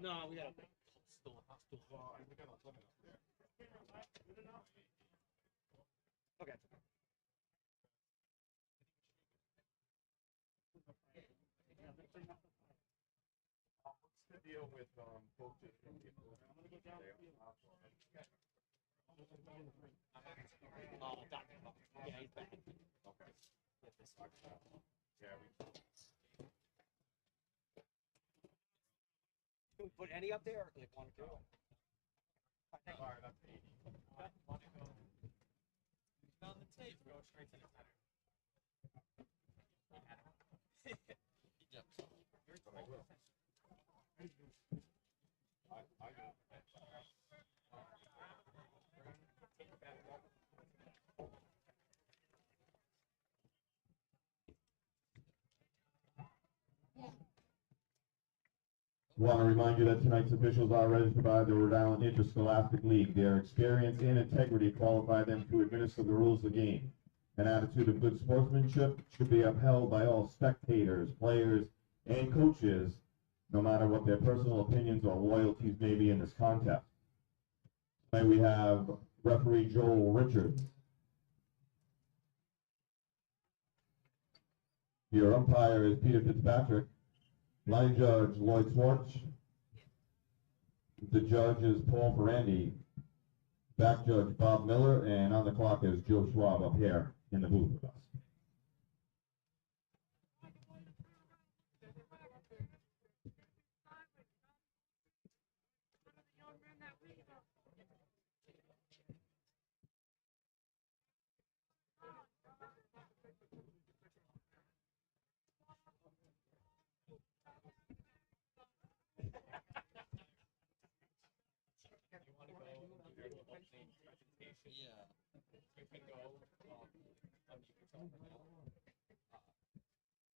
No, we got a hostile. Okay. What's the deal with coaches and people? Yeah, he's back. Okay. Yeah, Can we put any up there, or like 1 or 2? all right, that's 80. On the tape, go straight to the center. I know. Want to remind you that tonight's officials are registered by the Rhode Island Interscholastic League. Their experience and integrity qualify them to administer the rules of the game. An attitude of good sportsmanship should be upheld by all spectators, players, and coaches, no matter what their personal opinions or loyalties may be in this contest. Tonight we have referee Joel Richards. Your umpire is Peter Fitzpatrick. Line judge Lloyd Swartz. The judge is Paul Ferrandi. Back judge Bob Miller, and on the clock is Joe Schwab up here in the booth with us.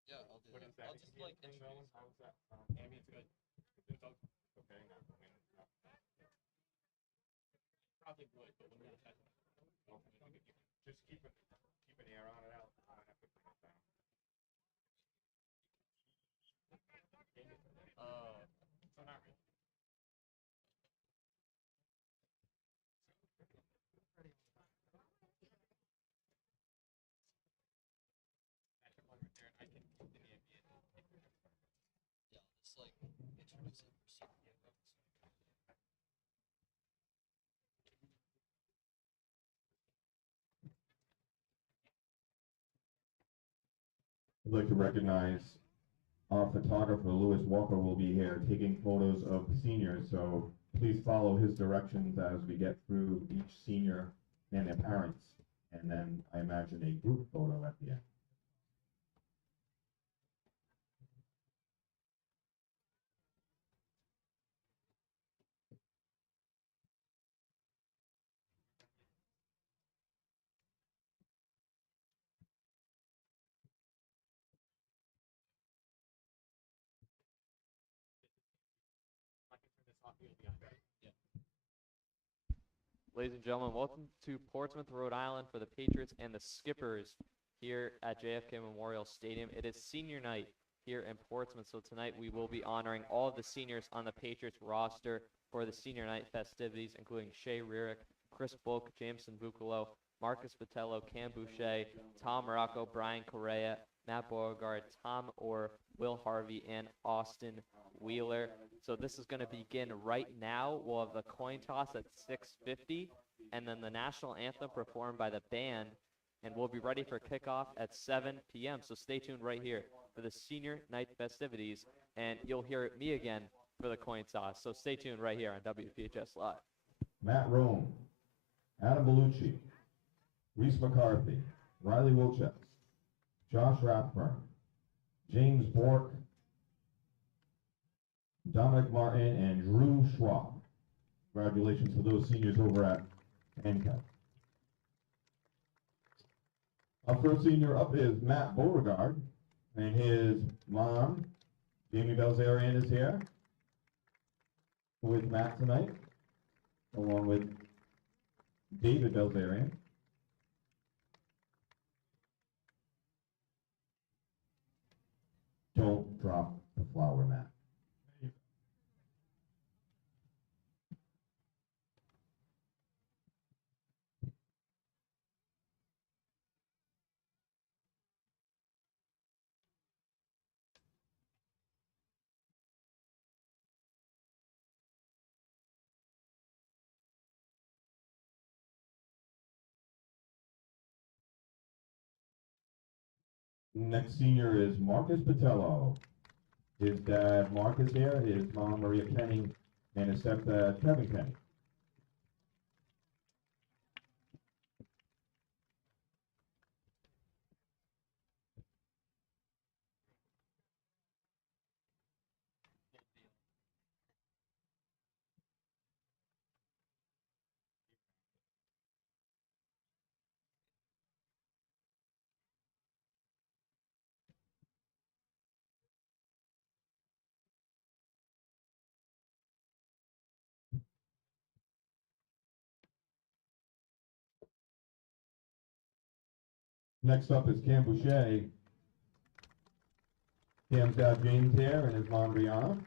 Yeah, I'll do What that. is that? I'll just like Thing going? How's that? I mean, it's good. Okay, now, Probably would, but when we're at just keep an air on it out. I have to bring it down. so not really. That's the one right there, and I can keep the ambient. Yeah, I'll just like introduce it for some. I'd like to recognize our photographer, Lewis Walker, will be here taking photos of the seniors, so please follow his directions as we get through each senior and their parents, and then I imagine a group photo at the end. I can turn this off, you'll be on, right? Ladies and gentlemen, welcome to Portsmouth, Rhode Island for the Patriots and the Skippers here at JFK Memorial Stadium. It is senior night here in Portsmouth, so tonight we will be honoring all of the seniors on the Patriots roster for the senior night festivities, including Shea Rurick, Chris Bulk, Jameson Buccalo, Marcus Patello, Cam Boucher, Tom Morocco, Brian Correa, Matt Beauregard, Tom Orr, Will Harvey, and Austin Wheeler. So this is going to begin right now. We'll have the coin toss at 6:50, and then the national anthem performed by the band, and we'll be ready for kickoff at 7 p.m. So stay tuned right here for the senior night festivities, and you'll hear me again for the coin toss. So stay tuned right here on WPHS Live. Matt Rome, Adam Bellucci, Reese McCarthy, Riley Wilczek, Josh Rathburn, James Bork, Dominic Martin, and Drew Schwab. Congratulations to those seniors over at NCAP. Our first senior up is Matt Beauregard, and his mom, Jamie Belzerian, is here with Matt tonight, along with David Belzerian. Don't drop the flower mat. Next senior is Marcus Patello. His dad, Marcus here, his mom, Maria Kenny, and his stepdad, Kevin Kenny. Next up is Cam Boucher. Cam's dad, James, here, and his mom, Brianna.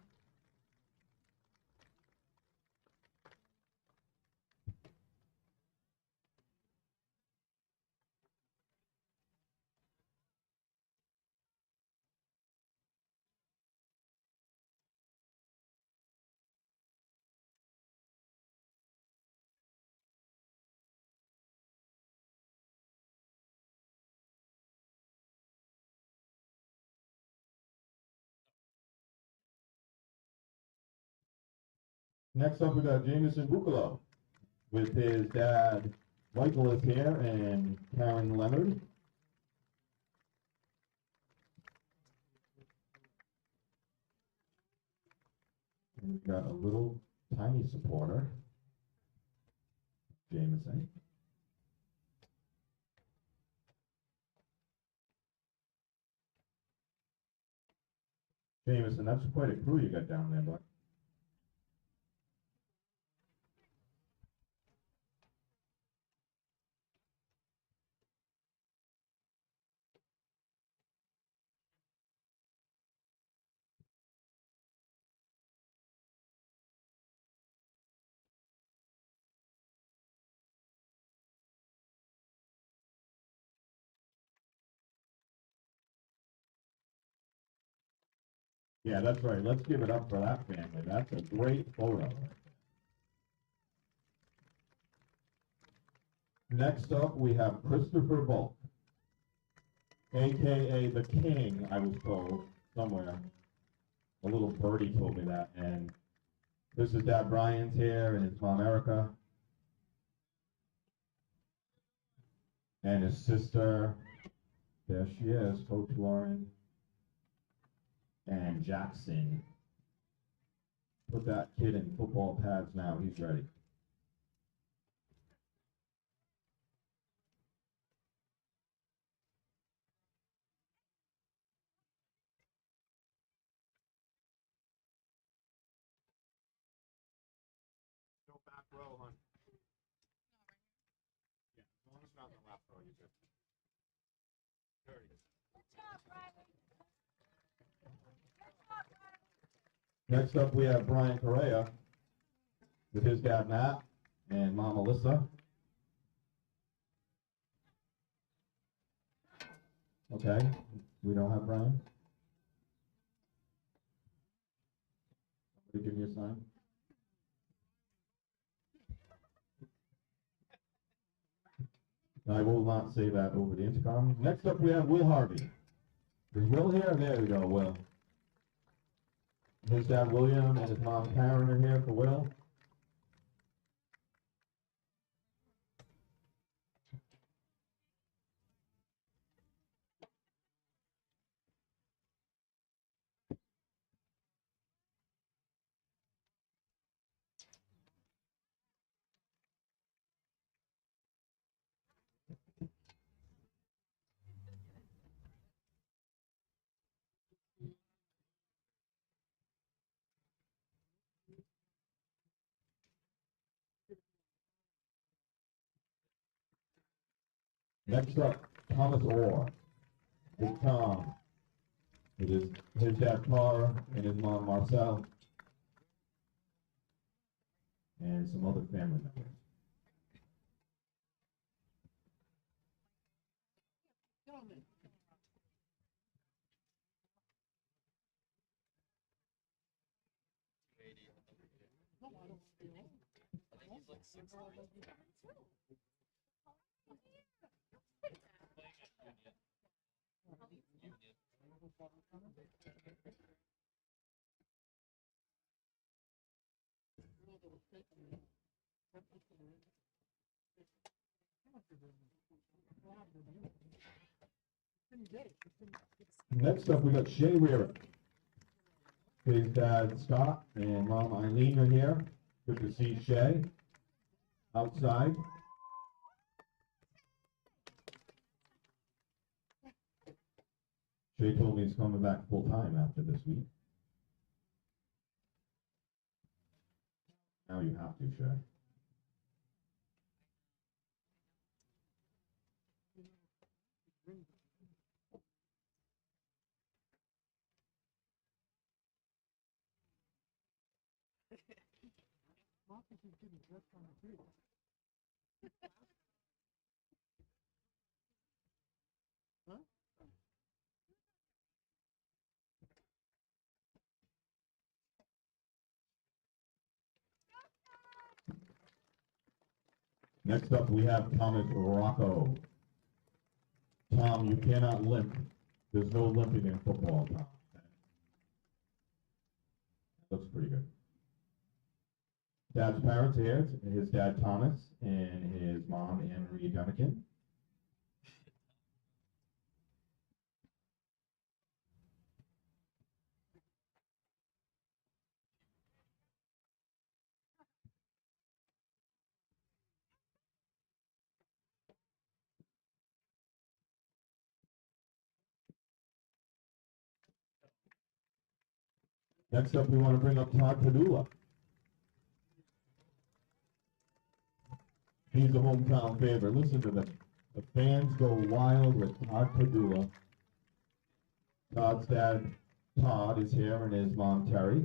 Next up, we got Jameson Bucalo with his dad, Michael, is here, and Karen Leonard. And we've got a little tiny supporter, Jameson. Jameson, that's quite a crew you got down there, bud. Yeah, that's right. Let's give it up for that family. That's a great photo. Next up, we have Christopher Bulk, a.k.a. the King, I was told, somewhere. A little birdie told me that. And this is Dad Brian's here, and his mom Erica. And his sister, there she is, Coach Lauren. And Jackson. Put that kid in football pads now. He's ready. No back row, hon. Yeah, as long as it's not in the left row, you're good. There he is. Next up, we have Brian Correa with his dad, Matt, and mom, Alyssa. Okay, we don't have Brian. Somebody give me a sign. I will not say that over the intercom. Next up, we have Will Harvey. Is Will here? There we go, Will. His dad, William, and his mom, Karen, are here for Will. Next up, Thomas Orr. Big Tom. It is his dad, Tara, and his mom, Marcel, and some other family members. I think he's like 6'3". Next up, we got Shay Rear. His dad, Scott, and mom, Eileen, are here. Good to see Shay outside. Shay told me he's coming back full time after this week. Now you have to, Shay. Next up, we have Thomas Rocco. Tom, you cannot limp. There's no limping in football, Tom. Looks pretty good. Dad's parents here, his dad Thomas and his mom Anne Marie Dunnigan. Next up, we want to bring up Todd Padula. He's a hometown favorite. Listen to them. The fans go wild with Todd Padula. Todd's dad, Todd, is here, and his mom, Terry.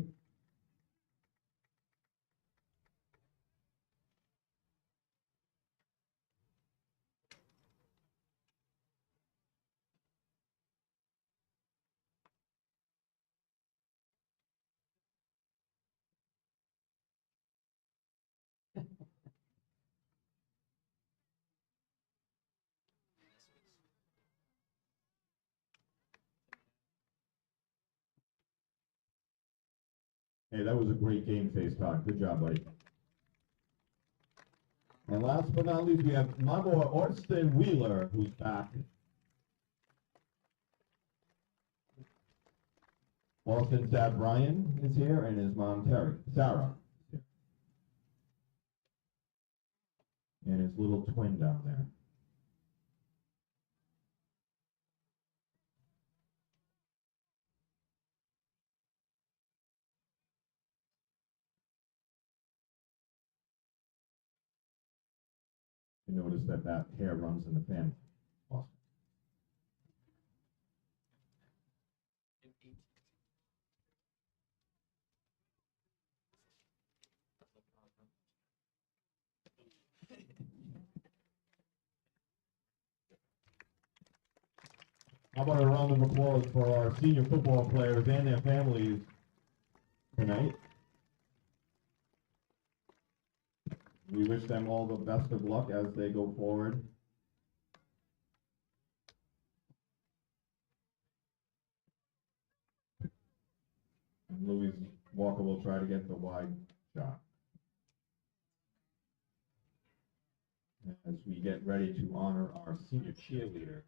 Hey, that was a great game face, Todd. Good job, buddy. And last but not least, we have my boy Orson Wheeler, who's back. Austin's dad Brian is here, and his mom Terry, Sarah, is here. And his little twin down there. You notice that that hair runs in the family. Awesome. How about a round of applause for our senior football players and their families tonight? We wish them all the best of luck as they go forward. And Louis Walker will try to get the wide shot. As we get ready to honor our senior cheerleader.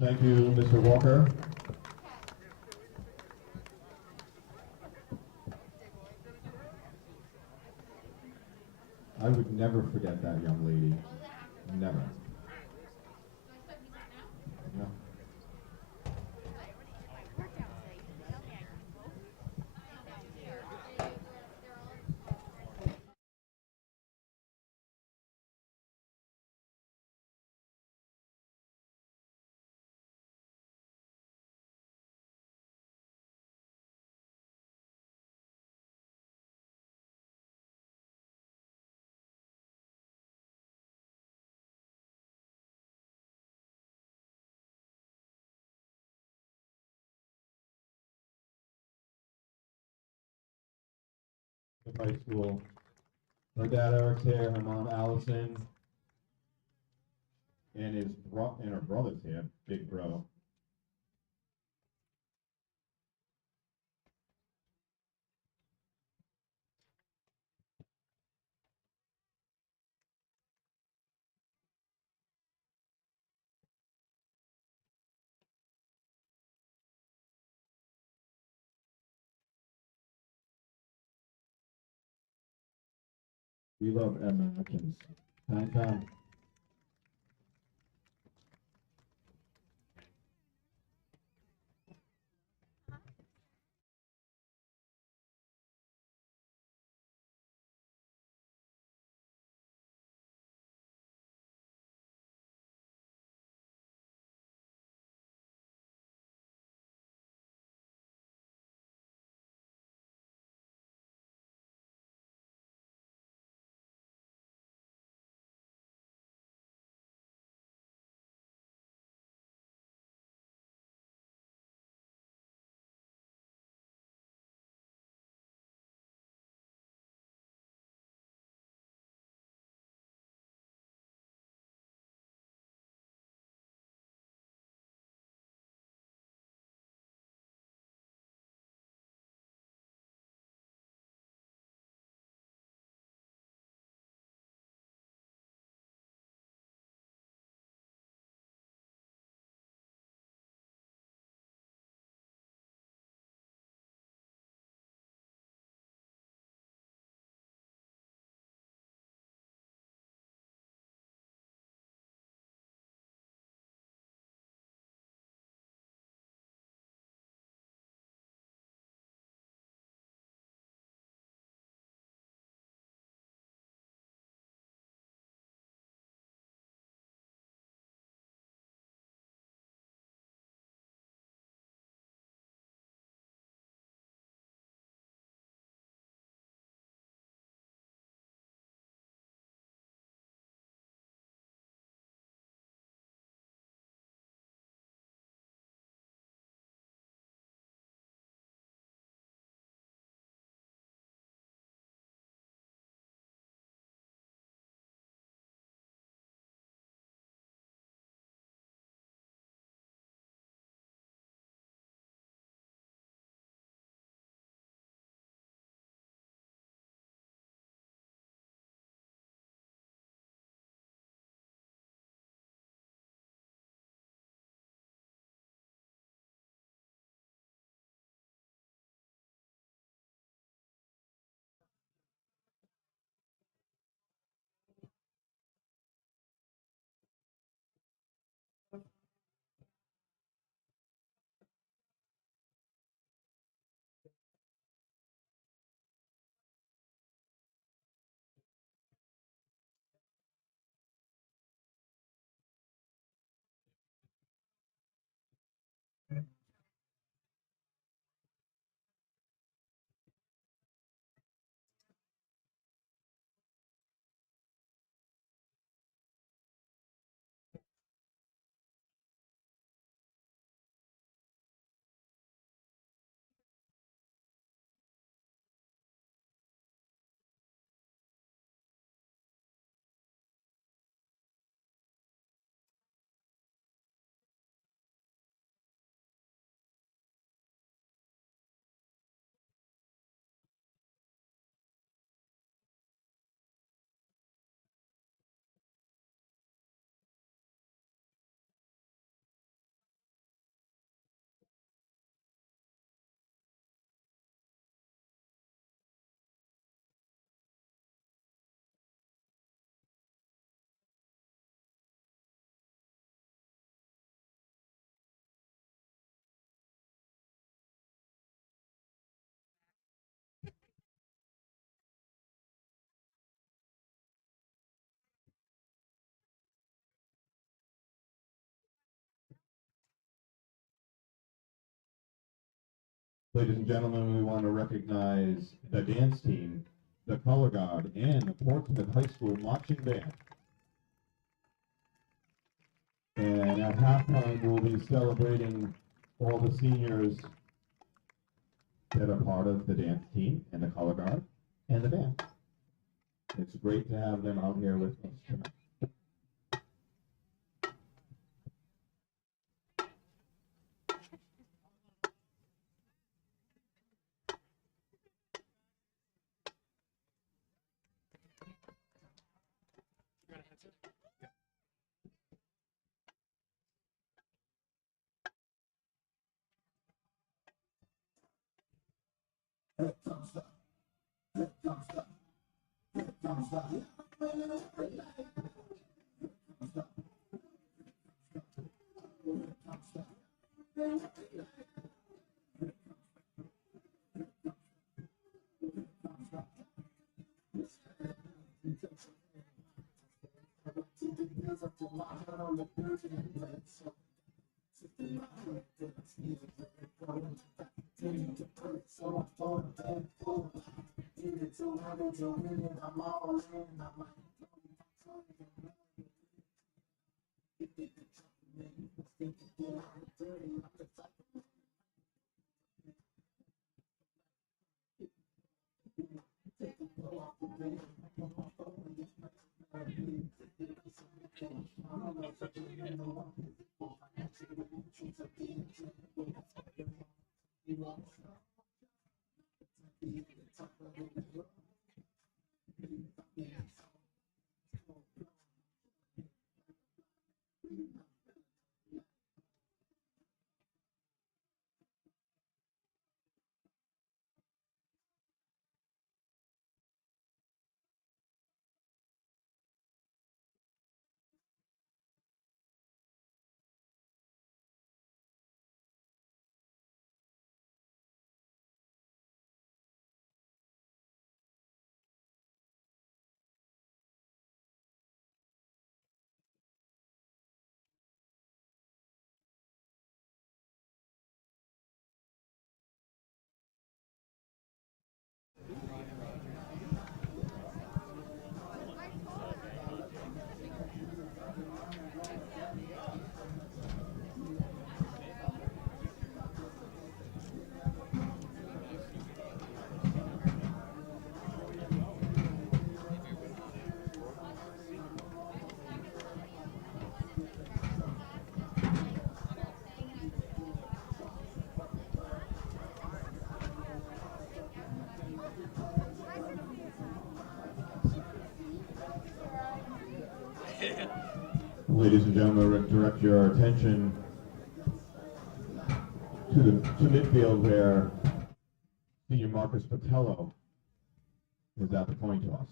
Thank you, Mr. Walker. I would never forget that young lady. Never. No. The high school. Her dad Eric's here, her mom Allison, and her brother's here, big bro. We love Americans. Time. Ladies and gentlemen, we want to recognize the dance team, the color guard, and the Portsmouth High School marching band. And at halftime, we'll be celebrating all the seniors that are part of the dance team and the color guard and the band. It's great to have them out here with us tonight. You got a headset? Yeah. Ladies and gentlemen, direct your attention to midfield where senior Marcus Patello is at the coin toss.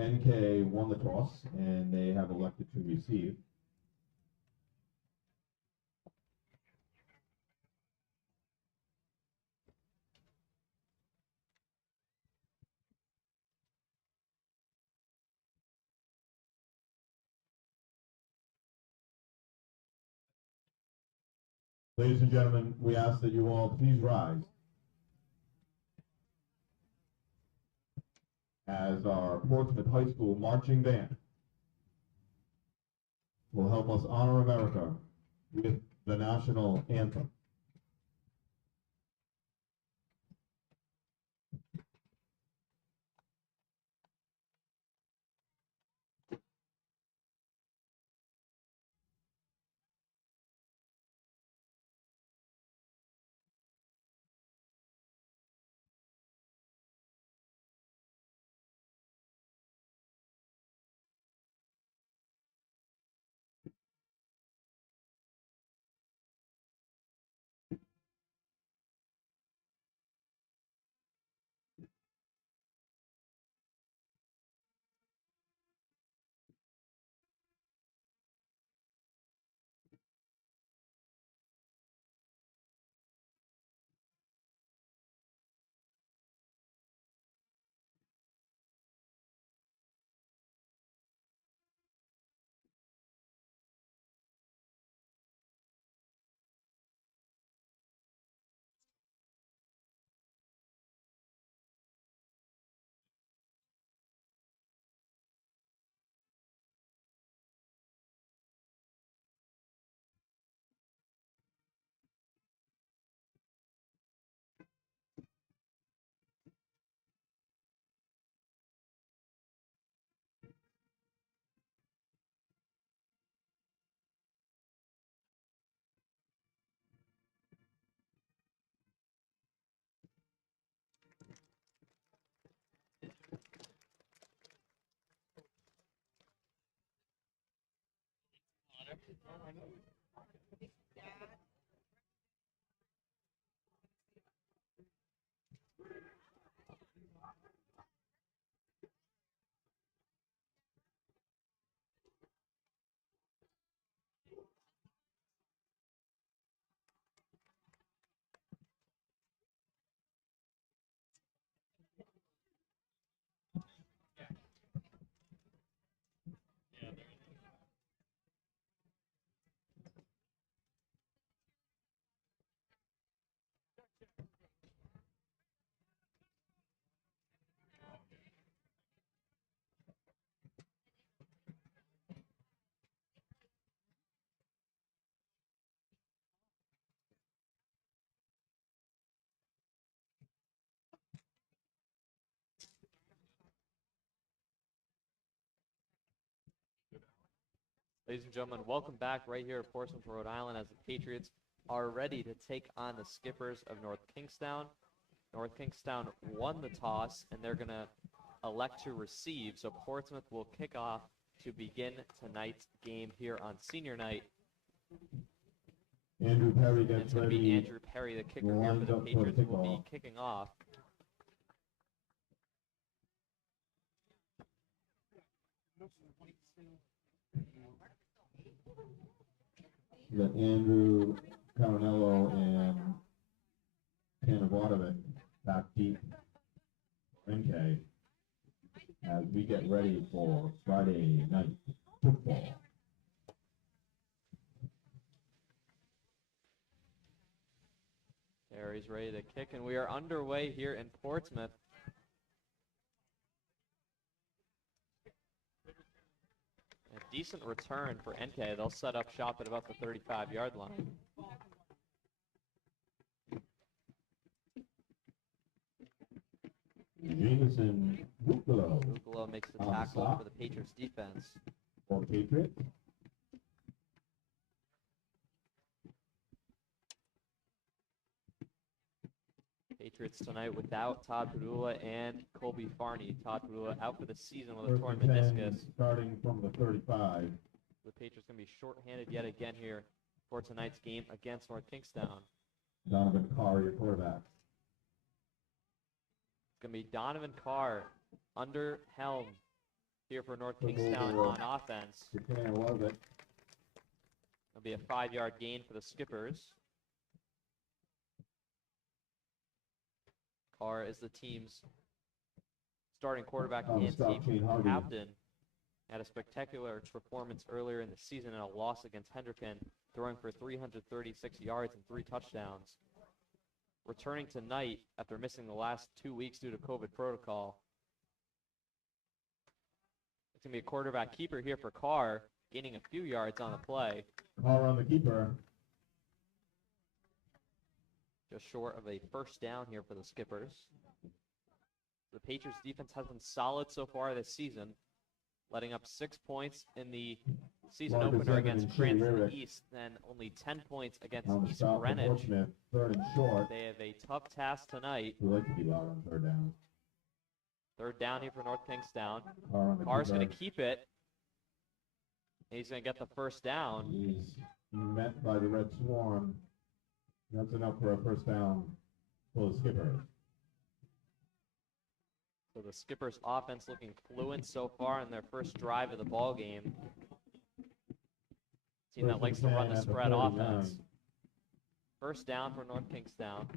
NK won the toss, and they have elected to receive. Ladies and gentlemen, we ask that you all please rise as our Portsmouth High School marching band will help us honor America with the national anthem. Ladies and gentlemen, welcome back right here at Portsmouth, Rhode Island, as the Patriots are ready to take on the Skippers of North Kingstown. North Kingstown won the toss, and they're going to elect to receive. So Portsmouth will kick off to begin tonight's game here on senior night. Andrew Perry And gets it's going to be ready. Andrew Perry, the kicker here for lined the up for the Patriots, who will be kickoff. kicking off. We got Andrew Caronello and Tanavadovic back deep. NK as we get ready for Friday night football. Perry's ready to kick, and we are underway here in Portsmouth. A decent return for NK. They'll set up shop at about the 35-yard line. Jameson Buccolo Buccolo makes the On the tackle stop. for the Patriots defense. for Patriots. Patriots tonight without Todd Padula and Colby Farney. Todd Padula out for the season with a First torn and 10, meniscus. starting from the 35. The Patriots going to be shorthanded yet again here for tonight's game against North Kingstown. Donovan Carr, your quarterback. It's going to be Donovan Carr under helm here for North Took Kingstown over, on offense. Japan was it. It'll be a 5-yard gain for the Skippers. Carr is the team's starting quarterback On the and stop, team Shane Harvey. captain. Had a spectacular performance earlier in the season in a loss against Hendricken, throwing for 336 yards and 3 touchdowns. Returning tonight after missing the last 2 weeks due to COVID protocol. It's going to be a quarterback keeper here for Carr. gaining a few yards on the play. Call on the keeper. Just short of a first down here for the Skippers. The Patriots defense has been solid so far this season, letting up 6 points in the season Marcus opener Evans against and Shea Cranston Rarick East, then only 10 points against On the East stop for Greenwich. Portsmouth, 3rd and short. They have a tough task tonight. We like to be loud on 3rd down. 3rd down here for North Kingstown. Carr on the Carr's going to keeper. keep it. He's going to get the first down. He's met by the Red Swarm. That's enough for a first down for the Skippers. So the Skippers offense looking fluent so far in their first drive of the ball game. Team that likes to run the spread offense. First down for North Kingstown.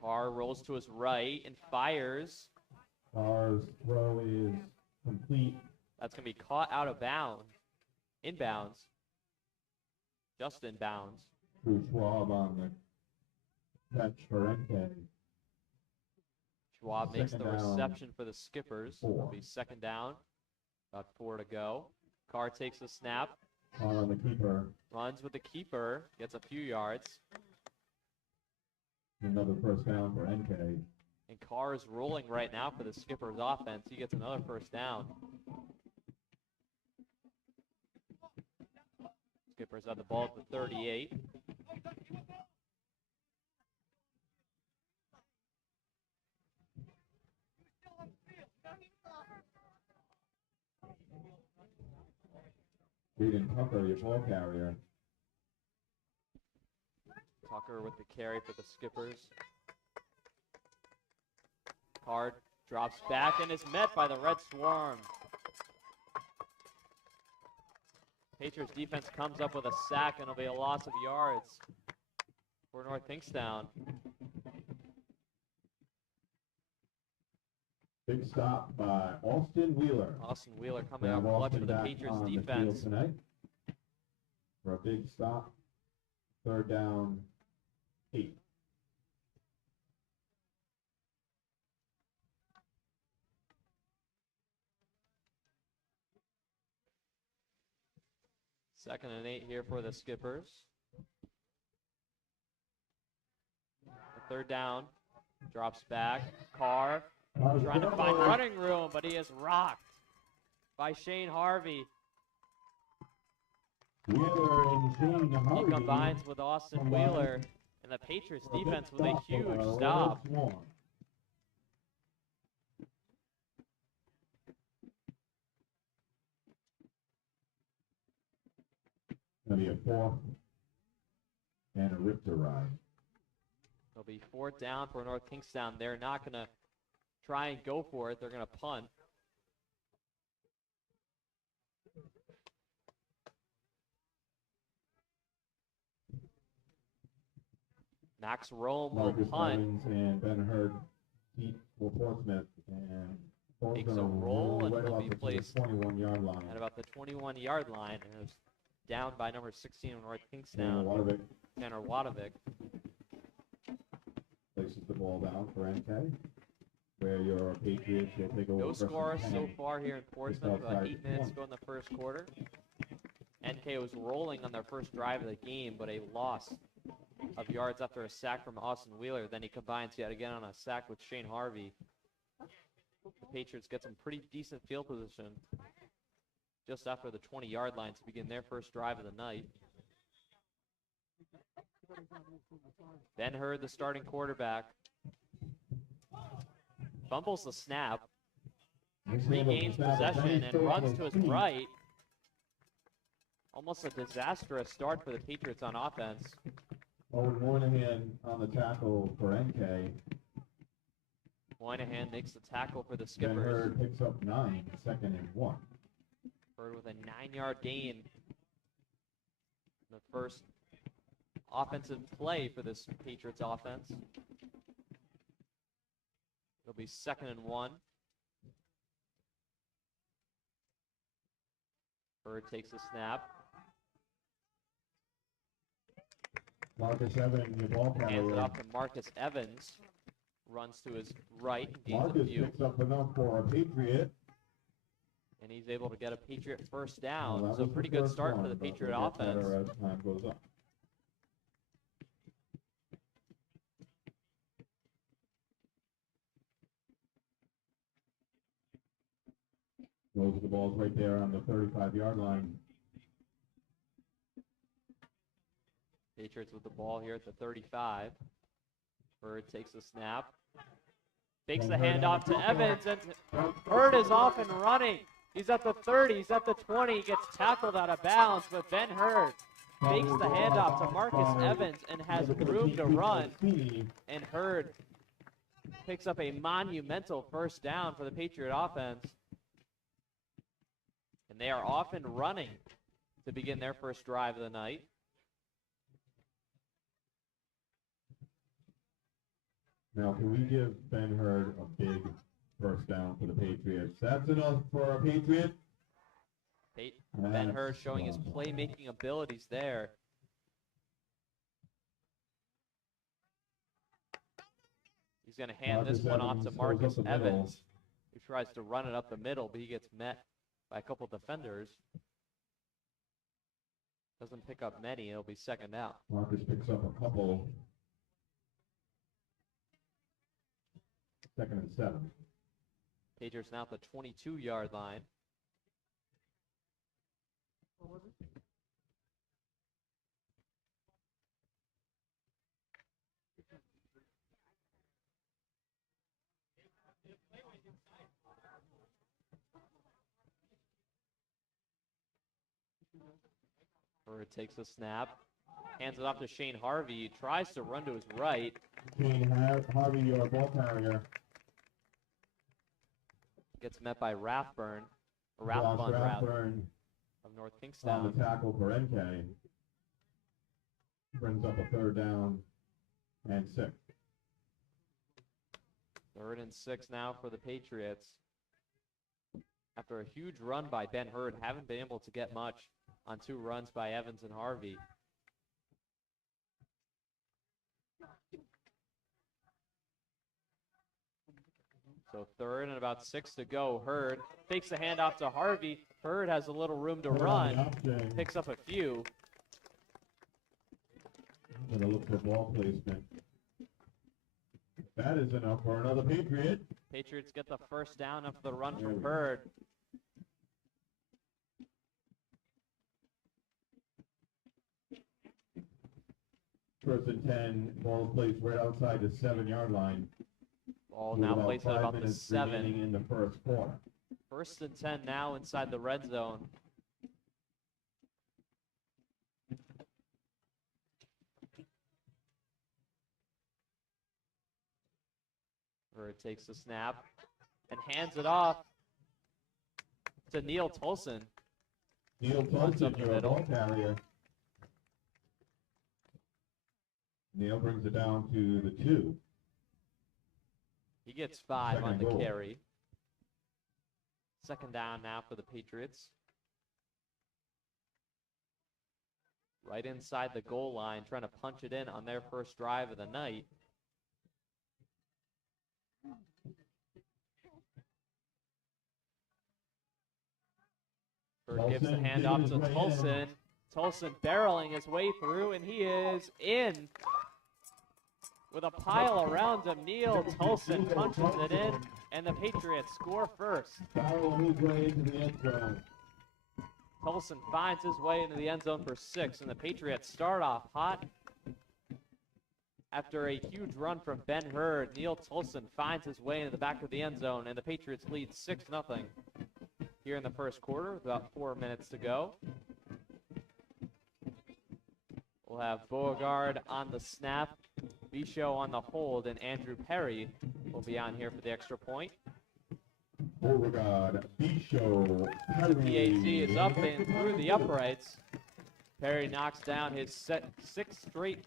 Carr rolls to his right and fires. Carr's throw is complete. That's going to be caught out of bounds. Inbounds. Just inbounds. Through Schwab on the catch for NK. Schwab makes the Second down. reception for the Skippers. 4. It'll be second down. About 4 to go. Carr takes the snap. Carr on the keeper. Runs with the keeper. Gets a few yards. Another first down for NK. And Carr is rolling right now for the Skippers offense. He gets another first down. Skippers have the ball at the 38. Aiden Tucker, your ball carrier. Tucker with the carry for the Skippers. Carr drops back and is met by the Red Swarm. Patriots defense comes up with a sack and it'll be a loss of yards for North Kingstown. Big stop by Austin Wheeler. Austin Wheeler We coming out have clutch Austin for the back Patriots on the field defense. tonight for a big stop. 3rd down, 8. Second and 8 here for the Skippers. The 3rd down, drops back. Carr trying to find running room, but he is rocked by Shane Harvey. Wheeler and Shane He Harvey. combines with Austin combined Wheeler and the Patriots for a big defense with a stop for huge the Red stop. Swarm. Gonna be a 4th and a Richter ride. It'll be 4th down for North Kingstown. They're not going to try and go for it. They're going to punt. Max Rome will Marcus punt. Evans and Ben Hurd eat for Portsmouth, and ball's Takes a gonna roll and right will off be into the placed 21-yard line. At about the 21-yard line, and it was down by number 16 in North And Kingstown, Watervick Tanner Wadovic. places the ball down for NK, where your Patriots will take over. No first and scores 10. so far here in Portsmouth. About outside 8 the minutes 20. to go in the first quarter. NK was rolling on their first drive of the game, but a loss of yards after a sack from Austin Wheeler. Then he combines yet again on a sack with Shane Harvey. The Patriots get some pretty decent field position just after the 20-yard line to begin their first drive of the night. Ben Hurd, the starting quarterback, fumbles the snap, regains possession, and runs to his right. Almost a disastrous start for the Patriots on offense. Owen Moynihan on the tackle for NK. Moynihan makes the tackle for the Ben Skippers. Hurd picks up 9, 2nd and 1. Hurd with a 9-yard gain. The first offensive play for this Patriots offense. It'll be 2nd and 1. Hurd takes the snap. Marcus Evans, your ball Hands it carrier. off to Marcus Evans. runs to his right, gains a Marcus few, picks up enough for a Patriot. and he's able to get a Patriot first Well, down. that So was the pretty good first start for one, the but Patriot we'll get better offense. as time goes on. Those are the balls right there on the 35-yard line. Patriots with the ball here at the 35. Bird takes the snap. Fakes the handoff to Evans, and Bird is off and running. He's at the 30, he's at the 20, he gets tackled out of bounds, but Ben Hurd fakes the handoff to Marcus Evans and has room to run, and Hurd picks up a monumental first down for the Patriot offense. And they are off and running to begin their first drive of the night. Now, can we give Ben Hurd a big first down for the Patriots? That's enough for a Patriot. Ben Hurd showing his playmaking abilities there. He's going to hand this one off to Marcus Evans, who tries to run it up the middle, but he gets met by a couple defenders. Doesn't pick up many. It'll be second down. Marcus picks up a couple. 2nd and 7. Patriots now at the 22-yard line. Bird takes the snap, hands it off to Shane Harvey. He tries to run to his right. Shane Harvey, your ball carrier. Gets met by Rathburn, or Josh Rathbun, rather, Rathburn of North on Kingstown. the tackle for NK. Brings up a 3rd down and 6. 3rd and 6 now for the Patriots. After a huge run by Ben Hurd, haven't been able to get much on 2 runs by Evans and Harvey. So 3rd and about 6 to go. Hurd fakes the handoff to Harvey. Hurd has a little room to run, picks up a few. Gonna look for ball placement. That is enough for another Patriot. Patriots get the first down after the run There from we go. Hurd. First and 10, ball placed right outside the 7-yard line. Ball with now about placed at 5 about the minutes 7. remaining in the first quarter. 1st and 10 now inside the red zone. Bird takes the snap and hands it off to Neil Tolson. Neil Runs up Tolson, the your middle. ball carrier. Neil brings it down to the 2. He gets 5 on Second the goal. carry. 2nd down now for the Patriots. Right inside the goal line, trying to punch it in on their first drive of the night. Bird gives the Tolson handoff digging to his way in. Tolson. Tolson barreling his way through, and he is in. With a pile around him, Neil Tolson punches it in, and the Patriots score first. Barreling his way into the end zone. Tolson finds his way into the end zone for 6, and the Patriots start off hot. After a huge run from Ben Hurd, Neil Tolson finds his way into the back of the end zone, and the Patriots lead 6-0 here in the first quarter with about 4 minutes to go. We'll have Beauregard on the snap, Bichot on the hold, and Andrew Perry will be on here for the extra point. Beauregard, Bichot, The PAT is up and through the uprights. Perry knocks down his 6th straight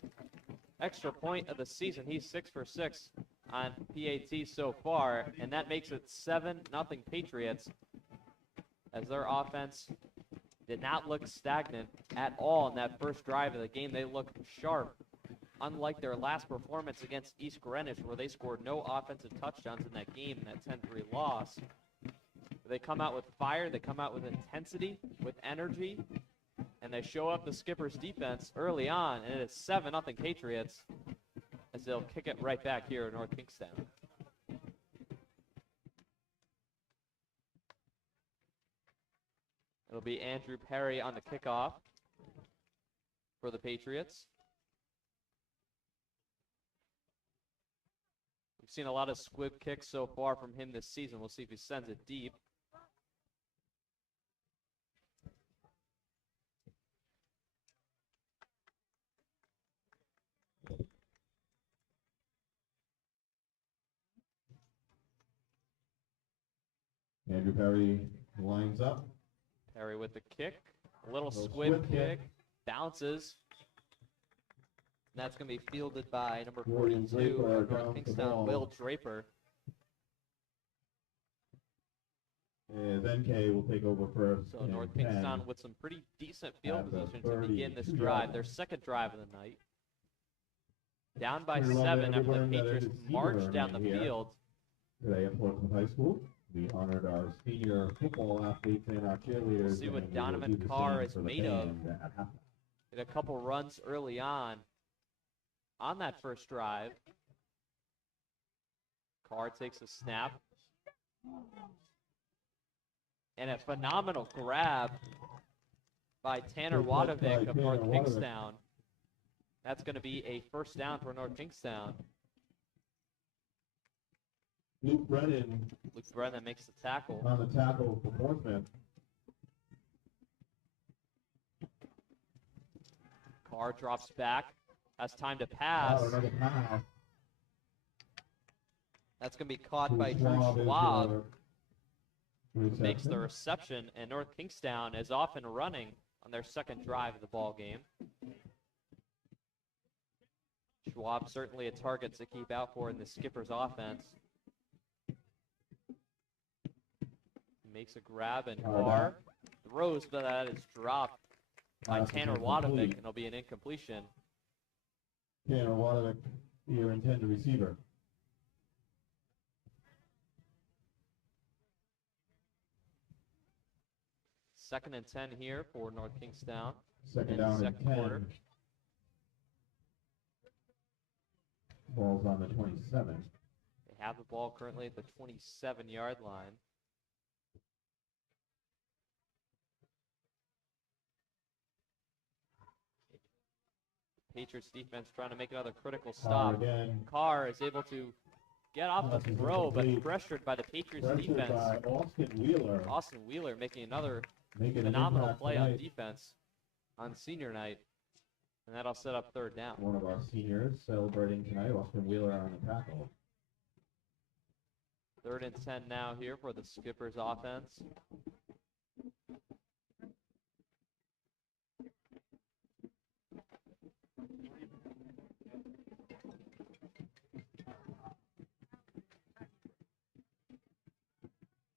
extra point of the season. He's 6 for 6 on PAT so far, and that makes it 7-0 Patriots, as their offense did not look stagnant at all in that first drive of the game. They looked sharp unlike their last performance against East Greenwich, where they scored no offensive touchdowns in that game in that 10-3 loss. They come out with fire, they come out with intensity, with energy, and they show up the Skipper's defense early on, and it is 7-0 Patriots as they'll kick it right back here in North Kingstown. It'll be Andrew Perry on the kickoff for the Patriots. We've seen a lot of squib kicks so far from him this season. We'll see if he sends it deep. Andrew Perry lines up. Perry with the kick. A little Little squib squib kick. kick. Bounces. And that's going to be fielded by number William 42 Draper of down North with the Kingstown, ball. Will Draper. As NK will take over first. So and North 10. Kingstown with some pretty decent field At the position to begin this 32 drive. yard Their line. second drive of the night. Down by We love 7 after the everyone that Patriots is senior marched down the right here. field. Today at Portsmouth High School, we honored our senior football athletes and our cheerleaders. See what and we will Donovan do the Carr same is for the made of. band at halftime. Did a couple runs early on that first drive. Carr takes a snap. And a phenomenal grab by Tanner Good catch by Wadovic of Tanner North Wadovic. Kingstown. That's going to be a first down for North Kingstown. Luke Brennan Luke Brennan makes the tackle. on the tackle for Portsmouth. Carr drops back. Has time to pass. Another pass. That's going to be caught by Drew Schwab is Schwab. the Makes the reception. reception, and North Kingstown is off and running on their second drive of the ball game. Schwab certainly a target to keep out for in the Skipper's offense. Makes a grab, and Carr throws, but that is dropped by Pass is Tanner incomplete. Wadovic, and it'll be an incompletion. Tanner Wadovic, your intended receiver. Second and 10 here for North Kingstown. Second And down and second 10. quarter. Ball's on the 27. They have the ball currently at the 27-yard line. Patriots defense trying to make another critical Carr stop. again. Carr is able to get off Pass the is throw, but incomplete. pressured by the Patriots Pressured defense. by Austin Wheeler. Austin Wheeler making another Making an phenomenal impact play on tonight. defense on senior night. And that'll set up third down. One of our seniors celebrating tonight, Austin Wheeler on the tackle. Third and 10 now here for the Skipper's offense.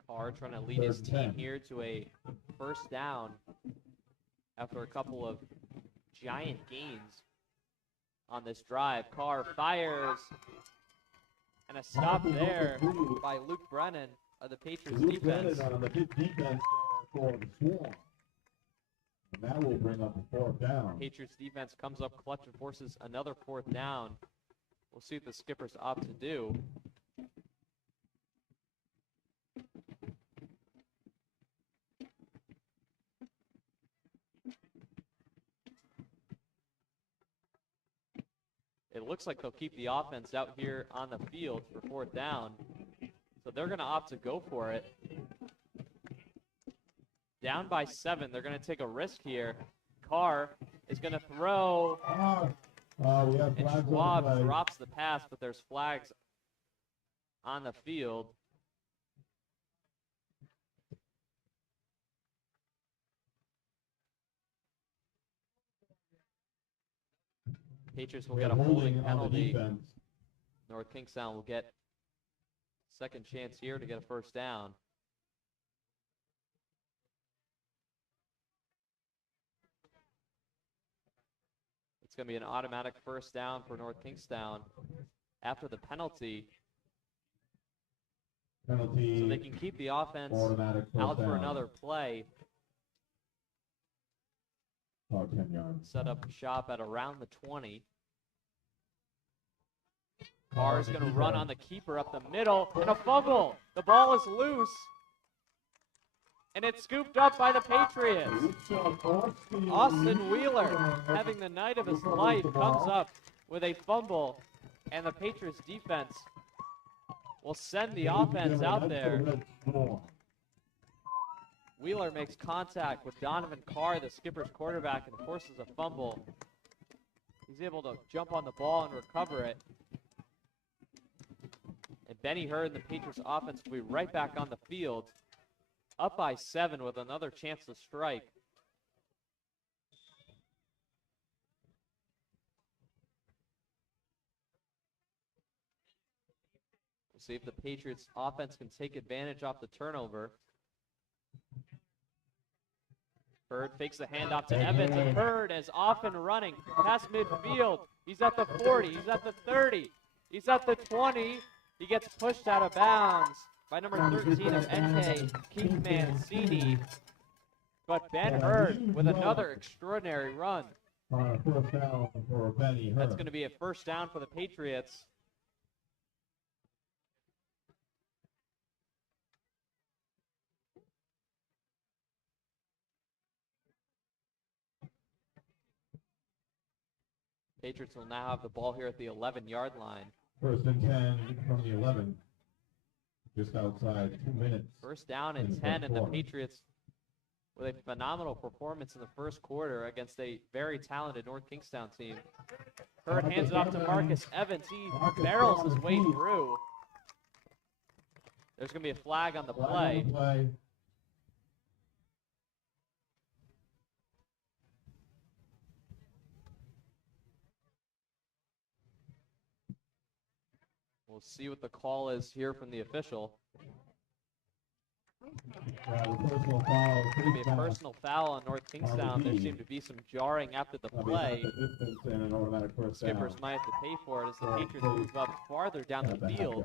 Carr trying to lead his Third team and 10. here to a first down after a couple of giant gains on this drive. Carr fires, and a stop there by Luke Brennan of the Patriots Luke defense. Brennan on the good defense for the Swarm. And that will bring up a fourth down. Patriots defense comes up clutch and forces another fourth down. We'll see what the Skippers opt to do. It looks like they'll keep the offense out here on the field for fourth down. So they're going to opt to go for it. Down by 7. They're going to take a risk here. Carr is going to throw, We have and flags on the Schwab play. drops the pass, but there's flags on the field. Patriots will We get have a holding holding on the penalty. defense. North Kingstown will get second chance here to get a first down. It's going to be an automatic first down for North Kingstown after the penalty. Penalty. So they can keep the offense Automatic first out for down. another play. About 10 yards. Set up shop at around the 20. Carr is going to run on the keeper up the middle, and a fumble. The ball is loose, and it's scooped up by the Patriots. Austin Wheeler, having the night of his life, comes up with a fumble, and the Patriots defense will send the offense out there. Wheeler makes contact with Donovan Carr, the Skipper's quarterback, and forces a fumble. He's able to jump on the ball and recover it. And Benny Hurd and the Patriots offense will be right back on the field, up by 7 with another chance to strike. We'll see if the Patriots offense can take advantage off the turnover. Hurd fakes the handoff to Evans, and Hurd is off and running past midfield. He's at the 40, he's at the 30, he's at the 20. He gets pushed out of bounds by number 13 of NK, Keith Mancini. But Ben Hurd with another extraordinary run. First down for Benny Hurd. That's going to be a first down for the Patriots. Patriots will now have the ball here at the 11-yard line. First and 10 from the 11. Just outside 2 minutes. First down and 10, and the Patriots with a phenomenal performance in the first quarter against a very talented North Kingstown team. Hurd hands it off to Marcus Evans. He barrels his way through. There's going to be a flag on the play. We'll see what the call is here from the official. Personal foul. It's going to be a personal foul on North Kingstown. There seemed to be some jarring after the play. Skippers might have to pay for it as the Patriots move up farther down the field.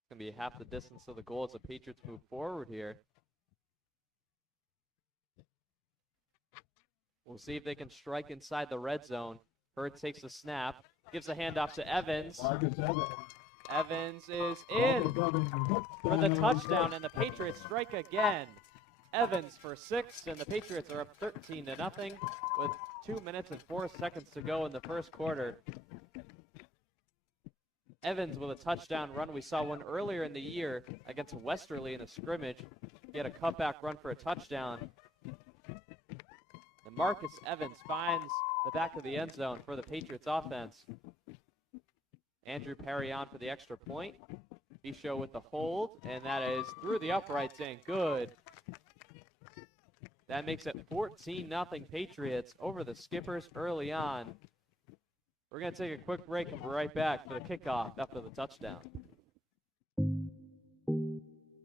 It's going to be half the distance of the goal as the Patriots move forward here. We'll see if they can strike inside the red zone. Hurd takes the snap, gives the handoff to Evans. Evans is in for the touchdown, and the Patriots strike again. Evans for 6, and the Patriots are up 13-0 with 2 minutes and 4 seconds to go in the first quarter. Evans with a touchdown run. We saw one earlier in the year against Westerly in a scrimmage. He had a cutback run for a touchdown. And Marcus Evans finds the back of the end zone for the Patriots offense. Andrew Perry on for the extra point. Bisho with the hold, and that is through the uprights and good. That makes it 14-0 Patriots over the Skippers early on. We're going to take a quick break and be right back for the kickoff after the touchdown.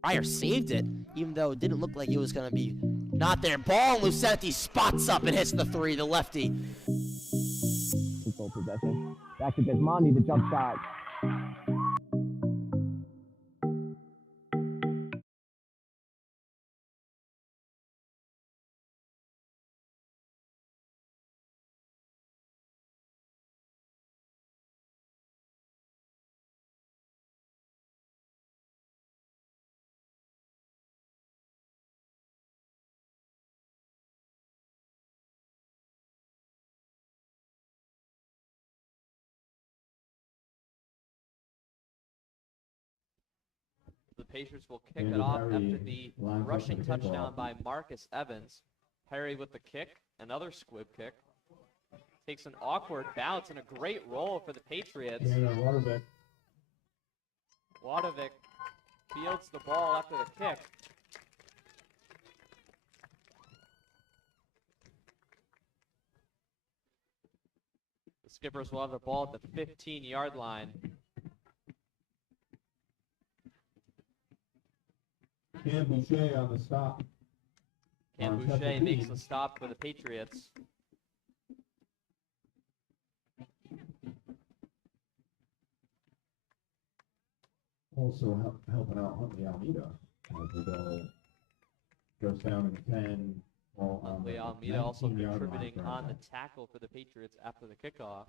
Pryor saved it, even though it didn't look like it was going to be not there. Ball, Lucenti spots up and hits the 3, the lefty. Full possession. Back to Bismondi, the jump shot. The Patriots will kick it off after the rushing touchdown by Marcus Evans. Perry with the kick, another squib kick. Takes an awkward bounce and a great roll for the Patriots. Wadovic fields the ball after the kick. The Skippers will have the ball at the 15-yard line. Cam Boucher on the stop. Cam On Boucher second makes team. the stop for the Patriots. Also helping out Huntley Almeida as we go first down and 10. Well, on Huntley the Almeida also 19-yard line contributing for on the impact. tackle for the Patriots after the kickoff.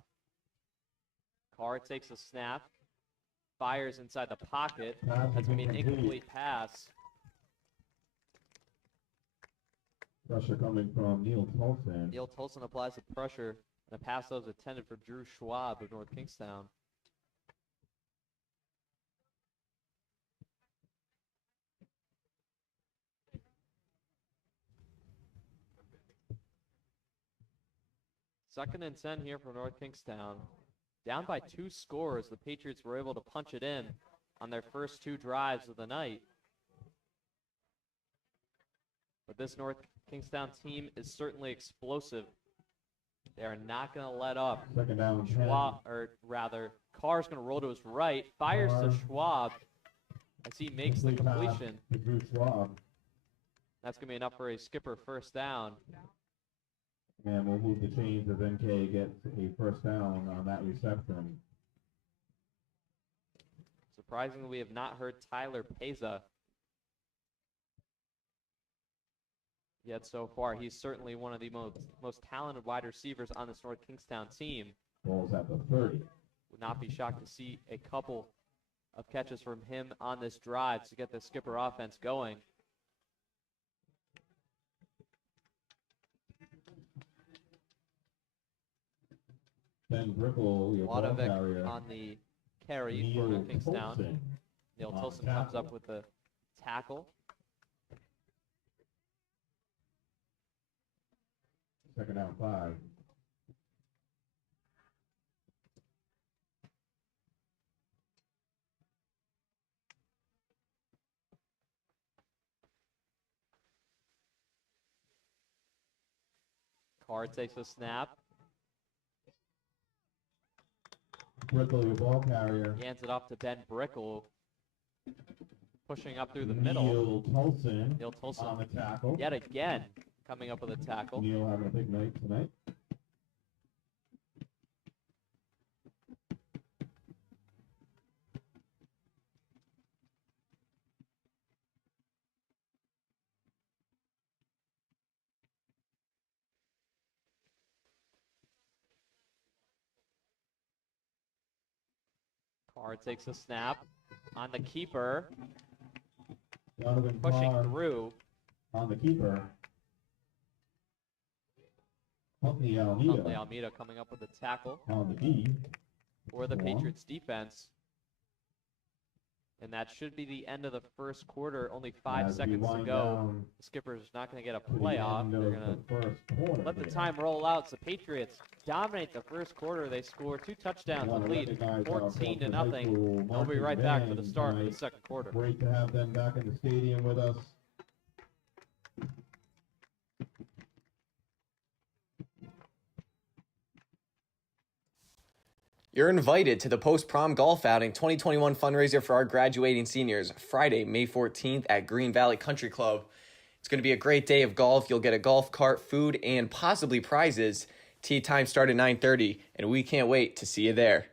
Carr takes a snap, fires inside the pocket. Pass That's is going to be an incomplete. incomplete pass. Pressure coming from Neil Tolson. Neil Tolson applies the pressure, and the pass that was intended for Drew Schwab of North Kingstown. Second and 10 here for North Kingstown. Down by 2 scores, the Patriots were able to punch it in on their first 2 drives of the night. But this North Kingstown team is certainly explosive. They are not going to let up. Second down, 10. Schwab, or rather, Carr's going to roll to his right, fires to Carr. Schwab as he makes the Complete pass completion. to Drew Schwab. That's going to be enough for a skipper first down. And we'll move the chains as NK gets a first down on that reception. Surprisingly, we have not heard Tyler Peza yet so far. He's certainly one of the most talented wide receivers on this North Kingstown team. Ball's at the 30. Would not be shocked to see a couple of catches from him on this drive to get the skipper offense going. Ben Brickle, your ball Wadovic carrier. on the carry for Neil North Kingstown. Tolson Neil on Tolson tackle. comes up with the tackle. Second down 5. Carr takes a snap. Brickle, your ball carrier. He hands it off to Ben Brickle. Pushing up through the middle. Neil Tolson Neil Tolson on the tackle. yet again coming up with a tackle. Neil having a big night tonight. Carr takes a snap on the keeper, Donovan pushing Carr through. on the keeper. Huntley Huntley Almeida Almeida coming up with a tackle on the D. for the One. Patriots defense. And that should be the end of the first quarter. Only 5 As we seconds to wind go. down The skipper's not going to get a to the playoff. end They're of going to the first quarter let the here. time roll out. So Patriots dominate the first quarter. They score 2 touchdowns Wanna and lead recognize our 14 to Portsmouth High nothing. School We'll be marching right back for the band start of the tonight. second quarter. Great to have them back in the stadium with us. You're invited to the Post-Prom Golf Outing 2021 fundraiser for our graduating seniors, Friday, May 14th at Green Valley Country Club. It's going to be a great day of golf. You'll get a golf cart, food, and possibly prizes. Tee time start at 9:30, and we can't wait to see you there.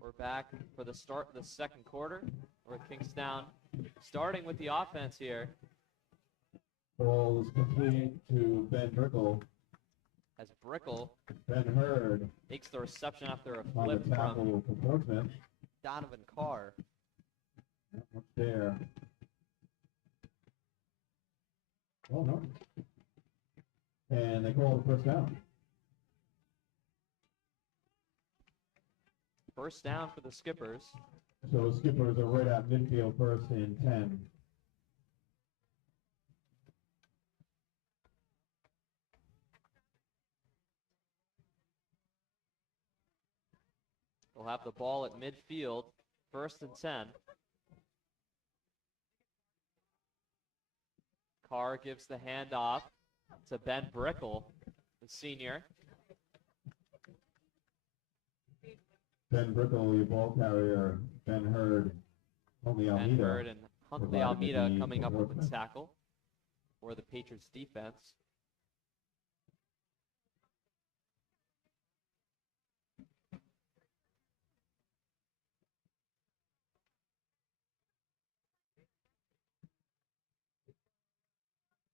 We're back for the start of the second quarter. North Kingstown starting with the offense here Ball is complete to Ben Brickle. as Brickle Ben Hurd makes the reception after a on the flip from tackle for Portsmouth. Donovan Carr. Not much there. Oh, no. And they call the first down. First down for the Skippers. So the Skippers are right at midfield, first and 10. We'll have the ball at midfield, first and 10. Carr gives the handoff to Ben Brickle, the senior. Ben Brickle, your ball carrier. Ben Hurd, Huntley Ben Almeida. Hurd and Huntley provided Almeida the coming up with the enforcement. tackle for the Patriots defense.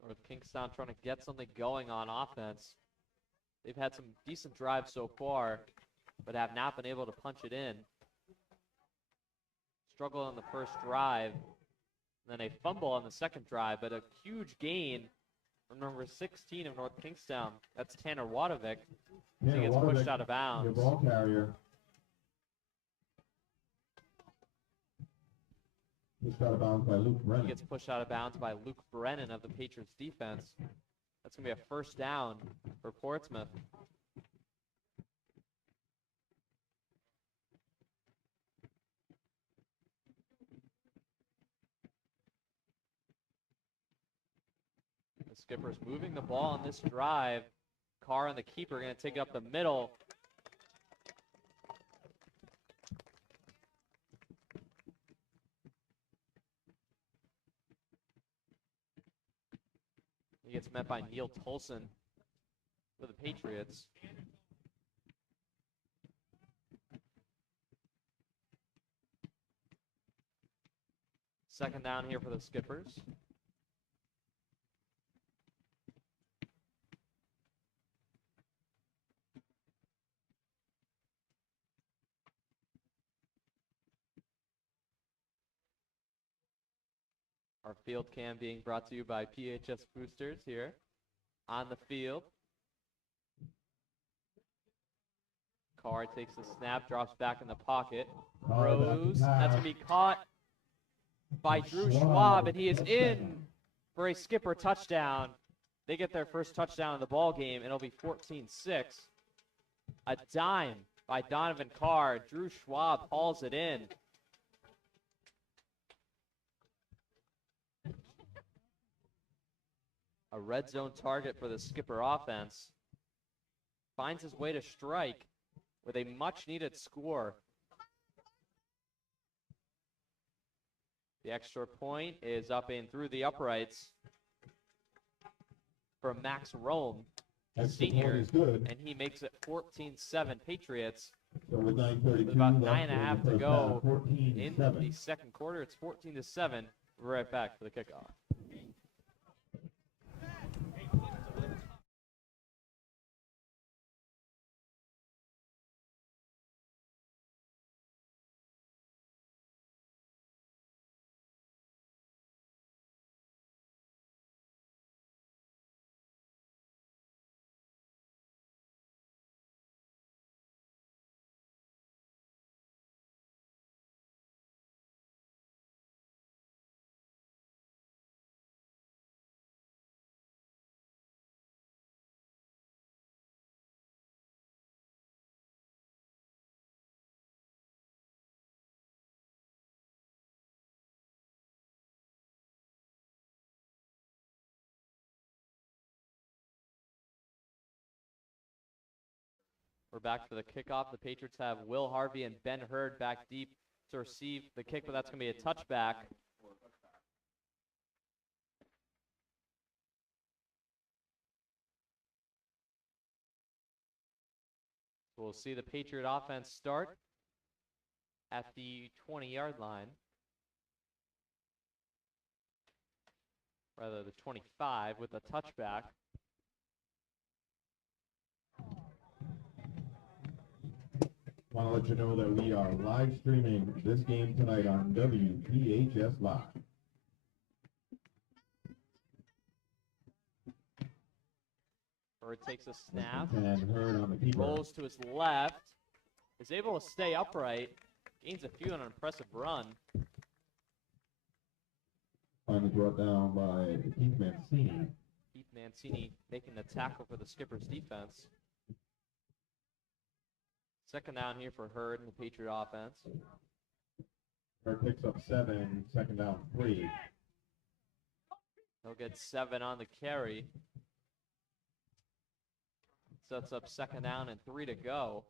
North Kingstown trying to get something going on offense. They've had some decent drives so far, but have not been able to punch it in. Struggle on the first drive, then a fumble on the second drive, but a huge gain from number 16 of North Kingstown. That's Tanner Wadovic. Yeah, He gets Waterbeck, pushed out of your bounds. ball carrier. Pushed out of bounds by Luke He Brennan. gets pushed out of bounds by Luke Brennan of the Patriots defense. That's going to be a first down for Portsmouth. The Skippers moving the ball on this drive. Carr and the keeper are going to take it up the middle. He gets met by Neil Tolson for the Patriots. Second down here for the Skippers. Our field cam being brought to you by PHS Boosters here on the field. Carr takes the snap, drops back in the pocket, Carr back to throws. pass. That's going to be caught by Drew Schwab, and he is in for a Skipper touchdown. They get their first touchdown of the ball game, and it'll be 14-6. A dime by Donovan Carr. Drew Schwab hauls it in. A red zone target for the Skipper offense. Finds his way to strike with a much-needed score. The extra point is up and through the uprights for Max Rome, Extra point senior, is good. and he makes it 14-7 Patriots. So with 9:32 With about left 9.5 in to the go first half, in 14-7. the second quarter. It's 14-7. We're right back for the kickoff. We're back for the kickoff. The Patriots have Will Harvey and Ben Hurd back deep to receive the kick, but that's going to be a touchback. We'll see the Patriot offense start at the 20-yard line. Rather, the 25 with a touchback. Want to let you know that we are live streaming this game tonight on WPHS Live. Bird takes a snap, And Hurd on the keeper. rolls to his left, is able to stay upright, gains a few on an impressive run. Finally brought down by Keith Mancini. Keith Mancini making the tackle for the Skipper's defense. Second down here for Hurd and the Patriot offense. Hurd picks up 7, second down 3. He'll get 7 on the carry. Sets up second down and 3 to go.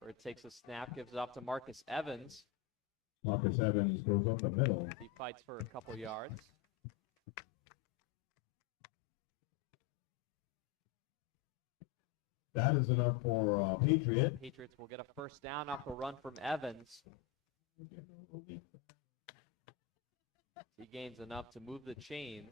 Bird takes a snap, gives it off to Marcus Evans. Marcus Evans goes up the middle. He fights for a couple yards. That is enough for Patriot. Patriots will get a first down off a run from Evans. He gains enough to move the chains.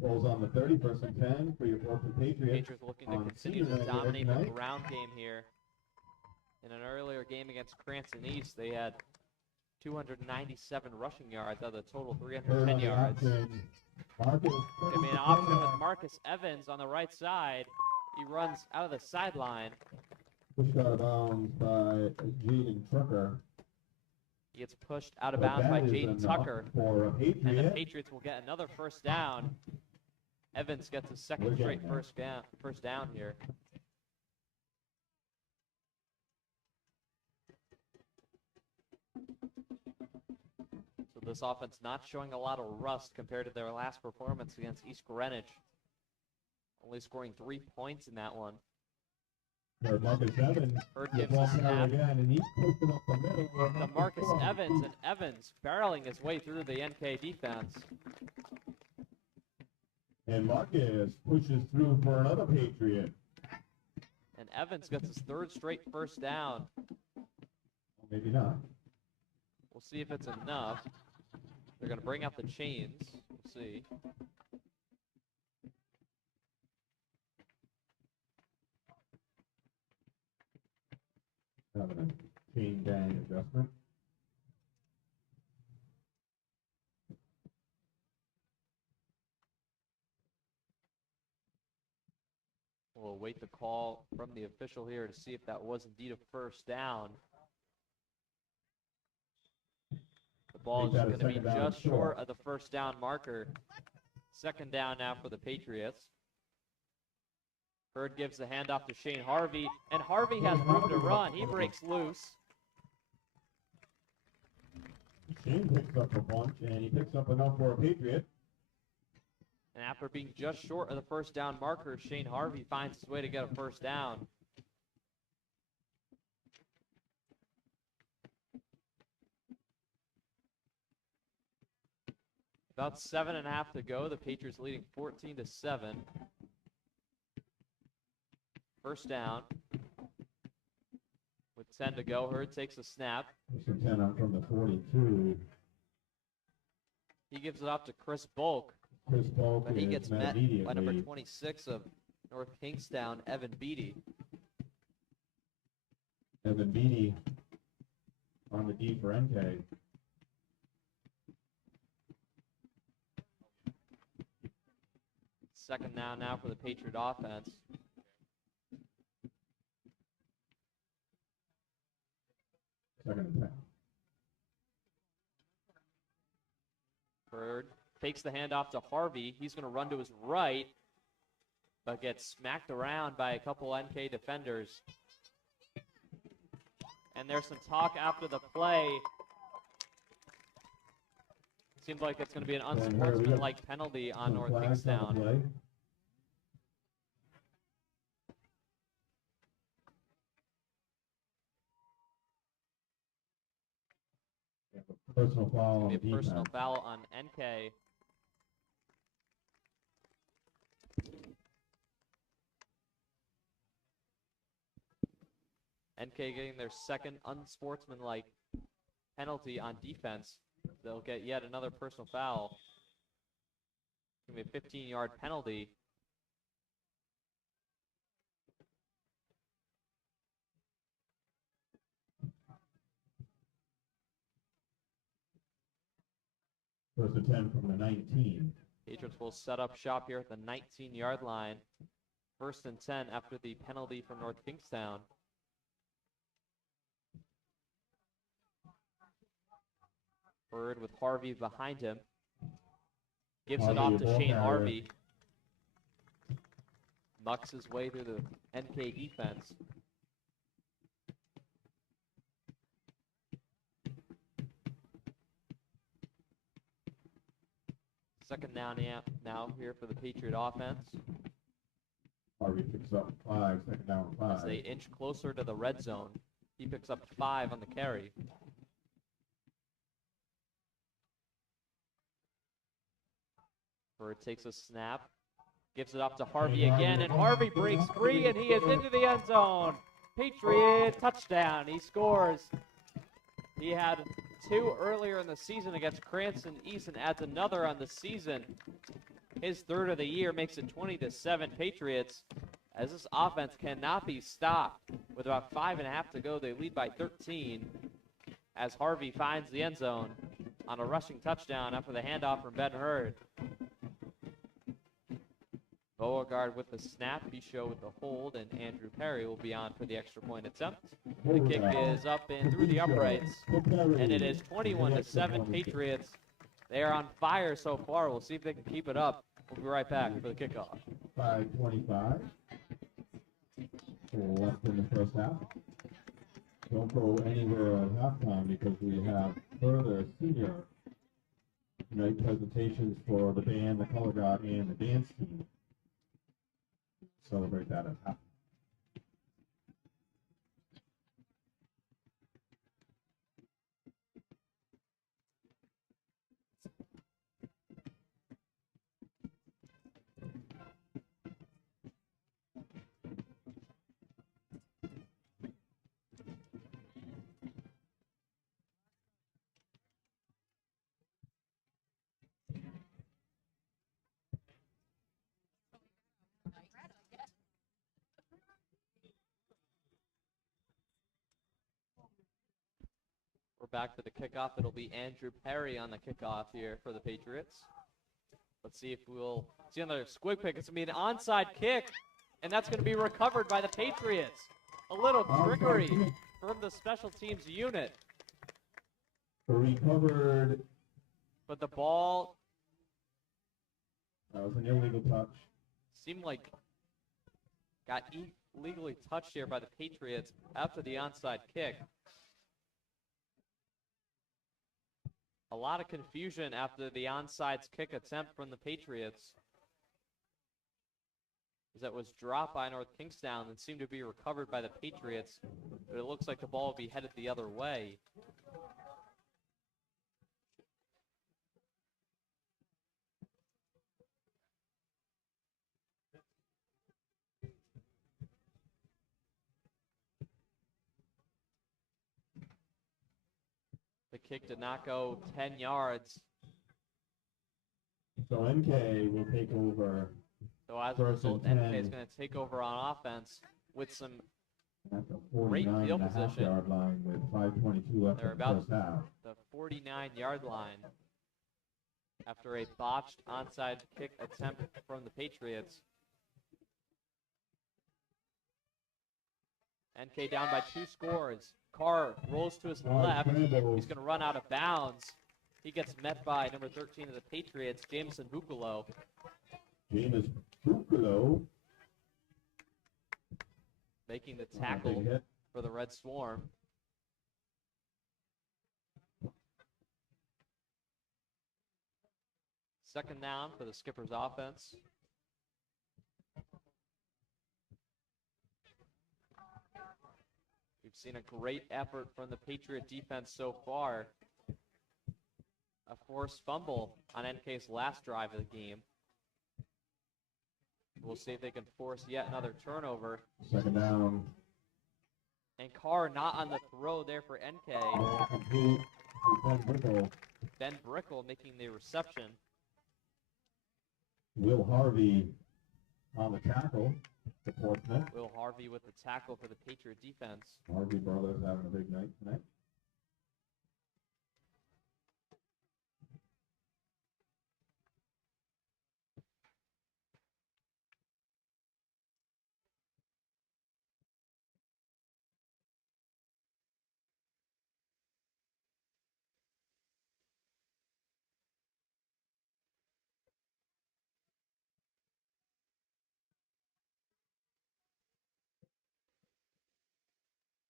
Rolls on the 30, first and 10 for your Portsmouth Patriots. Patriots looking to on continue senior to night dominate the tonight. ground game here. In an earlier game against Cranston East, they had 297 rushing yards out of the total Hurd 310 on the yards. option. Marcus They made an option with Marcus Evans on the right side. He runs out of the sideline. pushed out of bounds by Jaden Tucker. He gets pushed out of But bounds by that is Jaden enough Tucker. for a And the Patriot. Patriots will get another first down. Evans gets his second We're straight getting there. first down here. So this offense not showing a lot of rust compared to their last performance against East Greenwich. Only scoring 3 points in that one. Or Marcus Evans. Hurd gets gives a one down snap again, and he's pushing up the middle. to Marcus Evans, and Evans barreling his way through the NK defense. And Marcus pushes through for another Patriot. And Evans gets his third straight first down. Maybe not. We'll see if it's enough. They're going to bring out the chains. We'll see. Having a chain gang adjustment. We'll await the call from the official here to see if that was indeed a first down. The ball is Make that a going to be second down just short. short of the first down marker. Second down now for the Patriots. Bird gives the handoff to Shane Harvey, and Harvey has room to run. He breaks loose. Shane picks up a bunch, and he picks up enough for a Patriot. And after being just short of the first down marker, Shane Harvey finds his way to get a first down. About 7.5 to go. The Patriots leading 14-7. First down. With 10 to go, Hurd takes a snap. First and 10 out from the 42. He gives it off to Chris Bulk, Chris Polk but he is gets met met by number immediately. 26 of North Kingstown, Evan Beatty. Evan Beatty on the D for NK. Second down now for the Patriot offense. Second and 10. Bird fakes the handoff to Harvey. He's going to run to his right, but gets smacked around by a couple NK defenders. And there's some talk after the play. Seems like it's going to be an And here we unsportsmanlike penalty on Some North flags on the Kingstown. play. Yeah, but personal foul on Be a the personal defense. foul on NK. NK getting their second unsportsmanlike penalty on defense. They'll get yet another personal foul. It's going to be a 15-yard penalty. First and 10 from the 19. Patriots will set up shop here at the 19-yard line. First and 10 after the penalty from North Kingstown. Bird with Harvey behind him. Gives it off to Shane Harvey. Mucks his way through the NK defense. Second down now here for the Patriot offense. Harvey picks up 5, second down 5. As they inch closer to the red zone. He picks up 5 on the carry. Bird takes a snap, gives it up to Harvey again, and Harvey breaks free, and he is into the end zone. Patriot touchdown. He scores. He had 2 earlier in the season against Cranston East and adds another on the season. His 3rd of the year makes it 20-7 Patriots, as this offense cannot be stopped. With about 5.5 to go, they lead by 13 as Harvey finds the end zone on a rushing touchdown after the handoff from Ben Hurd. Beauregard with the snap, Bichot with the hold, and Andrew Perry will be on for the extra point attempt. The kick is up and through the uprights, and it is 21-7 Patriots. They are on fire so far. We'll see if they can keep it up. We'll be right back for the kickoff. 5:25. Less than the first half. Don't go anywhere at halftime because we have further senior night presentations for the band, the color guard, and the dance team. Celebrate that at half. We're back for the kickoff. It'll be Andrew Perry on the kickoff here for the Patriots. Let's see if we'll see another squig pick. It's going to be an onside kick, and that's going to be recovered by the Patriots. A little trickery from the special teams unit. Recovered. But the ball That was an illegal touch. seemed like got illegally touched here by the Patriots after the onside kick. A lot of confusion after the onside kick attempt from the Patriots. As that was dropped by North Kingstown and seemed to be recovered by the Patriots, but it looks like the ball will be headed the other way. The kick did not go 10 yards. So NK will take over. So as a result, NK is going to take over on offense with some At the great field 49.5 position. yard line with 5:22 left They're in the about first half. the 49-yard line after a botched onside kick attempt from the Patriots. NK down by 2 scores. Carr rolls to his left. He's going to run out of bounds. He gets met by number 13 of the Patriots, Jameson Buccolo. James Buccolo Making the tackle hit. for the Red Swarm. Second down for the Skippers offense. We've seen a great effort from the Patriot defense so far. A forced fumble on NK's last drive of the game. We'll see if they can force yet another turnover. Second down. And Carr not on the throw there for NK. Complete. Ben Brickle. Ben Brickle making the reception. Will Harvey on the tackle for Portsmouth. Will Harvey with the tackle for the Patriot defense. Harvey brothers having a big night tonight.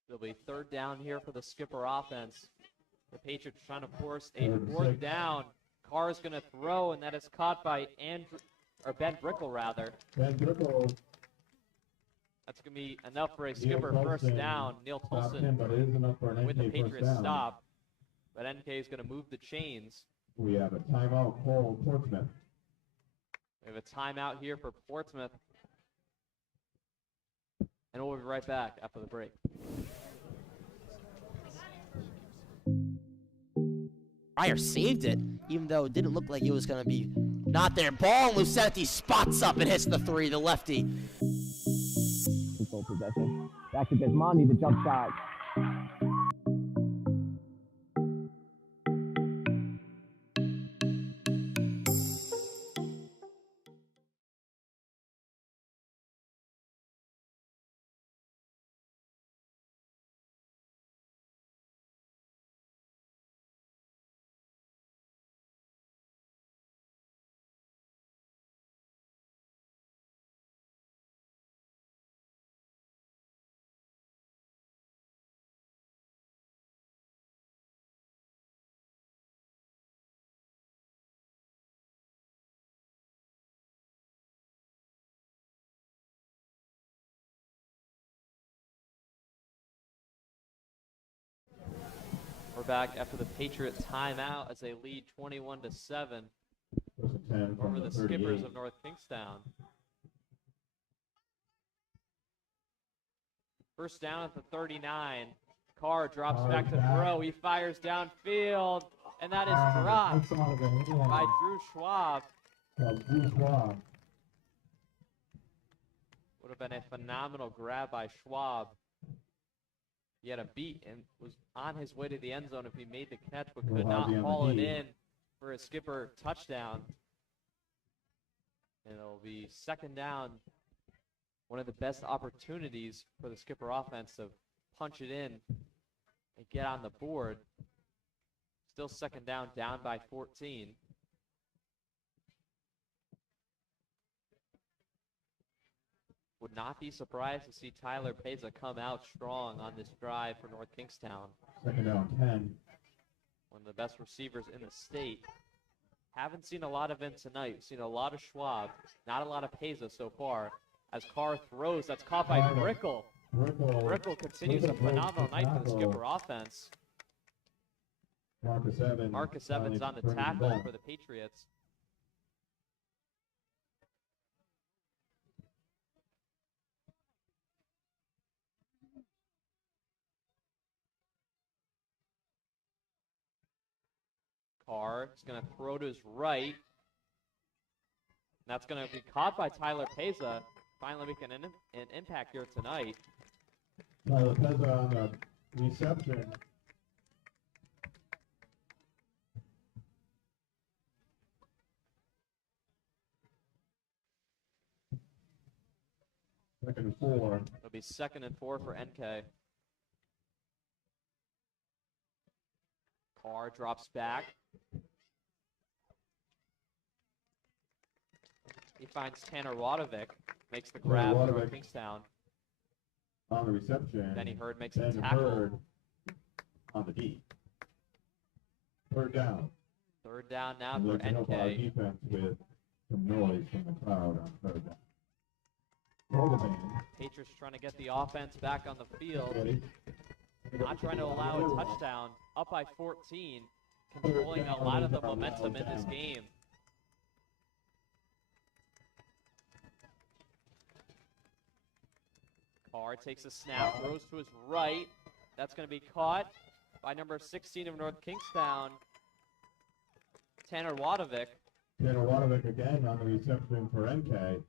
It'll be third down here for the Skipper offense. The Patriots trying to force a Third and fourth 6. down. Carr's going to throw, and that is caught by Ben Brickle, rather. Ben Brickle That's going to be enough for a Skipper first down. Neil stopped him, Tolson but it is enough for an with the NK first Patriots down. stop. But NK is going to move the chains. We have a timeout call Portsmouth. We have a timeout here for Portsmouth. And we'll be right back after the break. Pryor saved it, even though it didn't look like it was going to be not there. Ball, and Lucenti spots up and hits the 3, the lefty. Full possession. Back to Bismonti, the jump shot. We're back after the Patriot timeout as they lead 21-7 First and 10 from over the 38. Skippers of North Kingstown. First down at the 39. Carr drops back to throw. He fires downfield, and that is dropped by Drew Schwab. Drew Schwab. Would have been a phenomenal grab by Schwab. He had a beat and was on his way to the end zone if he made the catch, but could not haul it in for a Skipper touchdown. And it'll be second down. One of the best opportunities for the Skipper offense to punch it in and get on the board. Still second down by 14. Would not be surprised to see Tyler Peza come out strong on this drive for North Kingstown. Second down 10. One of the best receivers in the state. Haven't seen a lot of him tonight. We've seen a lot of Schwab, not a lot of Peza so far. As Carr throws, that's caught by Brickle. Brickle continues a phenomenal night for the Skipper offense. Marcus Evans on the tackle for the Patriots. Carr is going to throw to his right. That's going to be caught by Tyler Peza. Finally making an impact here tonight. Tyler Peza on the reception. Second and 4. It'll be 2nd and 4 for NK. Carr drops back. He finds Tanner Wadovic, makes the grab for Kingstown. On the reception. Benny Hurd makes a tackle. Hurd on the D. Third down. Third down now And for let's help our NK. defense with some noise from the crowd on third down. Roll the band. Patriots trying to get the offense back on the field. Ready? Not trying to allow a touchdown. Up by 14. Controlling a lot of the momentum in this game. Carr takes a snap, throws to his right. That's going to be caught by number 16 of North Kingstown, Tanner Wadovic. Tanner Wadovic again on the reception for NK.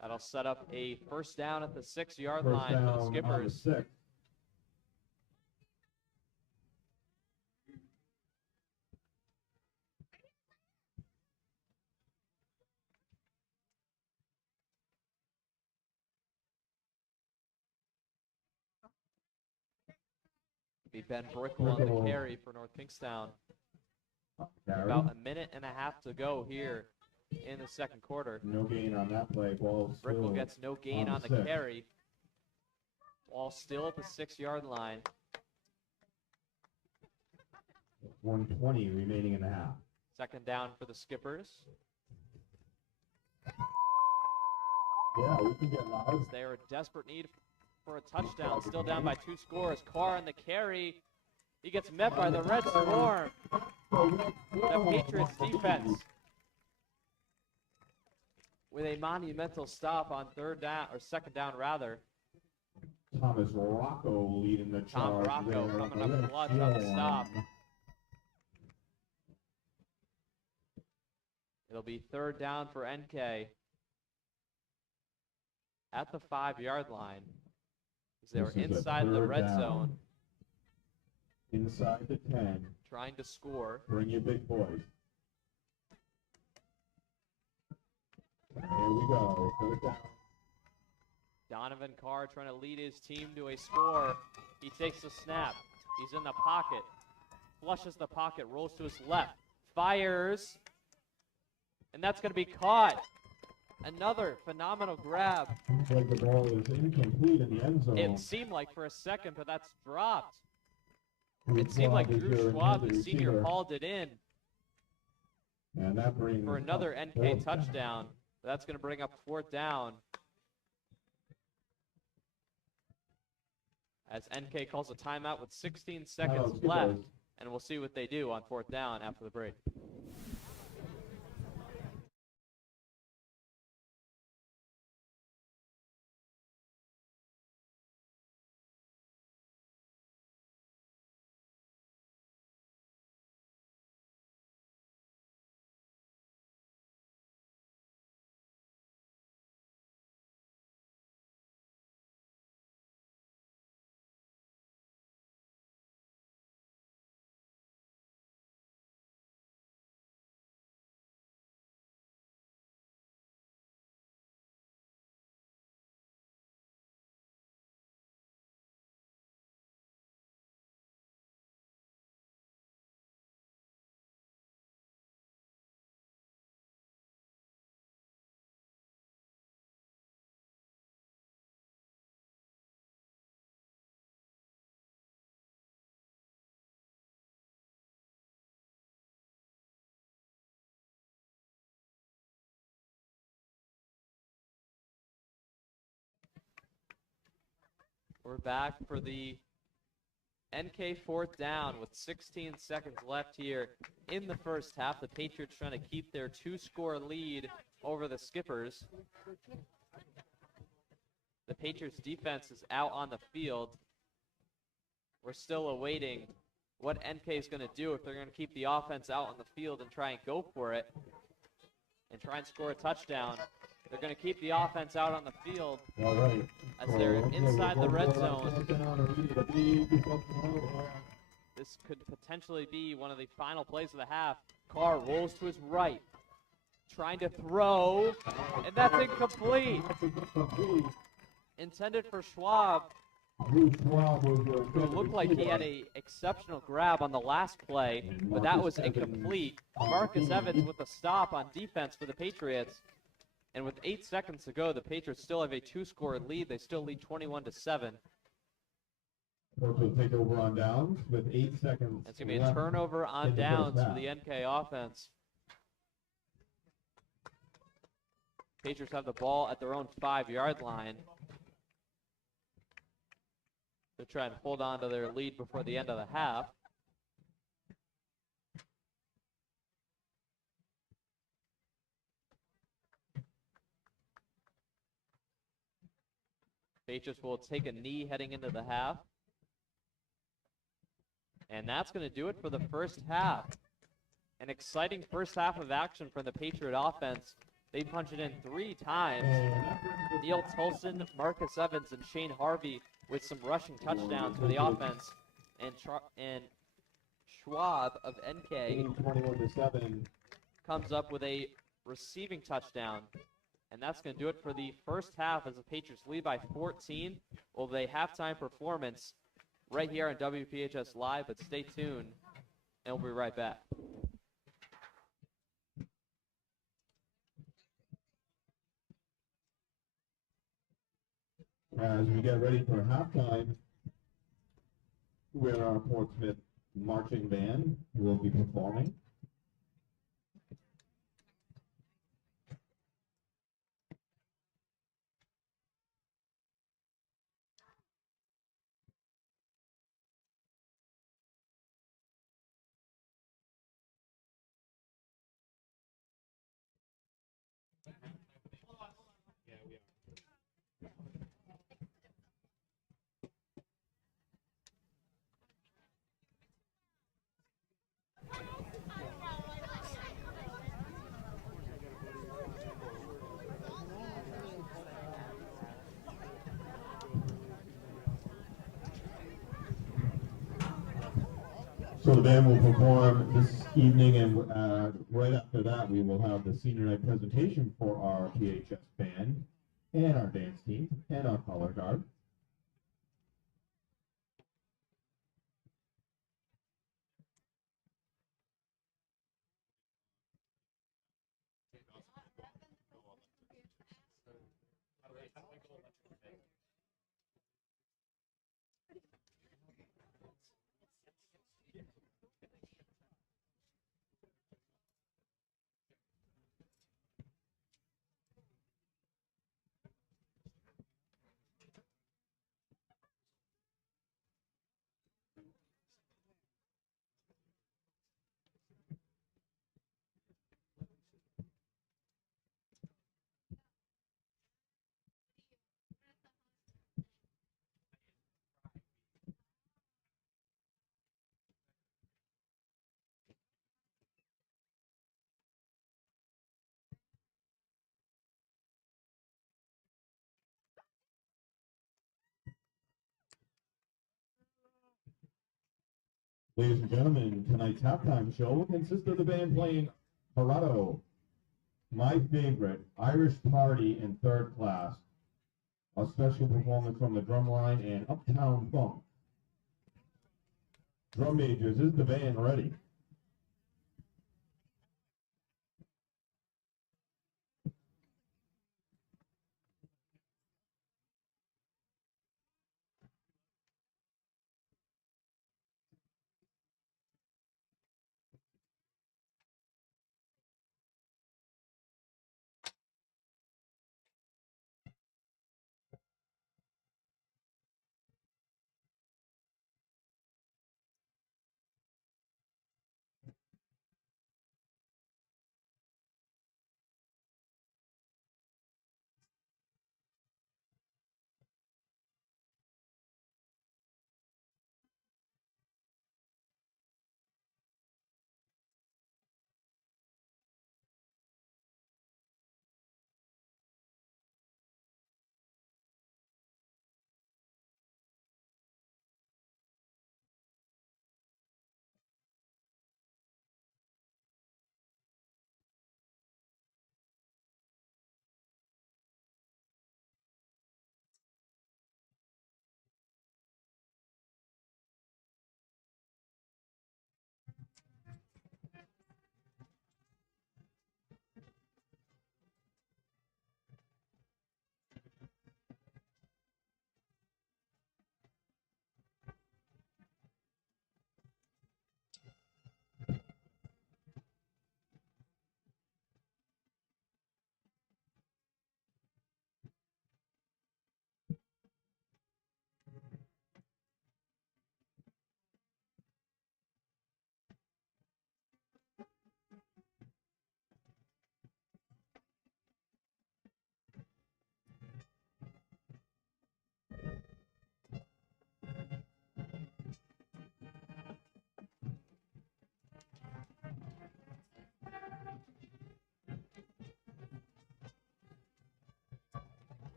That'll set up a first down at the 6-yard First line down for the on Skippers. the 6. Be Ben Brickle on the carry for North Kingstown. About a minute and a half to go here in the second quarter. No gain on that play. Ball still Brickle gets no gain on the 6. carry. Ball still at the 6-yard line. 1:20 remaining in the half. Second down for the Skippers. Yeah, we can get loud. They are in desperate need for a touchdown. Still down by 2 scores. Carr on the carry. He gets met by the Red Storm. The Patriots defense with a monumental stop on third down, or second down rather. Thomas Rocco leading the Tom charge. Rocco there. coming up clutch on the stop. It'll be third down for NK at the 5-yard line. They were This is a inside the third red down. zone, Inside the 10. trying to score. Bring your big boys. Here we go. Third down. Donovan Carr trying to lead his team to a score. He takes the snap. He's in the pocket. Flushes the pocket, rolls to his left. Fires. And that's going to be caught. Another phenomenal grab. Looks like the ball is incomplete in the end zone. It seemed like for a second, but that's dropped. Drew It seemed like Schwab is Drew your Schwab, the intended senior, receiver. hauled it in And that brings for another up NK fourth down. touchdown. That's going to bring up fourth down. As NK calls a timeout with 16 seconds Skippers. left. And we'll see what they do on fourth down after the break. We're back for the NK fourth down with 16 seconds left here in the first half. The Patriots trying to keep their 2-score lead over the Skippers. The Patriots defense is out on the field. We're still awaiting what NK is going to do, if they're going to keep the offense out on the field and try and go for it and try and score a touchdoun. They're going to keep the offense out on the field All right. as they're inside the red zone. This could potentially be one of the final plays of the half. Carr rolls to his right, trying to throw, and that's incomplete. Intended for Schwab, Drew Schwab was your who intended looked like he receiver. had a exceptional grab on the last play, but that was incomplete. Marcus Evans with a stop on defense for the Patriots. And with 8 seconds to go, the Patriots still have a 2-score lead. They still lead 21-7. Portsmouth will take over on downs with 8 seconds. It's going to be a left turnover in on the first downs for half. the NK offense. Patriots have the ball at their own 5-yard line. They're trying to hold on to their lead before the end of the half. Patriots will take a knee heading into the half. And that's going to do it for the first half. An exciting first half of action from the Patriot offense. They punch it in 3 times. Neil Tolson, Marcus Evans, and Shane Harvey with some rushing touchdowns for the offense. And Schwab of NK 21-7. comes up with a receiving touchdown. And that's going to do it for the first half as the Patriots lead by 14. Well, they halftime performance right here on WPHS Live, but stay tuned, and we'll be right back. As we get ready for halftime, where our Portsmouth marching band will be performing. So the band will perform this evening, and right after that, we will have the senior night presentation for our PHS band and our dance team and our color guard. Ladies and gentlemen, tonight's halftime show will consist of the band playing Parado, My Favorite, Irish Party, and Third Class. A special performance from the drumline and Uptown Funk. Drum majors, is the band ready?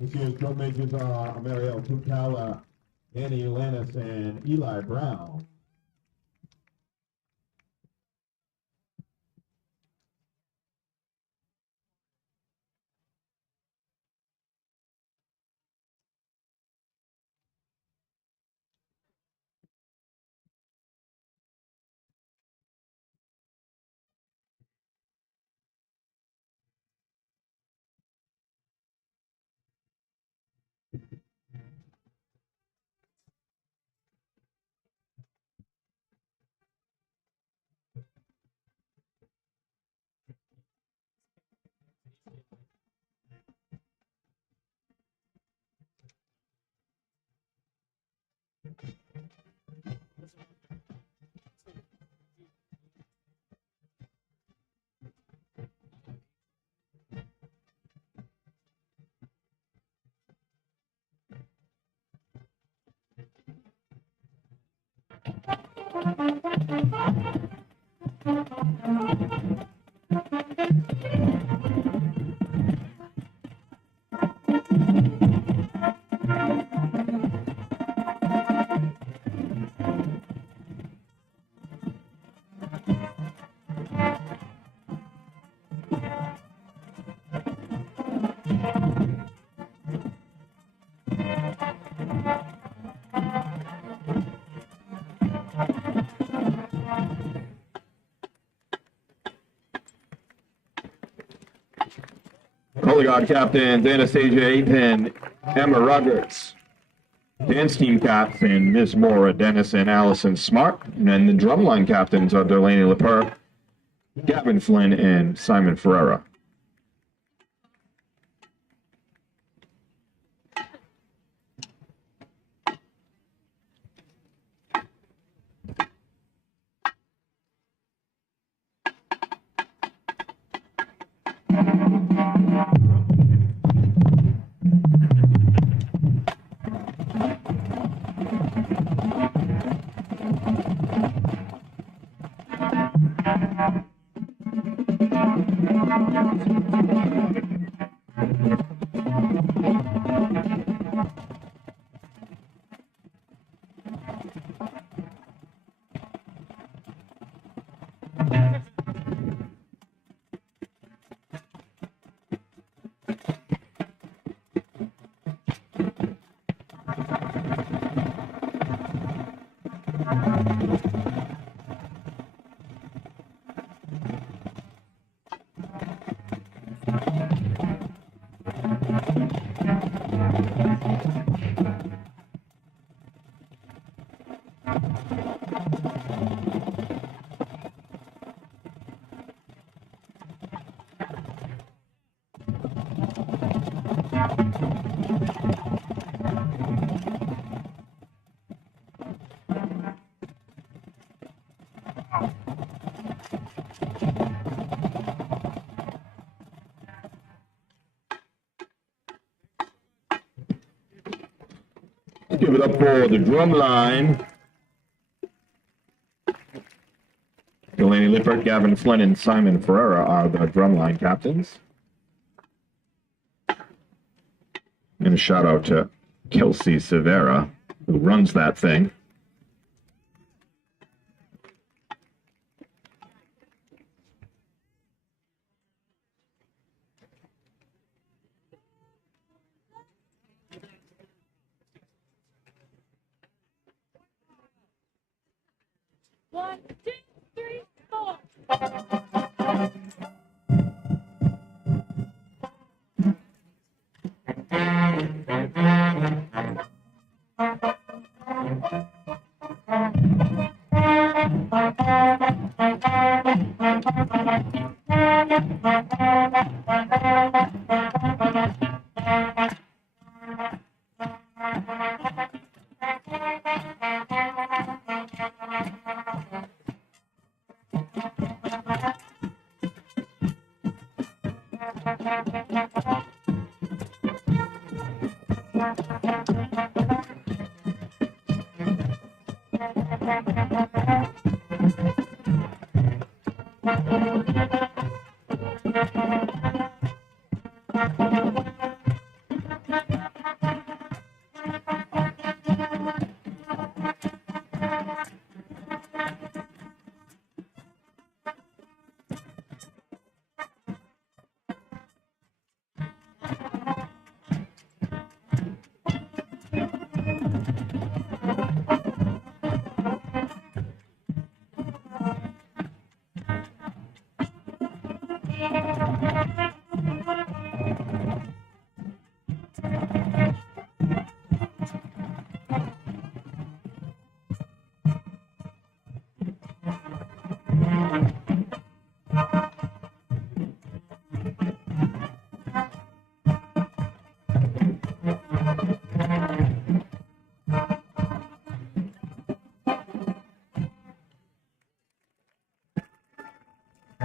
This year's drum majors are Mariel Tucala, Annie Ulanis, and Eli Brown. Color Guard captains Anastasia Aiton, Emma Roberts. Dance team captain Miss Maura Dennis and Allison Smart. And then the drumline captains are Delaney Lepper, Gavin Flynn, and Simon Ferreira. Give it up for the drum line. Delaney Lippert, Gavin Flynn, and Simon Ferreira are the drumline captains. And a shout out to Kelsey Severa, who runs that thing. One, two, three, four.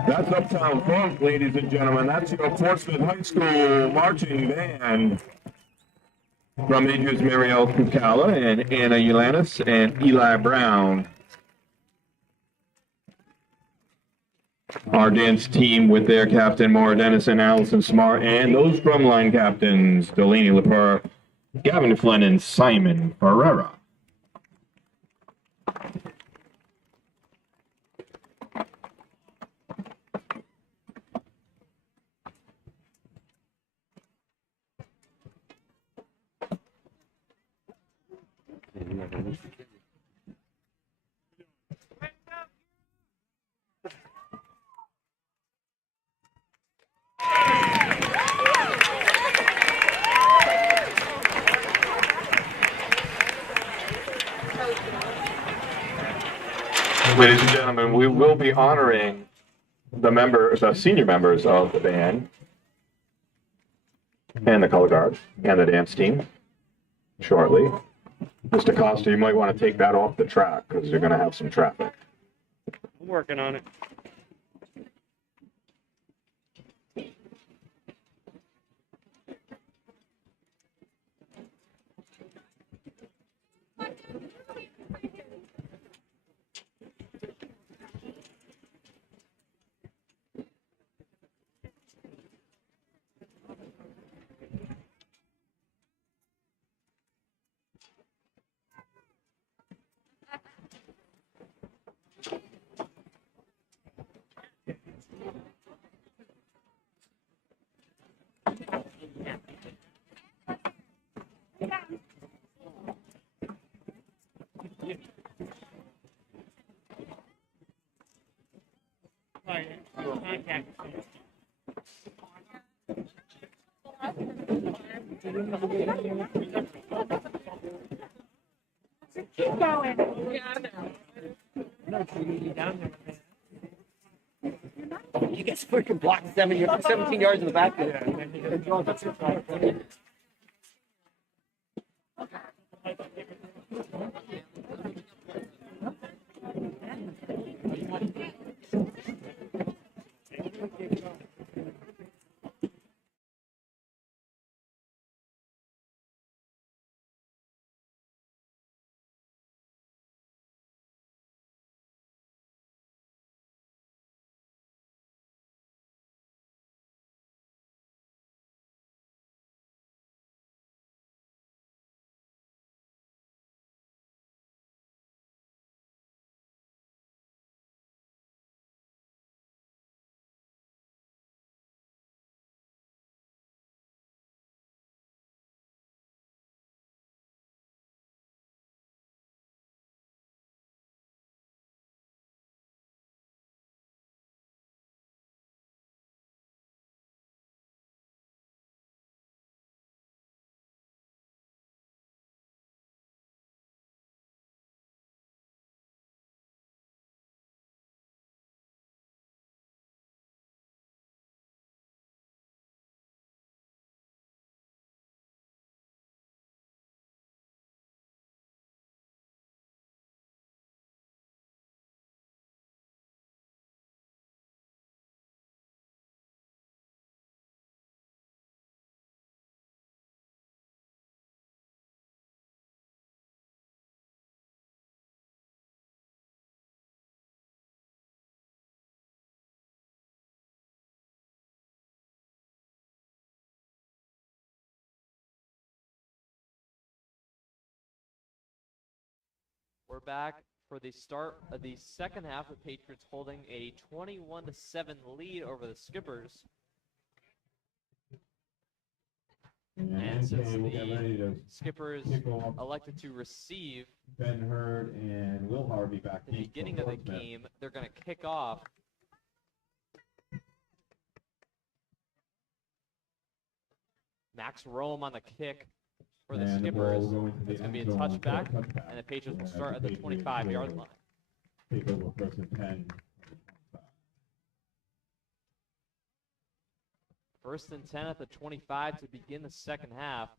That's Uptown Funk, ladies and gentlemen. That's your Portsmouth High School marching band from Idris Mariel Kukala and Anna Ulanis and Eli Brown. Our dance team with their captain, Maura Dennison, Allison Smart, and those drumline captains, Delaney Lepore, Gavin Flynn, and Simon Ferreira. Ladies and gentlemen, we will be honoring the senior members of the band and the color guard and the dance team shortly. Mr. Costa, you might want to take that off the track because you're going to have some traffic. I'm working on it. Keep going. You guys freaking blocked 17 yards in the back there. We're back for the start of the second half, with Patriots holding a 21-7 lead over the Skippers. And since the Skippers elected to receive Ben Hurd and Will Harvey back at the beginning of the game, they're going to kick off. Max Rome on the kick for the And the ball Skippers. will go into the It's going to be a end zone for a touchback, touchback. and the Patriots will As start at the Patriots 25-yard will line. Take over first and 10. First and 10 at the 25 to begin the second half.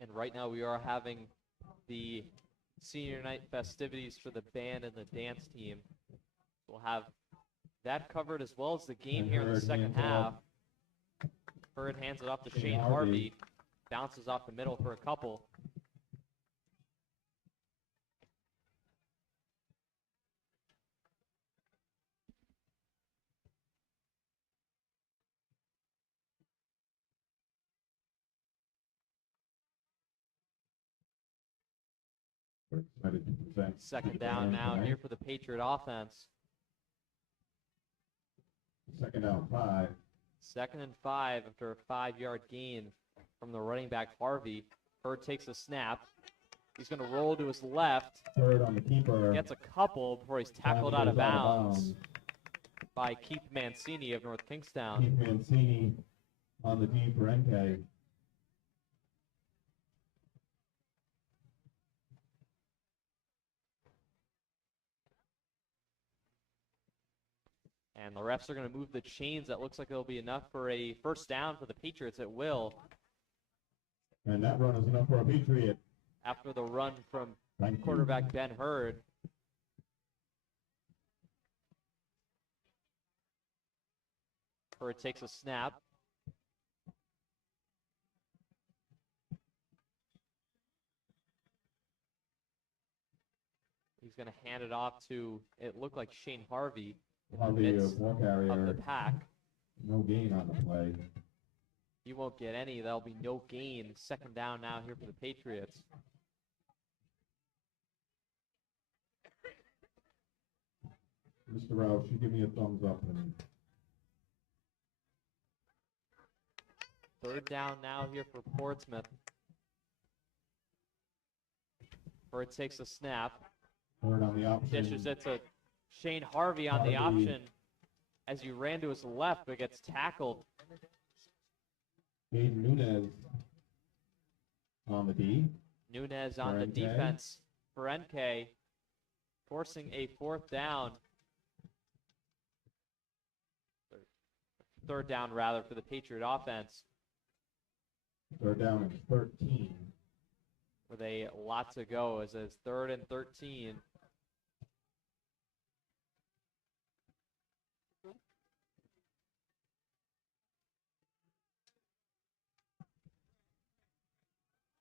And right now we are having the senior night festivities for the band and the dance team. We'll have that covered as well as the game And here in the Hurd second hands it half. off. Hurd hands it off to Shane Shane Harvey. Harvey. Bounces off the middle for a couple. We're excited to present Second the down band now tonight. here for the Patriot offense. Second down 5. Second and 5 after a 5-yard gain from the running back Harvey. Hurd takes a snap. He's going to roll to his left. Third on the keeper. Gets a couple before he's tackled out of bounds by Keith Mancini of North Kingstown. Keith Mancini on the D for NK. And the refs are going to move the chains. That looks like it'll be enough for a first down for the Patriots. It will. And that run is enough for a Patriot. After the run from Thank you. quarterback Ben Hurd. Hurd takes a snap. He's going to hand it off to, it looked like Shane Harvey in the Harvey, midst ball of the carrier. pack. No gain on the play. He won't get any. That'll be no gain. Second down now here for the Patriots. Mr. Roush, you give me a thumbs up. And Third down now here for Portsmouth. Hurd takes a snap. Hurd on the option. Dishes it to Shane Harvey on the Harvey. option as he ran to his left but gets tackled. Aiden Nunez on the D. Nunez on For the NK. defense for NK, forcing a fourth down. Third down, rather, for the Patriot offense Third down and 13. with a lot to go as it's 3rd and 13.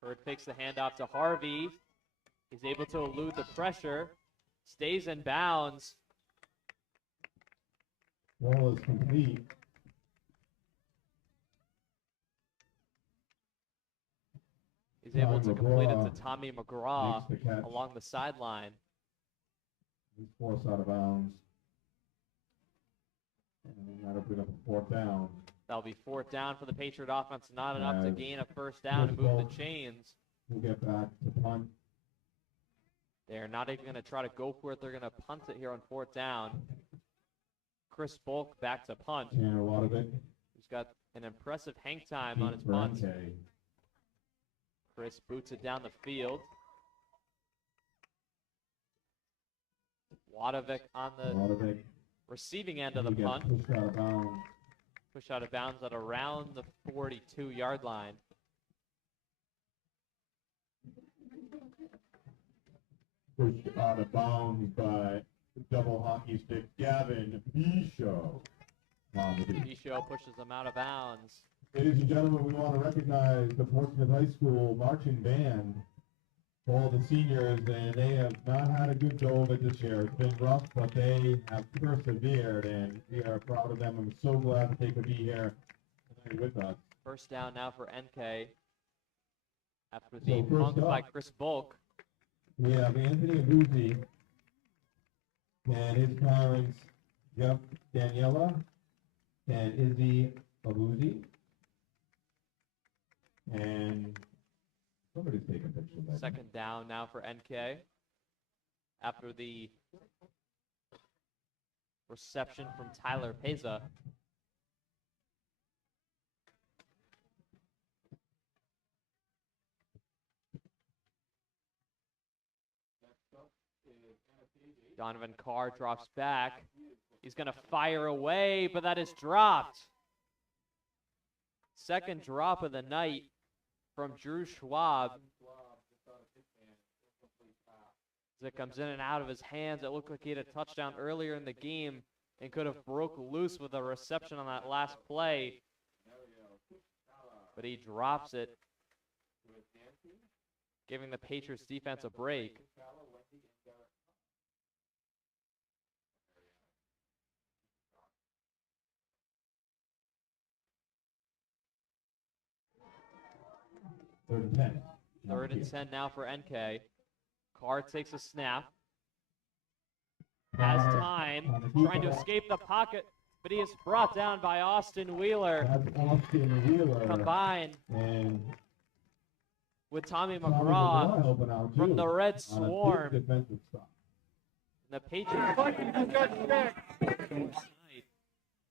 Hurd takes the handoff to Harvey. He's able to elude the pressure. Stays in bounds. Ball is complete. He's able to complete it McGraw to Tommy McGraw makes the catch. along the sideline. He's forced out of bounds. And that'll bring up a fourth down. That'll be fourth down for the Patriot offense. Not enough to As gain a first down and Chris move Bulk the chains. We'll get back to punt. They're not even going to try to go for it. They're going to punt it here on fourth down. Chris Bulk back to punt. Tanner Wadovic. He's got an impressive hang time on his for punt. NK. Chris boots it down the field. Wadovic on the Wadovic. receiving end of the He gets punt. pushed out of bounds. Push out of bounds at around the 42-yard line. Pushed out of bounds by double hockey stick Gavin Bisho. Bisho pushes them out of bounds. Ladies and gentlemen, we want to recognize the Portsmouth High School marching band, all the seniors, and they have not had a good go of it this year. It's been rough, but they have persevered, and we are proud of them. I'm so glad that they could be here tonight with us. First down now for NK. After So being first punked by up, Chris Bulk. We have Anthony Abuzi and his parents, Jeff Daniela and Izzy Abuzi. And Nobody's taking pictures. Right now. Second down now for NK. After the reception from Tyler Peza. Donovan Carr drops back. He's going to fire away, but that is dropped. Second drop of the night from Drew Schwab. As it comes in and out of his hands, it looked like he had a touchdown earlier in the game and could have broke loose with a reception on that last play. But he drops it, giving the Patriots defense a break. Third and 10. Third and 10 now for NK. Carr takes a snap. Has time, trying to escape the pocket, but he is brought down by Austin Wheeler. That's Austin Wheeler. Combined and with Tommy McGraw helping out from too, the Red on a big Swarm. defensive stop. The Patriots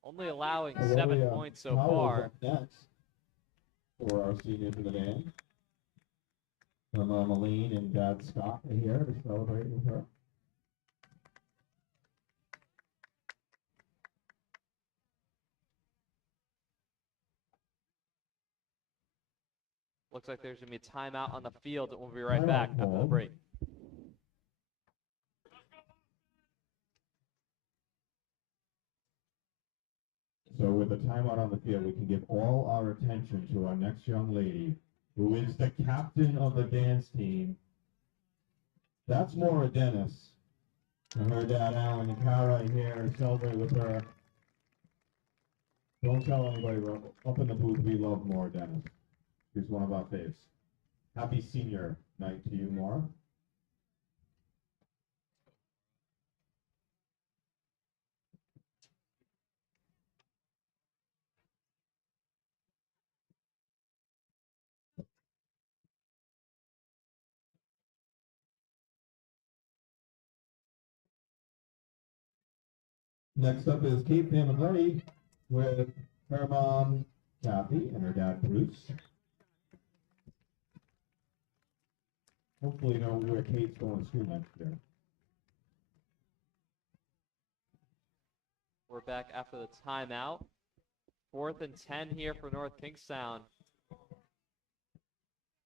only allowing 7 points so Powell's far. up next for our seniors in the band. Maline and Dad Scott are here to celebrate with her. Looks like there's going to be a timeout on the field, and we'll be right back after the break. So with a timeout on the field, we can give all our attention to our next young lady, who is the captain of the dance team. That's Maura Dennis. And her dad, Alan and Cara, here to celebrate with her. Don't tell anybody, but up in the booth, we love Maura Dennis. She's one of our faves. Happy senior night to you, Maura. Next up is Kate Family with her mom, Kathy, and her dad, Bruce. Hopefully you know where Kate's going to school next year. We're back after the timeout. 4th and 10 here for North Kingstown.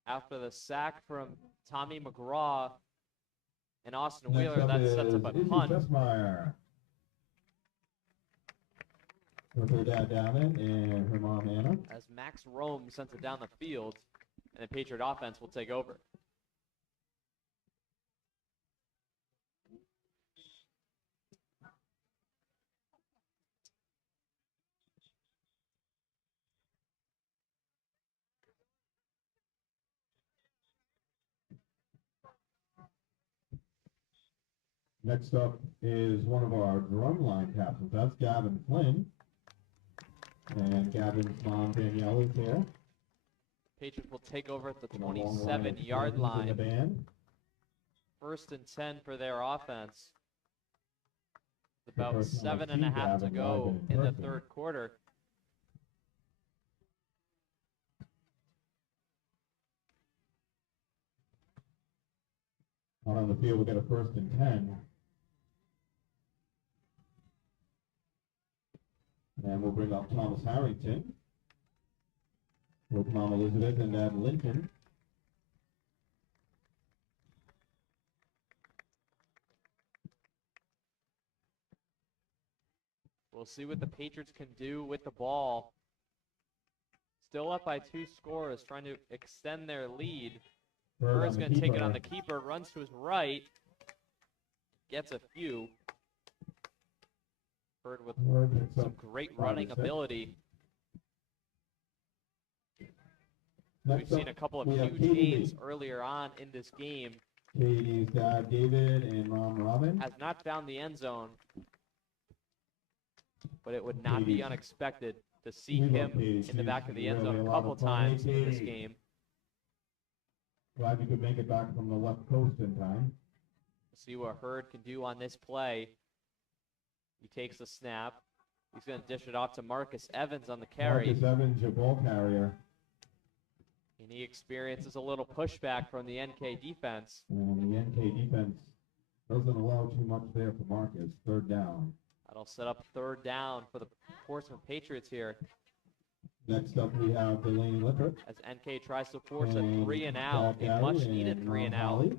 After the sack from Tommy McGraw and Austin Wheeler, that sets up a punt. With her dad, Davin, and her mom, Anna. As Max Rome sends it down the field, and the Patriot offense will take over. Next up is one of our drumline captains. That's Gavin Flynn. And Gavin's mom, Danielle, is here. Patriots will take over at the 27-yard line. 1st and 10 for their offense. About 7.5 to go in the third quarter. Out on the field, we'll get a 1st and 10. And we'll bring up Thomas Harrington with Mom Elizabeth and Dad Lincoln. We'll see what the Patriots can do with the ball. Still up by 2 scores, trying to extend their lead. Bird's going to take it on the keeper, runs to his right, gets a few. Bird with some great running ability. We've seen a couple of huge gains earlier on in this game. Katie's dad, David, and Mom, Robin. Has not found the end zone, but it would not be unexpected to see him in the back of the end zone a couple times in this game. Glad you could make it back from the left coast in time. See what Hurd can do on this play. He takes the snap. He's going to dish it off to Marcus Evans on the carry. Marcus Evans, your ball carrier. And he experiences a little pushback from the NK defense. And the NK defense doesn't allow too much there for Marcus. Third down. That'll set up third down for the Portsmouth Patriots here. Next up, we have Delaney Lippert. As NK tries to force a 3-and-out, a much-needed 3-and-out.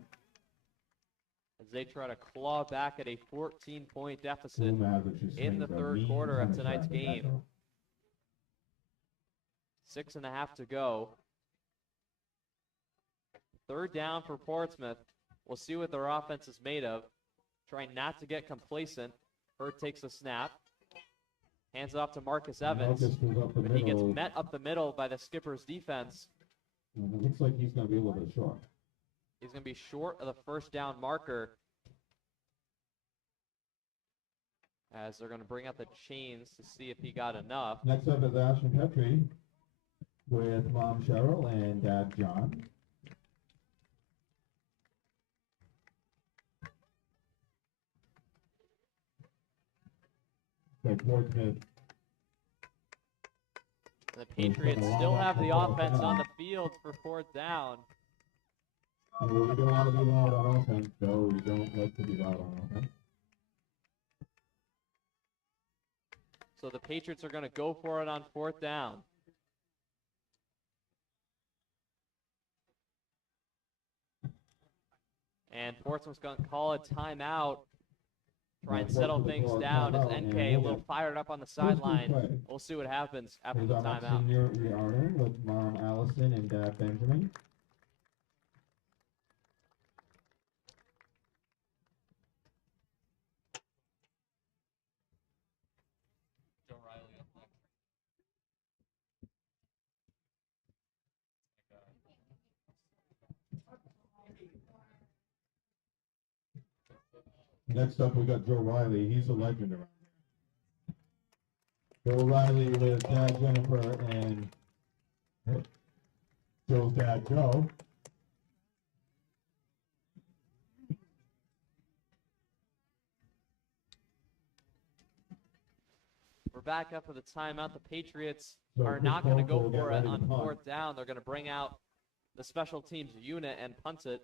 As they try to claw back at a 14-point deficit in the third quarter of tonight's game. 6.5 to go. Third down for Portsmouth. We'll see what their offense is made of. Trying not to get complacent. Hurd takes the snap. Hands it off to Marcus Evans. But he gets met up the middle by the Skipper's defense. It looks like he's going to be a little bit short. He's going to be short of the first down marker. As they're going to bring out the chains to see if he got enough. Next up is Ashton Petrie with Mom Cheryl and Dad John. Portsmouth. The Patriots still have the offense on the field for fourth down. We don't want to be loud on offense, though. We don't like to be loud on offense. So the Patriots are going to go for it on fourth down. And Portsmouth's going to call a timeout. Try and settle things down as NK a little fired up on the sideline. We'll see what happens after the timeout. Senior rearder with Mom Allison and Dad Benjamin. Joe Riley up next. Next up, we got Joe Riley. He's a legend around there. Joe Riley with Dad Jennifer and Joe's dad Joe. We're back up for the timeout. The Patriots are not going to go for it on fourth down. They're going to bring out the special teams unit and punt it.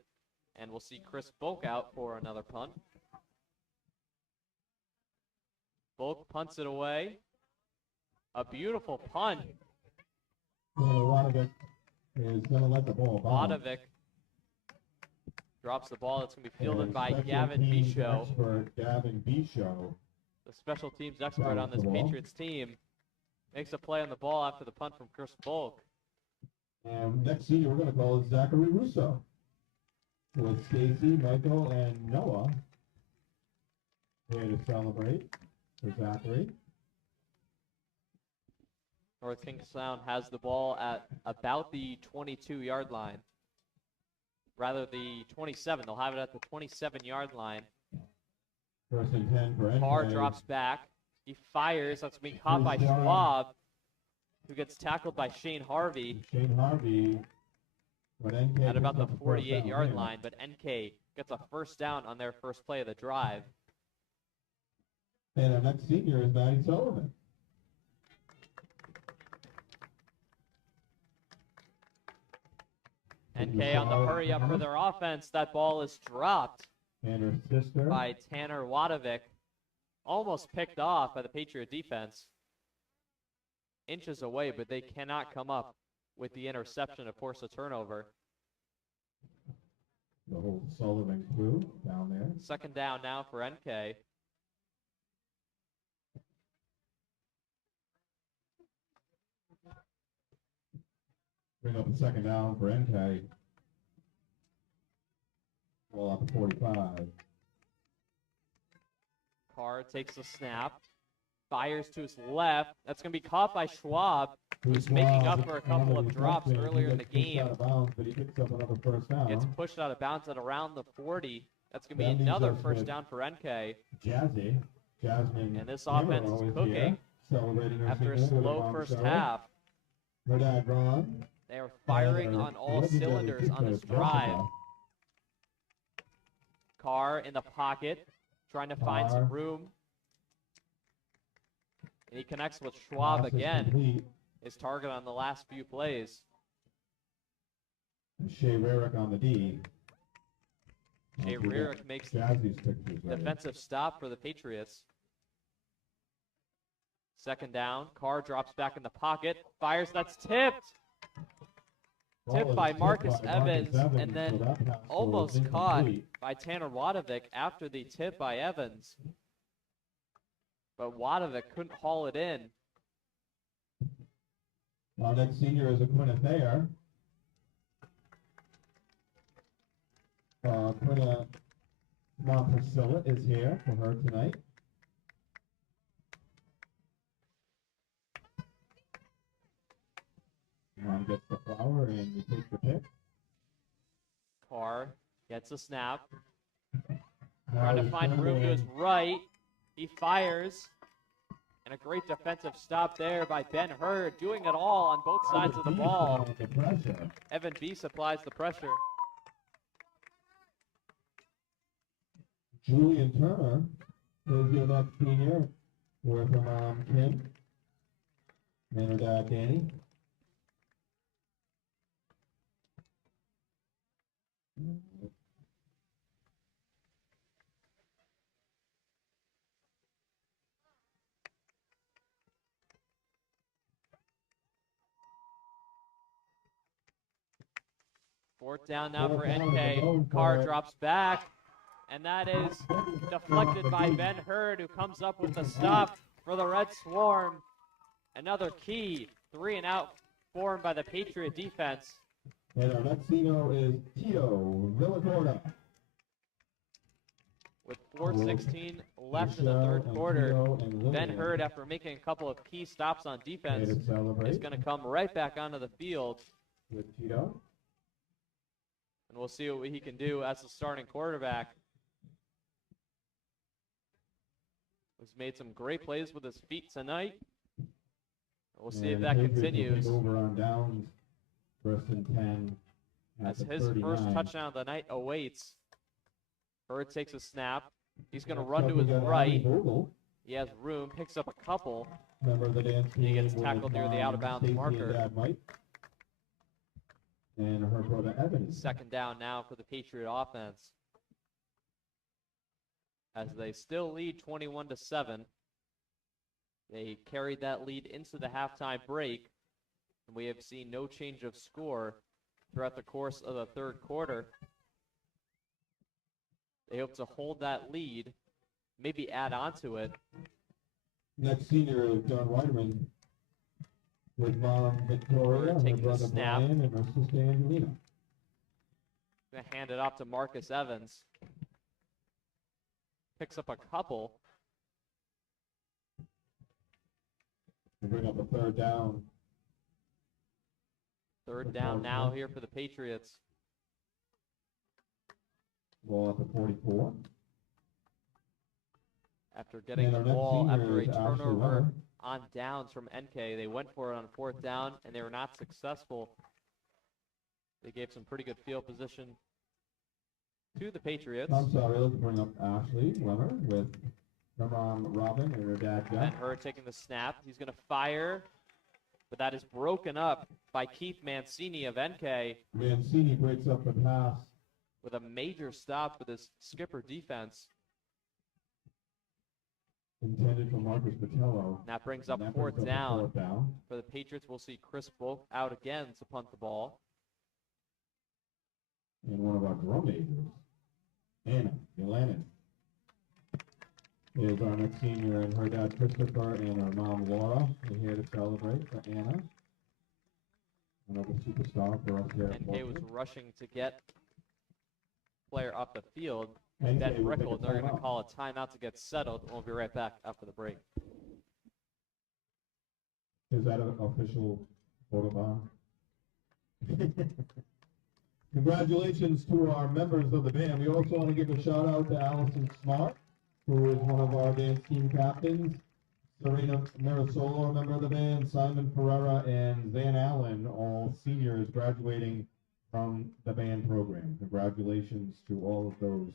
And we'll see Chris Bulk out for another punt. Bulk punts it away. A beautiful punt. Wadovic is going to let the ball bounce. Wadovic drops the ball. It's going to be fielded by Gavin Bichot. Gavin Bichot. The special teams expert on this Patriots team. Makes a play on the ball after the punt from Chris Bulk. And next senior we're going to call is Zachary Russo. With Stacy, Michael, and Noah here to celebrate for Zachary. North Kingstown has the ball at about the 22-yard line. Rather, the 27. They'll have it at the 27-yard line. First and 10 for NK. Carr drops back. He fires. That's being caught by Schwab, who gets tackled by Shane Harvey. Shane Harvey. NK at about the 48-yard line, but NK gets a first down on their first play of the drive. And our next senior is Maddie Sullivan. NK on the hurry up for their offense. That ball is dropped and her sister by Tanner Wadovic. Almost picked off by the Patriot defense. Inches away, but they cannot come up with the interception to force a turnover. The whole Sullivan crew down there. Second down now for NK. Bring up a second down for NK. Ball out to 45. Carr takes the snap. Fires to his left. That's going to be caught by Schwab, who's making up for a couple of drops earlier in the game. But he picks up another first down. Gets pushed out of bounds at around the 40. That's going to be another first down for NK. Jasmine. And this offense is cooking after a slow first half. Her dad, Ron, They are firing on all cylinders on this drive. Carr in the pocket, trying to find some room. And he connects with Schwab again, his target on the last few plays. Shea Rarick on the D. Shea Rarick makes defensive stop for the Patriots. Second down, Carr drops back in the pocket, fires, that's tipped. Tipped by Marcus Evans, and then almost caught by Tanner Wadovic after the tip by Evans. But Wadovic couldn't haul it in. Our next senior is Aquina Thayer. Aquina Mom Priscilla is here for her tonight. Mom gets the flower and we take the pick. Carr gets a snap. Trying to find room to his right. He fires. And a great defensive stop there by Ben Hurd, doing it all on both sides of the ball. Evan B supplies the pressure. Julian Turner is your next senior with her mom Kim and her dad Danny. Fourth down now for NK. Carr drops back, and that is deflected by Ben Hurd, who comes up with the stop for the Red Swarm. Another key 3-and-out formed by the Patriot defense. And our next senior is Tito Villacorda. With 4:16 left in the third quarter, Ben Hurd, after making a couple of key stops on defense, is going to come right back onto the field. With Tito. And we'll see what he can do as the starting quarterback. He's made some great plays with his feet tonight. We'll see if that continues. Over on downs, first and 10. As his first touchdown of the night awaits. Hurd takes a snap. He's going to run to his right. He has room, picks up a couple. He gets tackled near the out-of-bounds marker. And her brother Evans. Second down now for the Patriot offense. As they still lead 21-7. They carried that lead into the halftime break. And we have seen no change of score throughout the course of the third quarter. They hope to hold that lead, maybe add on to it. Next senior is John Weiderman. With mom Victoria, her brother Brian, and her sister Angelina. Gonna hand it off to Marcus Evans. Picks up a couple. And bring up a third down. Third down now here for the Patriots. Ball at the 44. After getting the ball after a turnover on downs from NK. They went for it on fourth down, and they were not successful. They gave some pretty good field position to the Patriots. I'm sorry, let's bring up Ashley Lemmer with her mom Robin and her dad Jeff. And her taking the snap. He's going to fire, but that is broken up by Keith Mancini of NK. Mancini breaks up the pass. With a major stop with his skipper defense. Intended for Marcus Patello. That brings up fourth down. For the Patriots, we'll see Chris Volk out again to punt the ball. And one of our drum majors, Anna Galanin, is our next senior, and her dad Christopher and her mom Laura are here to celebrate for Anna. Another superstar for us here at NK was rushing to get player off the field. Ben Brickle, they're going to call a timeout to get settled. We'll be right back after the break. Is that an official photo bomb? Congratulations to our members of the band. We also want to give a shout out to Allison Smart, who is one of our dance team captains. Serena Mirasolo, a member of the band, Simon Ferreira, and Van Allen, all seniors seniors graduating from the band program. Congratulations to all of those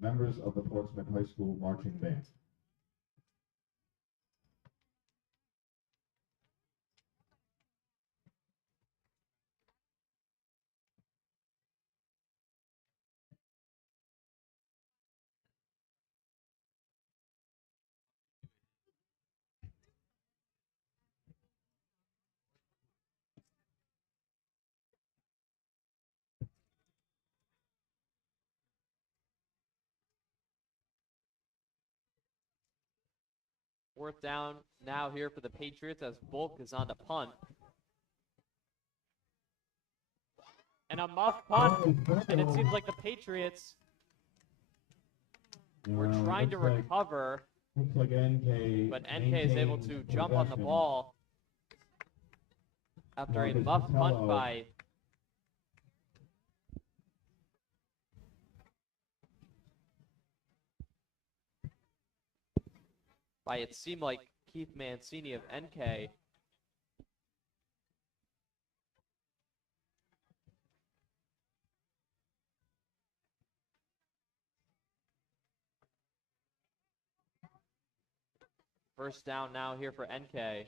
members of the Portsmouth High School Marching Band. Fourth down now here for the Patriots as Bulk is on the punt. And a muff punt, and it seems like the Patriots were trying to recover, Looks like NK, but NK is able to jump on the possession. ball after a muff punt Patello. by it seemed like Keith Mancini of NK. First down now here for NK.